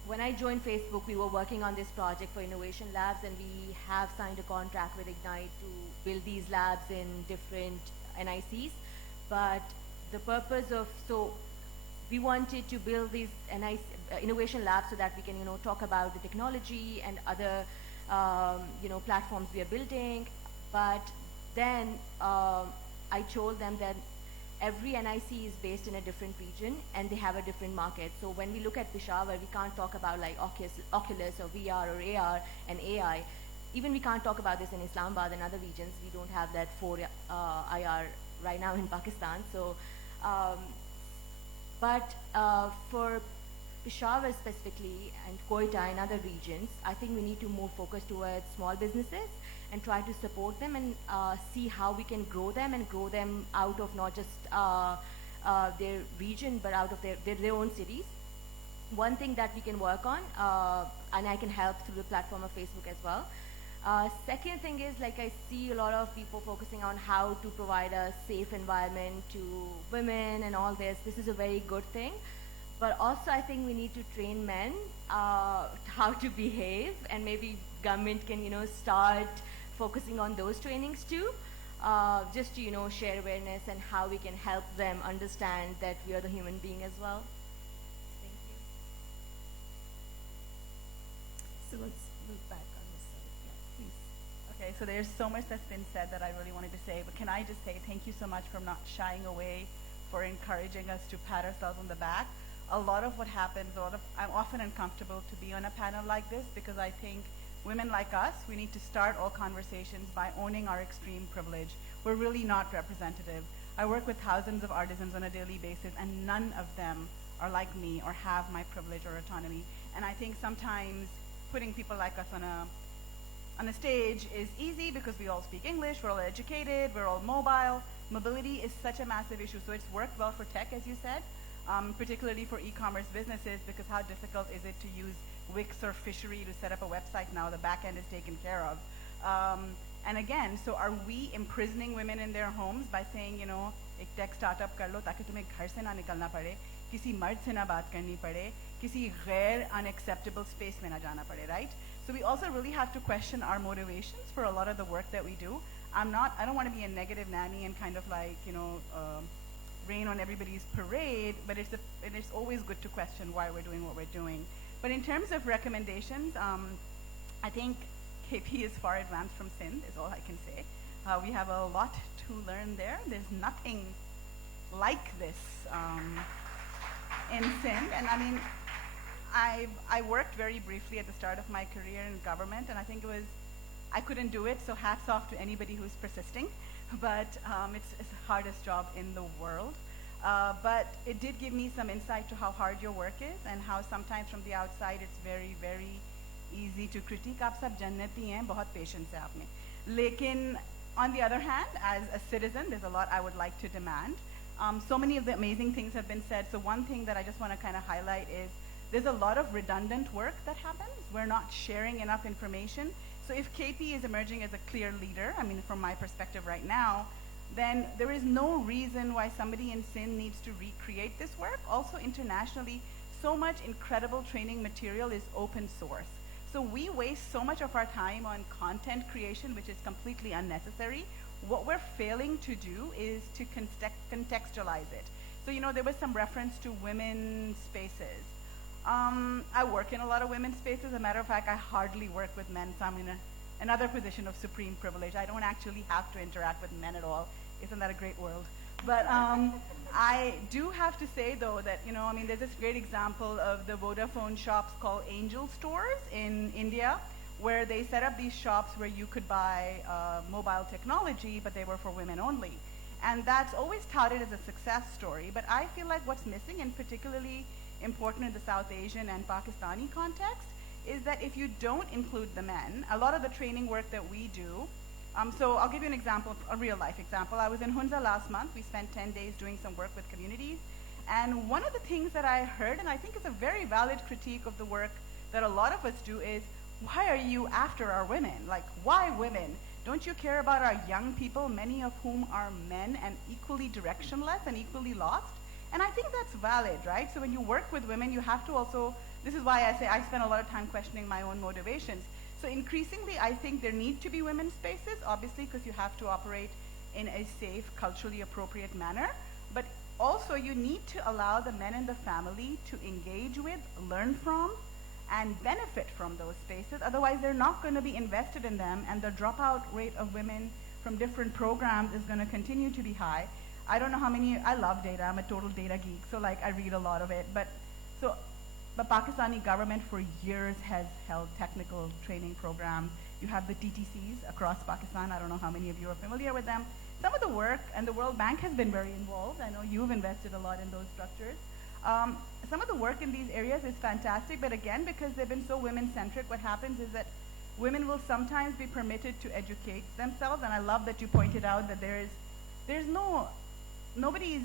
When I joined Facebook, we were working on this project for Innovation Labs, and we have signed a contract with Ignite to build these labs in different NICs. But the purpose of, we wanted to build these innovation labs so that we can, talk about the technology and other, platforms we are building. But then I told them that every NIC is based in a different region and they have a different market. So when we look at Peshawar, we can't talk about like Oculus or VR or AR and AI. Even we can't talk about this in Islamabad and other regions. We don't have that for IR right now in Pakistan. So, for Peshawar specifically and Quetta and other regions, I think we need to more focus towards small businesses and try to support them and see how we can grow them out of not just their region but out of their own cities. One thing that we can work on, and I can help through the platform of Facebook as well. Second thing is, like, I see a lot of people focusing on how to provide a safe environment to women and all this. This is a very good thing. But also I think we need to train men how to behave, and maybe government can, start focusing on those trainings too, just to, share awareness and how we can help them understand that we are the human being as well. Thank you. So let's move back on this side. Yeah, please. Okay, so there's so much that's been said that I really wanted to say, but can I just say thank you so much for not shying away, for encouraging us to pat ourselves on the back. A lot of what happens, I'm often uncomfortable to be on a panel like this because I think women like us, we need to start all conversations by owning our extreme privilege. We're really not representative. I work with thousands of artisans on a daily basis, and none of them are like me or have my privilege or autonomy. And I think sometimes putting people like us on a stage is easy because we all speak English, we're all educated, we're all mobile. Mobility is such a massive issue, so it's worked well for tech, as you said. Particularly for e-commerce businesses, because how difficult is it to use Wix or Fishery to set up a website now? The back end is taken care of. And again, so are we imprisoning women in their homes by saying, ek tech startup kar lo taaki tumhe ghar se na nikalna pade, kisi mard se na baat karni pade, kisi ghair unacceptable space mein na jana pade, right? So we also really have to question our motivations for a lot of the work that we do. I don't want to be a negative nanny and kind of like, rain on everybody's parade, but it's always good to question why we're doing what we're doing. But in terms of recommendations, I think KP is far advanced from Sindh, is all I can say. We have a lot to learn there. There's nothing like this in Sindh. And I mean, I worked very briefly at the start of my career in government, and I think I couldn't do it, so hats off to anybody who's persisting. But it's the hardest job in the world. But it did give me some insight to how hard your work is and how sometimes from the outside it's very, very easy to critique. आप सब जन्नती हैं, बहुत patience है आप में. लेकिन on the other hand, as a citizen, there's a lot I would like to demand. So many of the amazing things have been said. So one thing that I just want to kind of highlight is there's a lot of redundant work that happens. We're not sharing enough information. So if KP is emerging as a clear leader, I mean, from my perspective right now, then there is no reason why somebody in Sindh needs to recreate this work. Also internationally, so much incredible training material is open source. So we waste so much of our time on content creation, which is completely unnecessary. What we're failing to do is to contextualize it. So, there was some reference to women's spaces. I work in a lot of women's spaces. As a matter of fact, I hardly work with men, so I'm in another position of supreme privilege. I don't actually have to interact with men at all. Isn't that a great world? But I do have to say, though, that, there's this great example of the Vodafone shops called Angel Stores in India, where they set up these shops where you could buy mobile technology, but they were for women only. And that's always touted as a success story. But I feel like what's missing, and particularly important in the South Asian and Pakistani context, is that if you don't include the men, a lot of the training work that we do So I'll give you an example, a real life example. I was in Hunza last month. We spent 10 days doing some work with communities. And one of the things that I heard, and I think is a very valid critique of the work that a lot of us do, is why are you after our women? Like, why women? Don't you care about our young people, many of whom are men and equally directionless and equally lost? And I think that's valid, right? So when you work with women, you have to also, this is why I say I spend a lot of time questioning my own motivations. So increasingly, I think there need to be women's spaces, obviously, because you have to operate in a safe, culturally appropriate manner. But also, you need to allow the men in the family to engage with, learn from, and benefit from those spaces. Otherwise, they're not going to be invested in them, and the dropout rate of women from different programs is going to continue to be high. I don't know how many, I love data, I'm a total data geek, so like I read a lot of it. But the Pakistani government for years has held technical training programs. You have the TTCs across Pakistan. I don't know how many of you are familiar with them. Some of the work, and the World Bank has been very involved. I know you've invested a lot in those structures. Some of the work in these areas is fantastic, but again, because they've been so women-centric, what happens is that women will sometimes be permitted to educate themselves, and I love that you pointed out that nobody's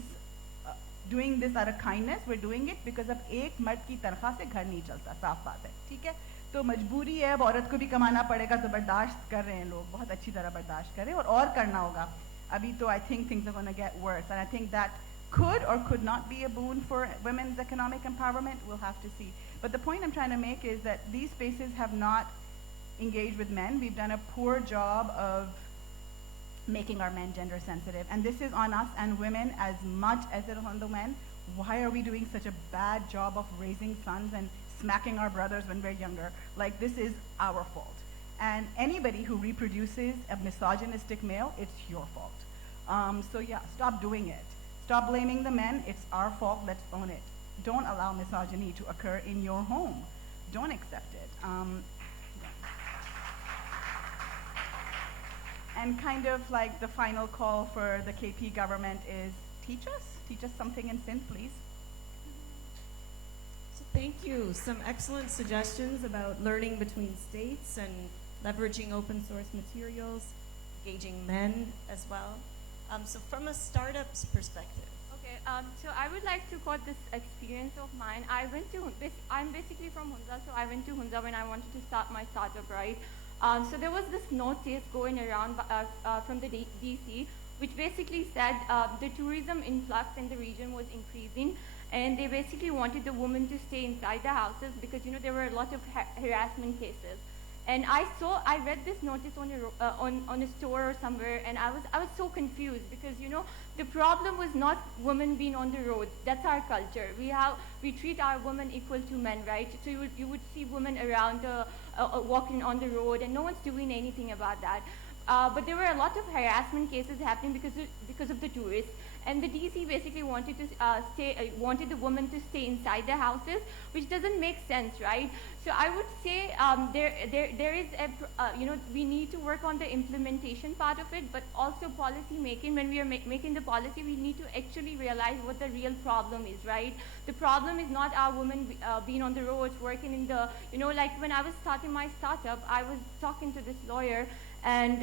doing this out of kindness. We're doing it because अब एक मर्द की तनख्वाह से घर नहीं चलता, साफ बात है, ठीक है? तो मजबूरी है, अब औरत को भी कमाना पड़ेगा, तो बर्दाश्त कर रहे हैं लोग, बहुत अच्छी तरह बर्दाश्त कर रहे हैं, और करना होगा. अभी तो I think things are going to get worse, and I think that could or could not be a boon for women's economic empowerment. We'll have to see. But the point I'm trying to make is that these spaces have not engaged with men. We've done a poor job of making our men gender sensitive. And this is on us and women as much as it is on the men. Why are we doing such a bad job of raising sons and smacking our brothers when we're younger? Like, this is our fault. And anybody who reproduces a misogynistic male, it's your fault. So yeah, stop doing it. Stop blaming the men. It's our fault. Let's own it. Don't allow misogyny to occur in your home. Don't accept it. And kind of like the final call for the KP government is teach us something in Sindh, please. So thank you. Some excellent suggestions about learning between states and leveraging open source materials, engaging men as well. So from a startup's perspective. Okay, so I would like to quote this experience of mine. I'm basically from Hunza, so I went to Hunza when I wanted to start my startup, right? So there was this notice going around from the DC, which basically said the tourism influx in the region was increasing, and they basically wanted the women to stay inside the houses because, you know, there were a lot of harassment cases. And I read this notice on a store or somewhere, and I was so confused because, you know, the problem was not women being on the road. That's our culture. We treat our women equal to men, right? So you would see women around walking on the road, and no one's doing anything about that. But there were a lot of harassment cases happening because of the tourists. And the DC basically wanted the women to stay inside their houses, which doesn't make sense, right? So I would say there is we need to work on the implementation part of it, but also policy making. When we are making the policy, we need to actually realize what the real problem is, right? The problem is not our women being on the roads, working in the, like when I was starting my startup, I was talking to this lawyer, and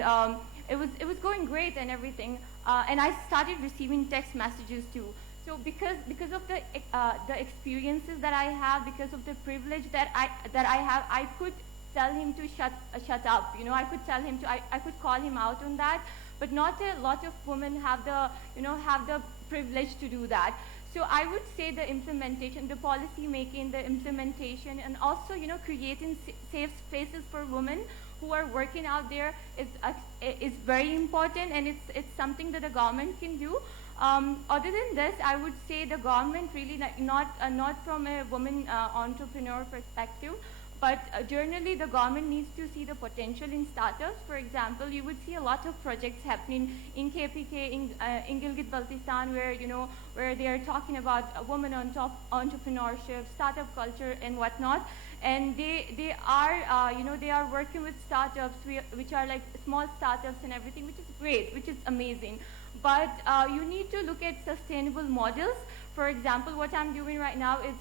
it was going great and everything, and I started receiving text messages too. So because of the experiences that I have, because of the privilege that I have, I could tell him to shut up. I could tell him I could call him out on that, but not a lot of women have the privilege to do that. So I would say the implementation, the policy making, the implementation, and also creating safe spaces for women who are working out there is very important, and it's something that the government can do. Other than this, I would say the government really not from a woman entrepreneur perspective, but generally the government needs to see the potential in startups. For example, you would see a lot of projects happening in KPK, in Gilgit-Baltistan, where they are talking about women on top entrepreneurship, startup culture, and whatnot. And they are working with startups which are like small startups and everything, which is great, which is amazing. But you need to look at sustainable models. for example, what I'm doing right now is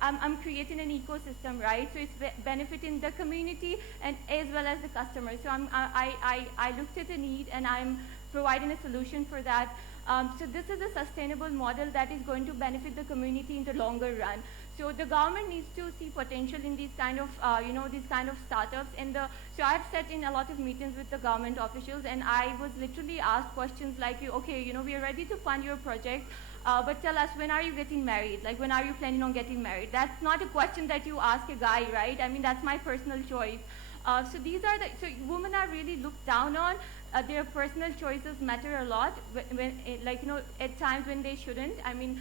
I'm creating an ecosystem, right? So it's benefiting the community and as well as the customer. So I looked at a need and I'm providing a solution for that. So this is a sustainable model that is going to benefit the community in the longer run. So the government needs to see potential in these kind of, these kind of startups. So I've sat in a lot of meetings with the government officials, and I was literally asked questions like, okay, we are ready to fund your project, but tell us, when are you getting married? Like, when are you planning on getting married? That's not a question that you ask a guy, right? I mean, that's my personal choice. So women are really looked down on. Their personal choices matter a lot, at times when they shouldn't. I mean,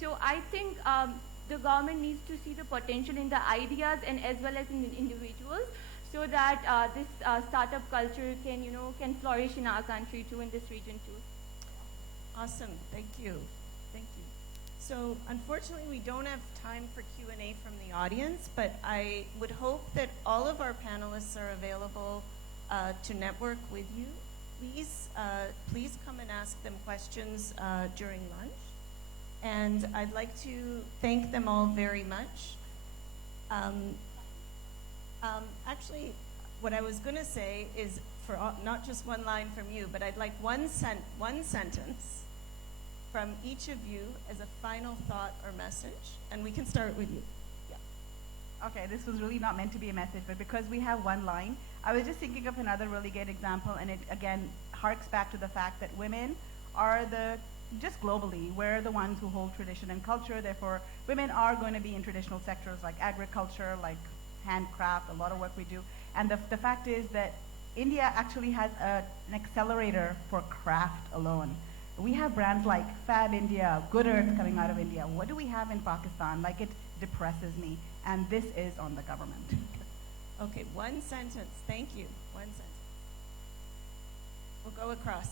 so I think the government needs to see the potential in the ideas and as well as in the individuals, so that this startup culture can flourish in our country too, in this region too. Awesome, thank you. Thank you. So unfortunately, we don't have time for Q&A from the audience, but I would hope that all of our panelists are available to network with you. Please come and ask them questions during lunch. And I'd like to thank them all very much. Actually, what I was going to say is, for not just one line from you, but I'd like one sentence from each of you as a final thought or message. And we can start with you. Yeah. Okay, this was really not meant to be a message, but because we have one line, I was just thinking of another really great example, and it again harks back to the fact that women are just globally, we're the ones who hold tradition and culture. Therefore, women are going to be in traditional sectors like agriculture, like handcraft, a lot of work we do. And the fact is that India actually has an accelerator for craft alone. We have brands like Fab India, Good Earth coming out of India. What do we have in Pakistan? Like, it depresses me. And this is on the government. Okay, one sentence. Thank you. One sentence. We'll go across.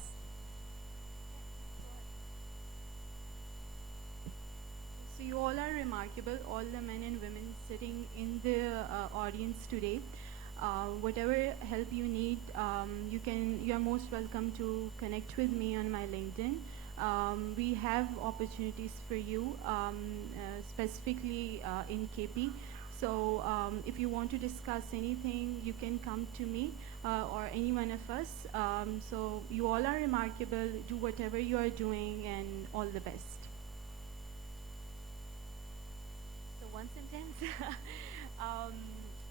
So you all are remarkable, all the men and women sitting in the audience today. Whatever help you need, you are most welcome to connect with me on my LinkedIn. We have opportunities for you, specifically in KP. So if you want to discuss anything, you can come to me or any one of us. So you all are remarkable. Do whatever you are doing, and all the best. One sentence.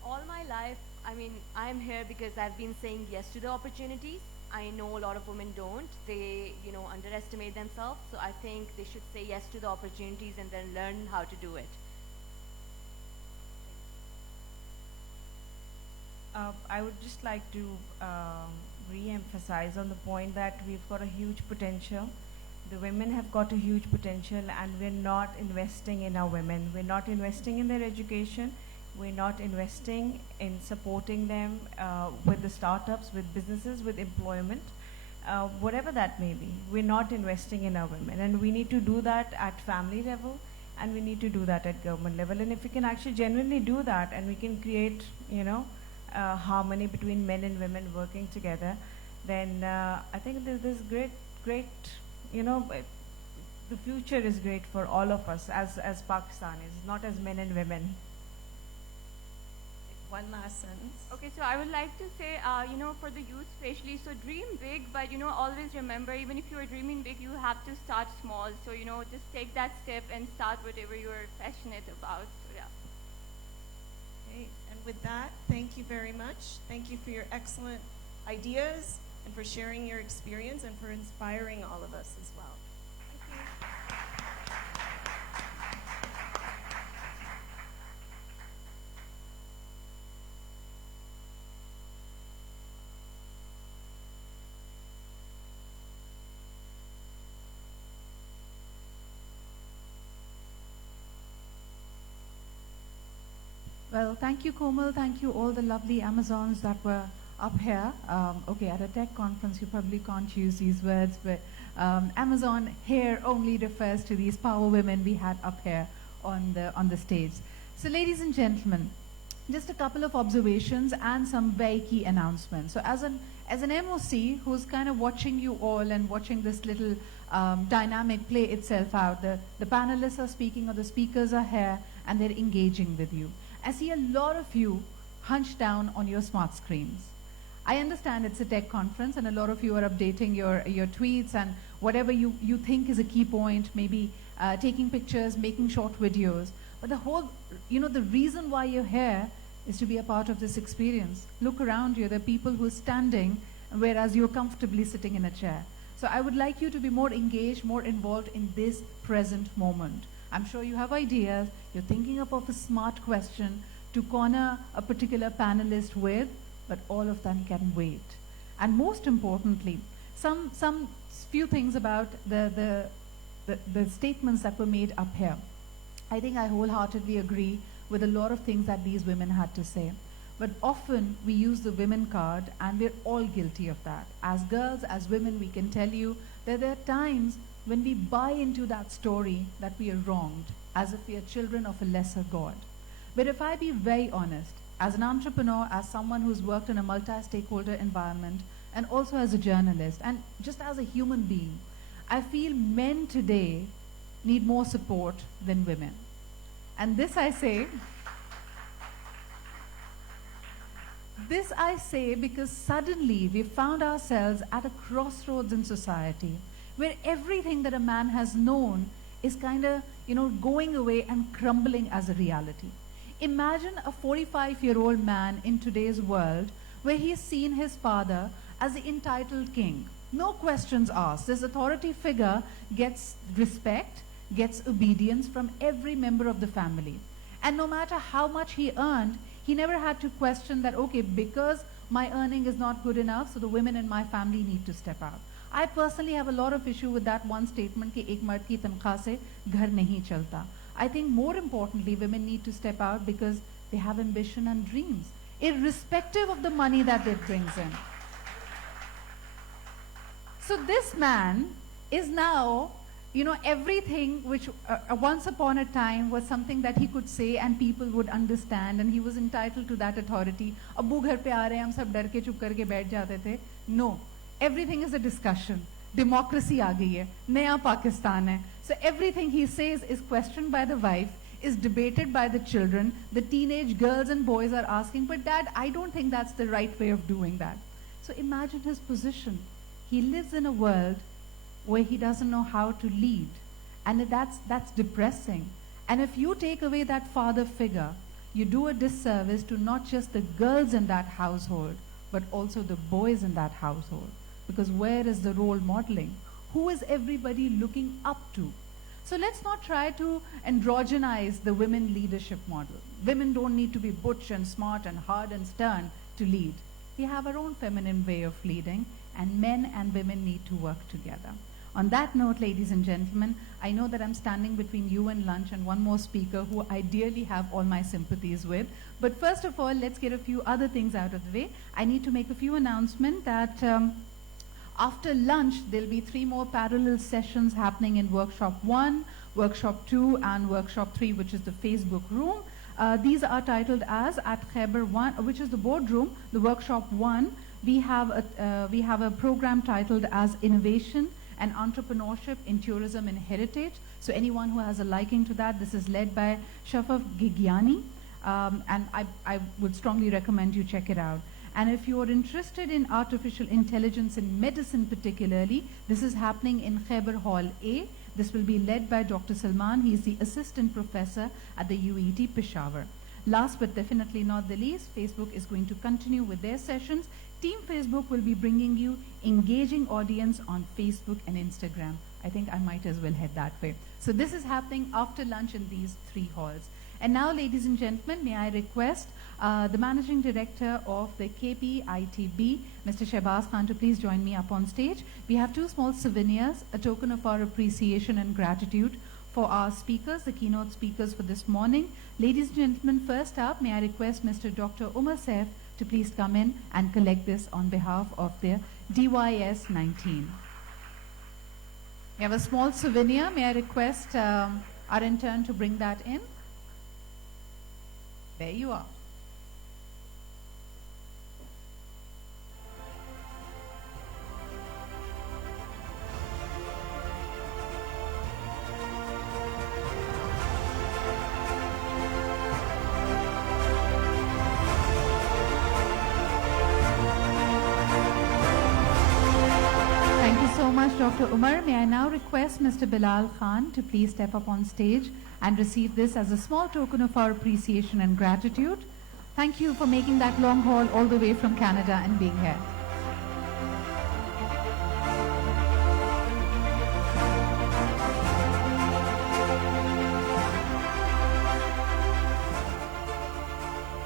All my life, I mean, I'm here because I've been saying yes to the opportunities. I know a lot of women don't. They, underestimate themselves. So I think they should say yes to the opportunities and then learn how to do it. I would just like to re-emphasize on the point that we've got a huge potential. The women have got a huge potential, and we're not investing in our women. We're not investing in their education. We're not investing in supporting them with the startups, with businesses, with employment, whatever that may be. We're not investing in our women. And we need to do that at family level, and we need to do that at government level. And if we can actually genuinely do that, and we can create, harmony between men and women working together, then I think there's great, the future is great for all of us as Pakistanis, not as men and women. One last sentence. Okay, so I would like to say, for the youth especially, so dream big, but, always remember, even if you are dreaming big, you have to start small. So, just take that step and start whatever you're passionate about. So, yeah. Okay, and with that, thank you very much. Thank you for your excellent ideas and for sharing your experience and for inspiring all of us as well. Well, thank you, Komal. Thank you, all the lovely Amazons that were up here. Okay, at a tech conference, you probably can't use these words, but Amazon here only refers to these power women we had up here on the stage. So, ladies and gentlemen, just a couple of observations and some very key announcements. So as an MOC who's kind of watching you all and watching this little dynamic play itself out, the panelists are speaking or the speakers are here and they're engaging with you. I see a lot of you hunched down on your smart screens. I understand it's a tech conference and a lot of you are updating your tweets and whatever you think is a key point, maybe taking pictures, making short videos. But the whole, the reason why you're here is to be a part of this experience. Look around you, there are people who are standing, whereas you're comfortably sitting in a chair. So I would like you to be more engaged, more involved in this present moment. I'm sure you have ideas, you're thinking of a smart question to corner a particular panelist with, but all of them can wait. And most importantly, some few things about the statements that were made up here. I think I wholeheartedly agree with a lot of things that these women had to say. But often we use the women card and we're all guilty of that. As girls, as women, we can tell you that there are times when we buy into that story that we are wronged, as if we are children of a lesser God. But if I be very honest, as an entrepreneur, as someone who's worked in a multi-stakeholder environment, and also as a journalist, and just as a human being, I feel men today need more support than women. And this I say because suddenly we found ourselves at a crossroads in society where everything that a man has known is kind of, going away and crumbling as a reality. Imagine a 45-year-old man in today's world where he's seen his father as the entitled king. No questions asked. This authority figure gets respect, gets obedience from every member of the family. And no matter how much he earned, he never had to question that, okay, because my earning is not good enough, so the women in my family need to step out. I personally have a lot of issue with that one statement, कि एक मर्द की तनख्वाह से घर नहीं चलता. I think more importantly, women need to step out because they have ambition and dreams, irrespective of the money that it brings in. So this man is now, everything which once upon a time was something that he could say and people would understand and he was entitled to that authority. अब्बू घर पे आ रहे हैं, हम सब डर के चुप करके बैठ जाते थे. No, everything is a discussion. Democracy आ गई है, नया पाकिस्तान है. So everything he says is questioned by the wife, is debated by the children. The teenage girls and boys are asking, but Dad, I don't think that's the right way of doing that. So imagine his position. He lives in a world where he doesn't know how to lead. And that's depressing. And if you take away that father figure, you do a disservice to not just the girls in that household, but also the boys in that household. Because where is the role modeling? Who is everybody looking up to? So let's not try to androgynize the women leadership model. Women don't need to be butch and smart and hard and stern to lead. We have our own feminine way of leading, and men and women need to work together. On that note, ladies and gentlemen, I know that I'm standing between you and lunch and one more speaker who I dearly have all my sympathies with. But first of all, let's get a few other things out of the way. I need to make a few announcements that after lunch, there'll be 3 more parallel sessions happening in Workshop 1, Workshop 2, and Workshop 3, which is the Facebook room. These are titled as at Khyber 1, which is the boardroom, the Workshop 1. We have a program titled as Innovation and Entrepreneurship in Tourism and Heritage. So anyone who has a liking to that, this is led by Shafaf Gigiani, and I would strongly recommend you check it out. And if you're interested in artificial intelligence in medicine particularly, this is happening in Khyber Hall A. This will be led by Dr. Salman. He's the assistant professor at the UET Peshawar. Last but definitely not the least, Facebook is going to continue with their sessions. Team Facebook will be bringing you engaging audience on Facebook and Instagram. I think I might as well head that way. So this is happening after lunch in these 3 halls. And now, ladies and gentlemen, may I request the Managing Director of the KPITB, Mr. Shehbaz Khan, to please join me up on stage. We have 2 small souvenirs, a token of our appreciation and gratitude for our speakers, the keynote speakers for this morning. Ladies and gentlemen, first up, may I request Mr. Dr. Umar Saif to please come in and collect this on behalf of the DYS19. We have a small souvenir. May I request our intern to bring that in? There you are. Umar, may I now request Mr. Bilal Khan to please step up on stage and receive this as a small token of our appreciation and gratitude. Thank you for making that long haul all the way from Canada and being here.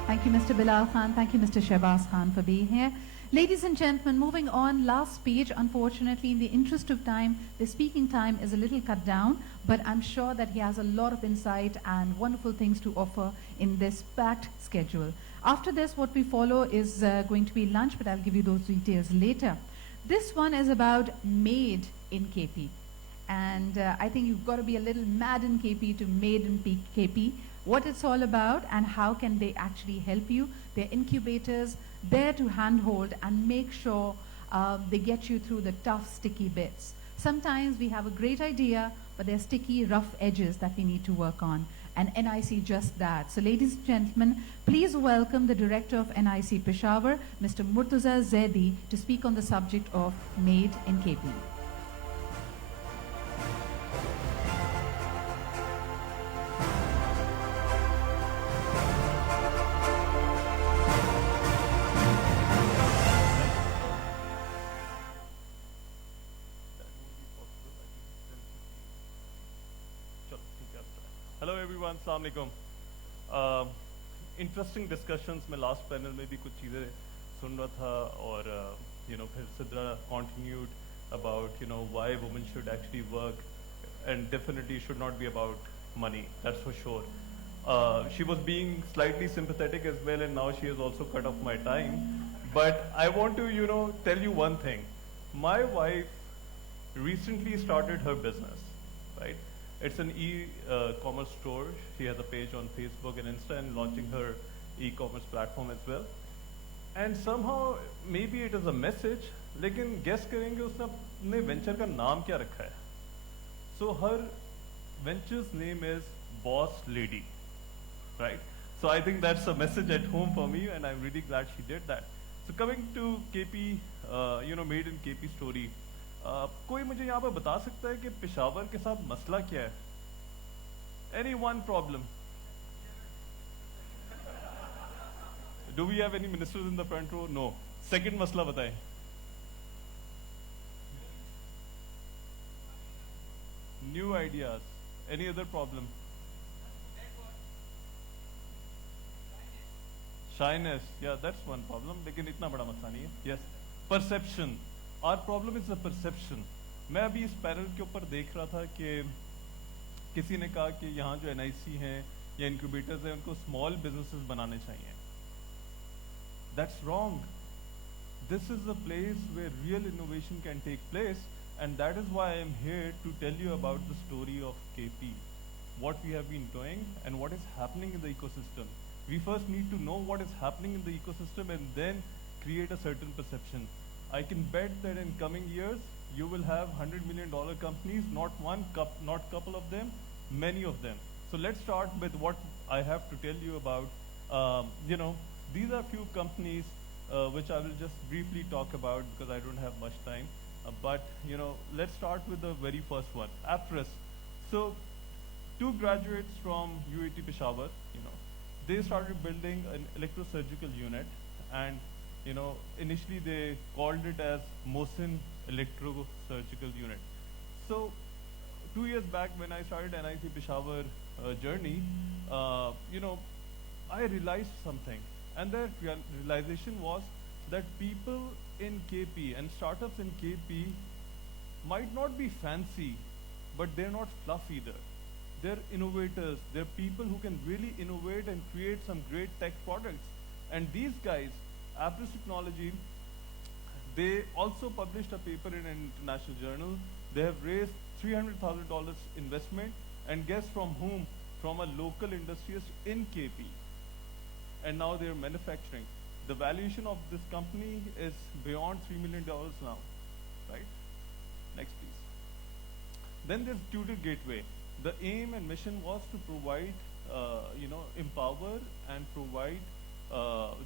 Thank you, Mr. Bilal Khan. Thank you, Mr. Shehbaz Khan, for being here. Ladies and gentlemen, moving on, last speech. Unfortunately, in the interest of time, the speaking time is a little cut down, but I'm sure that he has a lot of insight and wonderful things to offer in this packed schedule. After this, what we follow is going to be lunch, but I'll give you those details later. This one is about made in KP. And I think you've got to be a little mad in KP to made in KP. What it's all about and how can they actually help you. They're incubators, there to handhold and make sure they get you through the tough, sticky bits. Sometimes we have a great idea, but there are sticky, rough edges that we need to work on. And NIC just that. So ladies and gentlemen, please welcome the director of NIC Peshawar, Mr. Murtaza Zaidi, to speak on the subject of Made in KP. Hello everyone, Assalamu alaikum. Interesting discussions में last panel में भी कुछ चीज़ें सुन रहा था और फिर Sidra continued about why women should actually work and definitely should not be about money, that's for sure. She was being slightly sympathetic as well and now she has also cut off my time. But I want to tell you one thing. My wife recently started her business, right? It's an e-commerce store. She has a page on Facebook and Insta and launching her e-commerce platform as well. And somehow, maybe it is a message, लेकिन guess करेंगे उसने अपने venture का नाम क्या रखा है? So her venture's name is Boss Lady, right? So I think that's a message at home for me and I'm really glad she did that. So coming to KP, made in KP story. कोई मुझे यहाँ पर बता सकता है कि पेशावर के साथ मसला क्या है? Any one problem? Do we have any ministers in the front row? No. Second मसला बताएं. New ideas. Any other problem? Shyness. Yeah, that's one problem. लेकिन इतना बड़ा मसला नहीं है. Yes. Perception. Our problem is the perception. मैं अभी इस पैनल के ऊपर देख रहा था कि किसी ने कहा कि यहाँ जो NIC हैं या incubators हैं उनको small businesses बनाने चाहिए. That's wrong. This is the place where real innovation can take place and that is why I am here to tell you about the story of KP. What we have been doing and what is happening in the ecosystem. We first need to know what is happening in the ecosystem and then create a certain perception. I can bet that in coming years, you will have $100 million companies, not one, not couple of them, many of them. So let's start with what I have to tell you about. These are few companies which I will just briefly talk about because I don't have much time. Let's start with the very first one, Aptris. So, two graduates from UAT Peshawar, they started building an electrosurgical unit and initially they called it as Mohsin Electrosurgical Unit. So 2 years back when I started NIC Peshawar journey, I realized something. And that realization was that people in KP and startups in KP might not be fancy, but they're not fluff either. They're innovators. They're people who can really innovate and create some great tech products. And these guys, Aptris Technology, they also published a paper in an international journal. They have raised $300,000 investment, and guess from whom? From a local industrialist in KP. And now they're manufacturing. The valuation of this company is beyond $3 million now, right? Next, please. Then there's Tutor Gateway. The aim and mission was to provide, empower and provide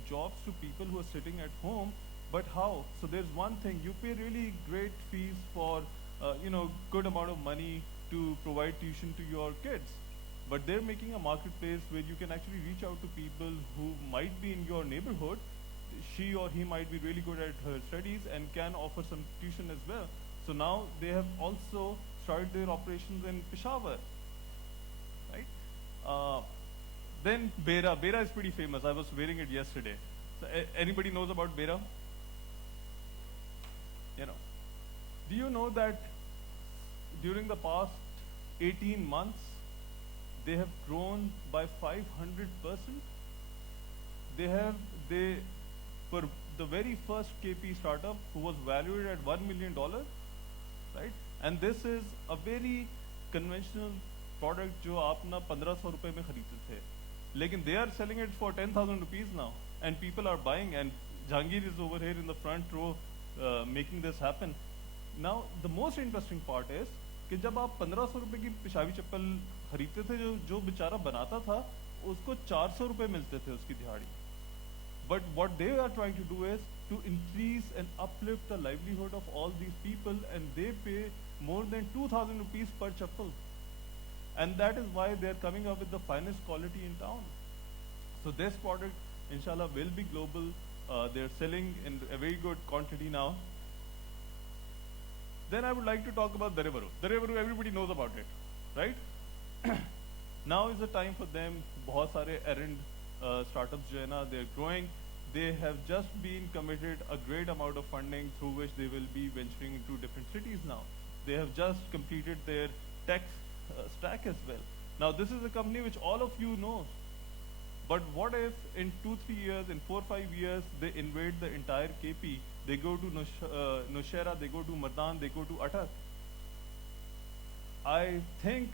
jobs to people who are sitting at home. But how? So there's one thing, you pay really great fees for good amount of money to provide tuition to your kids. But they're making a marketplace where you can actually reach out to people who might be in your neighborhood. She or he might be really good at her studies and can offer some tuition as well. So now they have also started their operations in Peshawar, right? Then Bera. Bera is pretty famous. I was wearing it yesterday. So anybody knows about Bera? Do you know that during the past 18 months, they have grown by 500%? For the very first KP startup who was valued at $1 million, right? And this is a very conventional product जो आप ना 1500 रुपए में खरीदते थे, लेकिन they are selling it for 10,000 rupees now, and people are buying. And Jahangir is over here in the front row making this happen. Now the most interesting part is कि जब आप 1500 रुपए की पेशावी चप्पल खरीदते थे, जो बेचारा बनाता था उसको 400 रुपए मिलते थे उसकी दिहाड़ी. But what they are trying to do is to increase and uplift the livelihood of all these people, and they pay more than 2,000 rupees per chappal. And that is why they are coming up with the finest quality in town. So this product, inshallah, will be global. They are selling in a very good quantity now. Then I would like to talk about Darevaru. Darevaru, everybody knows about it, right? Now is the time for them. बहुत सारे errand startups जो है ना, they're growing. They have just been committed a great amount of funding through which they will be venturing into different cities now. They have just completed their tech stack as well. Now this is a company which all of you know. But what if in 2-3 years, in 4-5 years, they invade the entire KP? They go to Nowshera, they go to Mardan, they go to Atak. I think,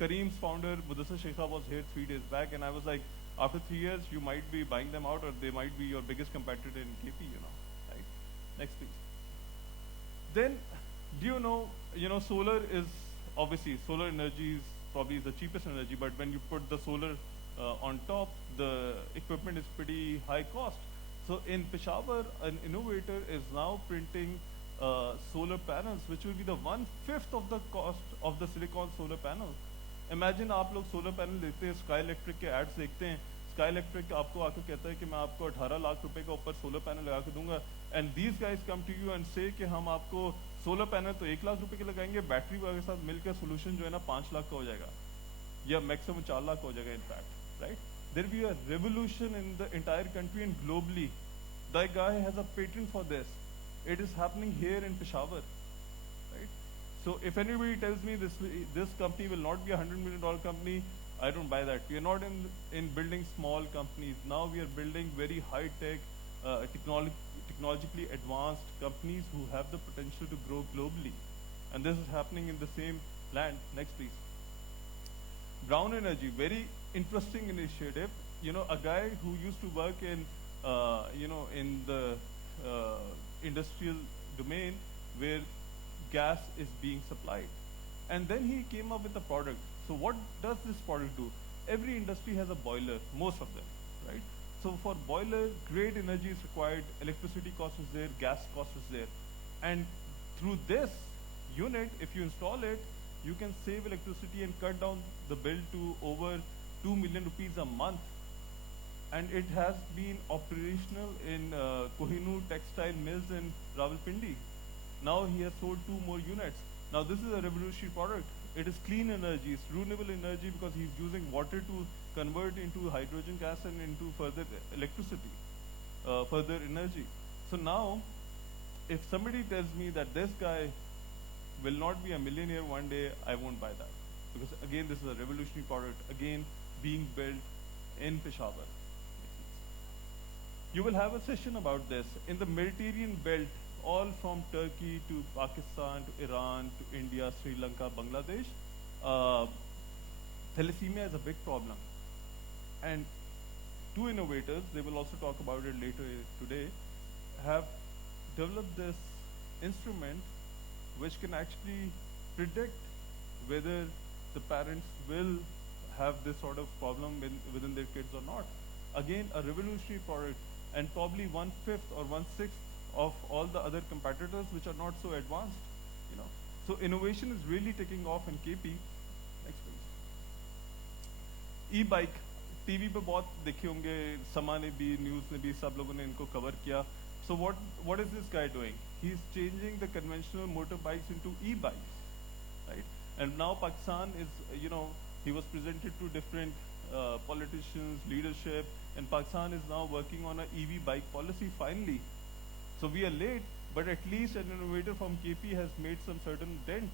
Kareem's founder, Mudassir Sheikha, was here 3 days back, and I was like, after 3 years, you might be buying them out, or they might be your biggest competitor in KP, right? Next, please. Then, do you know, solar is, obviously, solar energy is probably the cheapest energy, but when you put the solar on top, the equipment is pretty high cost. So in Peshawar, an innovator is now printing solar panels, which will be the 1/5 of the cost of the silicon solar panel. Imagine आप लोग solar panel लेते हैं, Sky Electric के ads देखते हैं, Sky Electric आपको आकर कहता है कि मैं आपको 18 लाख रुपए का ऊपर solar panel लगा के दूंगा, and these guys come to you and say कि हम आपको solar panel तो 1 लाख रुपए के लगाएंगे, बैटरी के साथ मिलकर solution जो है ना 5 लाख का हो जाएगा, या maximum 4 लाख हो जाएगा in fact, right? There will be a revolution in the entire country and globally. That guy has a patent for this. It is happening here in Peshawar, right? So if anybody tells me this company will not be a $100 million company, I don't buy that. We are not in building small companies. Now we are building very high-tech, technologically advanced companies who have the potential to grow globally. And this is happening in the same land. Next, please. Brown Energy, very interesting initiative. A guy who used to work in, in the industrial domain where gas is being supplied. And then he came up with a product. So what does this product do? Every industry has a boiler, most of them, right? So for boiler, great energy is required, electricity cost is there, gas cost is there. And through this unit, if you install it, you can save electricity and cut down the bill to over 2 million rupees a month. And it has been operational in Kohinoor textile mills in Rawalpindi. Now he has sold 2 more units. Now this is a revolutionary product. It is clean energy, it's renewable energy because he's using water to convert into hydrogen gas and into further electricity, further energy. So now, if somebody tells me that this guy will not be a millionaire one day, I won't buy that. Because again, this is a revolutionary product, again, being built in Peshawar. You will have a session about this. In the Mediterranean belt, all from Turkey to Pakistan to Iran to India, Sri Lanka, Bangladesh, thalassemia is a big problem. And 2 innovators, they will also talk about it later today, have developed this instrument which can actually predict whether the parents will have this sort of problem within their kids or not. Again, a revolutionary product, and probably 1/5 or 1/6 of all the other competitors which are not so advanced. So innovation is really taking off in KP. Next please. E-bike, TV पे बहुत देखे होंगे, समा ने भी, news ने भी, सब लोगों ने इनको कवर किया. So what is this guy doing? He's changing the conventional motorbikes into e-bikes, right? And now Pakistan is, he was presented to different politicians, leadership, and Pakistan is now working on an EV bike policy finally. So we are late, but at least an innovator from KP has made some certain dent,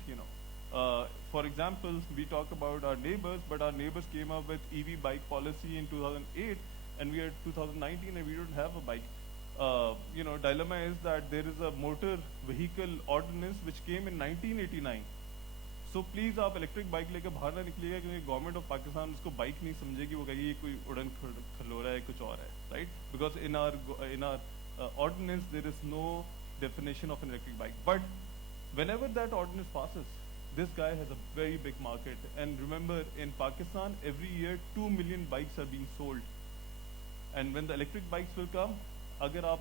For example, we talk about our neighbors, but our neighbors came up with EV bike policy in 2008, and we are 2019 and we don't have a bike. Dilemma is that there is a motor vehicle ordinance which came in 1989. So please आप electric bike लेकर बाहर ना निकलिएगा, क्योंकि government of Pakistan उसको bike नहीं समझेगी, वो कहेगी ये कोई उड़न खलोरा है, कुछ और है, right? Because in our ordinance there is no definition of an electric bike. But whenever that ordinance passes, this guy has a very big market. And remember, in Pakistan, every year 2 million bikes are being sold. And when the electric bikes will come, अगर आप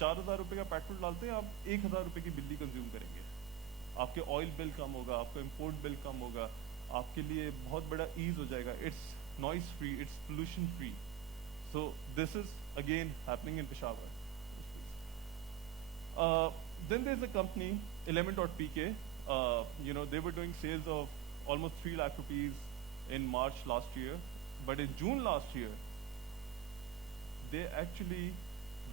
4,000 रुपए का petrol डालते हैं, आप 1,000 रुपए की बिजली कंज्यूम करेंगे. आपके ऑयल बिल कम होगा, आपका इंपोर्ट बिल कम होगा, आपके लिए बहुत बड़ा ईज हो जाएगा. It's noise free, it's pollution free. So this is again happening in Peshawar. Then there's a company, Element.pk. They were doing sales of almost 3 lakh rupees in March last year, but in June last year, they actually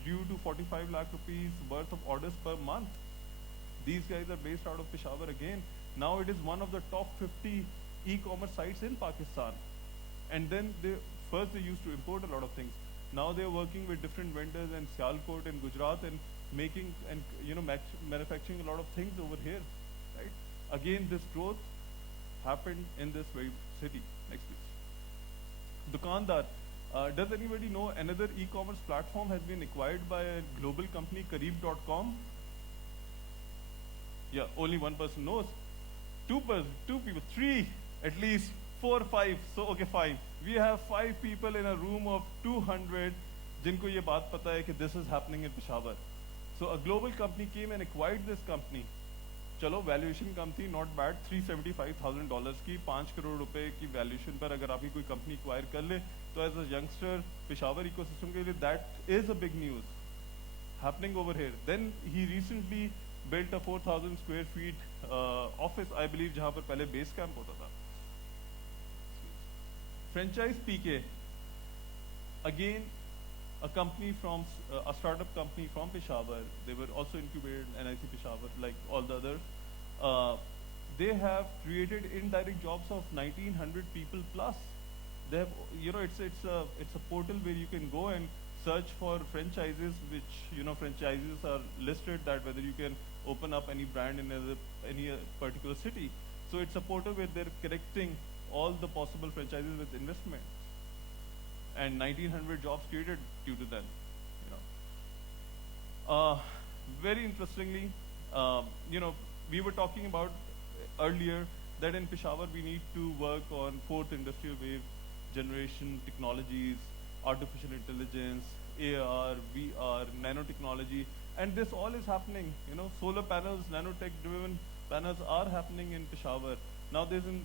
grew to 45 lakh rupees worth of orders per month. These guys are based out of Peshawar again. Now it is one of the top 50 e-commerce sites in Pakistan. And then first they used to import a lot of things. Now they're working with different vendors in Sialkot and Gujarat and making and manufacturing a lot of things over here, right? Again, this growth happened in this very city. Next please. Dukandar. Does anybody know another e-commerce platform has been acquired by a global company, Kareeb.com? Yeah, only one person knows. Two people, 3, at least 4, 5. So okay, fine. We have 5 people in a room of 200 जिनको ये बात पता है कि this is happening in Peshawar. So a global company came and acquired this company. चलो valuation कम थी, not bad, $375,000 की, 5 करोड़ रुपए की वैल्यूएशन पर अगर आपकी कोई कंपनी एक्वायर कर ले, तो as a youngster Peshawar ecosystem के लिए that is a big news happening over here. Then he recently built a 4,000 square feet office, I believe, जहां पर पहले बेस कैंप होता था. Franchise PK, again a company from a startup company from Peshawar. They were also incubated in NIC Peshawar like all the others. They have created indirect jobs of 1,900 people plus. They have, it's a portal where you can go and search for franchises, which franchises are listed that whether you can open up any brand in any particular city. So it's a portal where they're connecting all the possible franchises with investment. And 1,900 jobs created due to that. Very interestingly, we were talking about earlier that in Peshawar we need to work on 4th industrial wave generation technologies, artificial intelligence, AR, VR, nanotechnology, and this all is happening. Solar panels, nanotech-driven panels are happening in Peshawar. Now there's an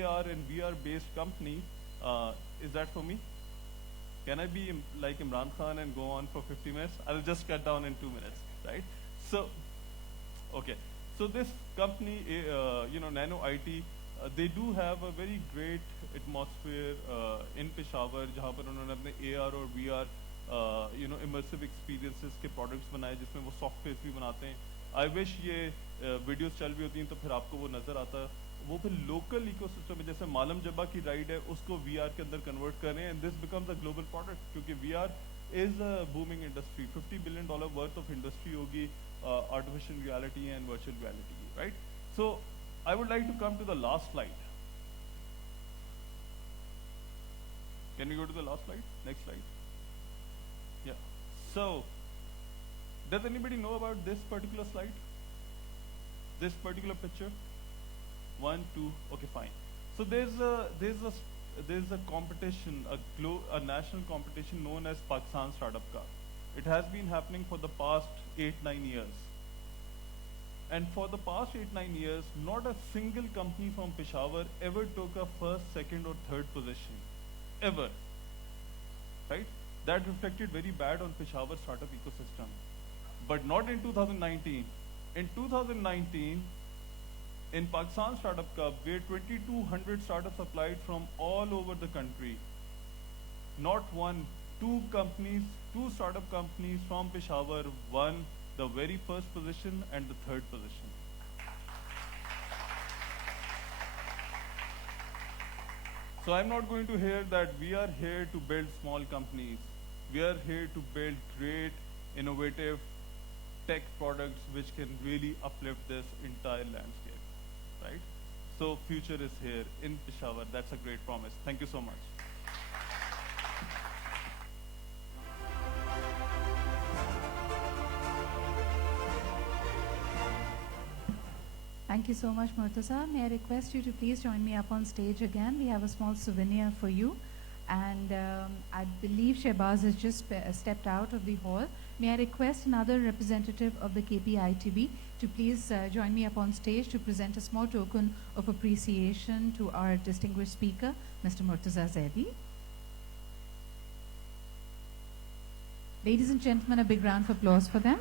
AR and VR-based company. Is that for me? Can I be like Imran Khan and go on for 50 minutes? I'll just cut down in 2 minutes, right? So, okay. So this company, Nano IT, they do have a very great atmosphere in Peshawar, जहाँ पर उन्होंने अपने AR और VR, immersive experiences के products बनाए, जिसमें वो softwares भी बनाते हैं. I wish ये videos चल भी होती हैं तो फिर आपको वो नजर आता. वो फिर लोकल इकोसिस्टम में, जैसे मालम जब्बा की राइड है, उसको VR के अंदर कन्वर्ट कर रहे हैं, and this becomes a global product, क्योंकि VR is a booming industry. $50 billion worth of industry होगी artificial reality and virtual reality की, right? So I would like to come to the last slide. Can we go to the last slide? Next slide. Yeah, so does anybody know about this particular slide? This particular picture? 1, 2, okay, fine. So there's a competition, a national competition known as Pakistan Startup Cup. It has been happening for the past 8-9 years. And for the past 8-9 years, not a single company from Peshawar ever took a first, second, or third position, ever. Right? That reflected very bad on Peshawar startup ecosystem. But not in 2019. In 2019, in Pakistan Startup Cup, where 2,200 startups applied from all over the country, not one, two startup companies from Peshawar won the very first position and the third position. So I'm not going to hear that we are here to build small companies. We are here to build great, innovative tech products which can really uplift this entire landscape, right? So future is here in Peshawar. That's a great promise. Thank you so much. Thank you so much, Murtaza. May I request you to please join me up on stage again? We have a small souvenir for you. And I believe Shehbaz has just stepped out of the hall. May I request another representative of the KPITB to please join me up on stage to present a small token of appreciation to our distinguished speaker, Mr. Murtaza Zaidi. Ladies and gentlemen, a big round of applause for them.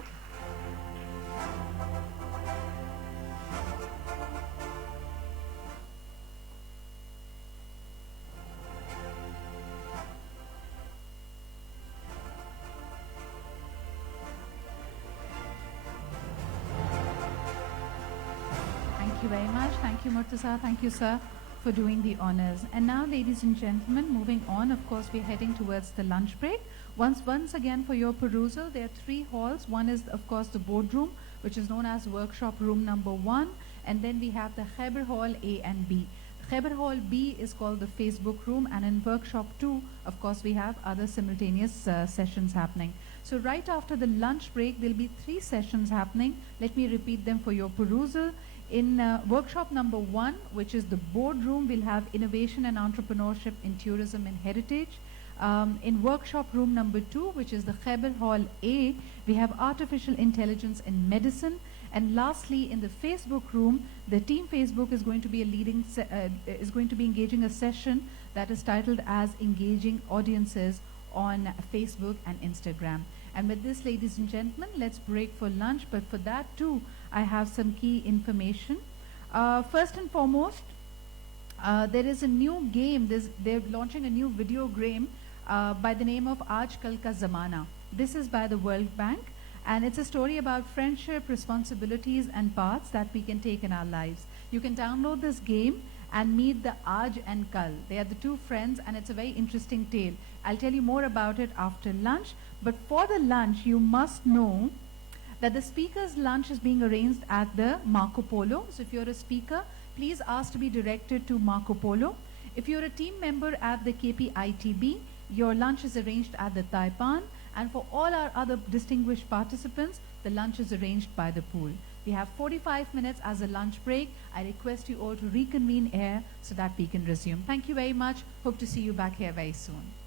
Thank you very much. Thank you, Murtaza. Thank you, sir, for doing the honors. And now, ladies and gentlemen, moving on, of course, we're heading towards the lunch break. Once again, for your perusal, there are three halls. One is, of course, the boardroom, which is known as workshop room number 1. And then we have the Khyber Hall A and B. Khyber Hall B is called the Facebook room. And in workshop 2, of course, we have other simultaneous sessions happening. So right after the lunch break, there'll be 3 sessions happening. Let me repeat them for your perusal. In workshop number 1, which is the boardroom, we'll have innovation and entrepreneurship in tourism and heritage. In workshop room number 2, which is the Khyber Hall A, we have artificial intelligence in medicine. And lastly, in the Facebook room, the team Facebook is going to be engaging a session that is titled as Engaging Audiences on Facebook and Instagram. And with this, ladies and gentlemen, let's break for lunch. But for that too, I have some key information. First and foremost, there is a new game. They're launching a new video game by the name of Aaj Kal Ka Zamana. This is by the World Bank. And it's a story about friendship, responsibilities, and paths that we can take in our lives. You can download this game and meet the Aaj and Kal. They are the two friends, and it's a very interesting tale. I'll tell you more about it after lunch. But for the lunch, you must know that the speaker's lunch is being arranged at the Marco Polo. So if you're a speaker, please ask to be directed to Marco Polo. If you're a team member at the KPITB, your lunch is arranged at the Taipan. And for all our other distinguished participants, the lunch is arranged by the pool. We have 45 minutes as a lunch break. I request you all to reconvene here so that we can resume. Thank you very much. Hope to see you back here very soon.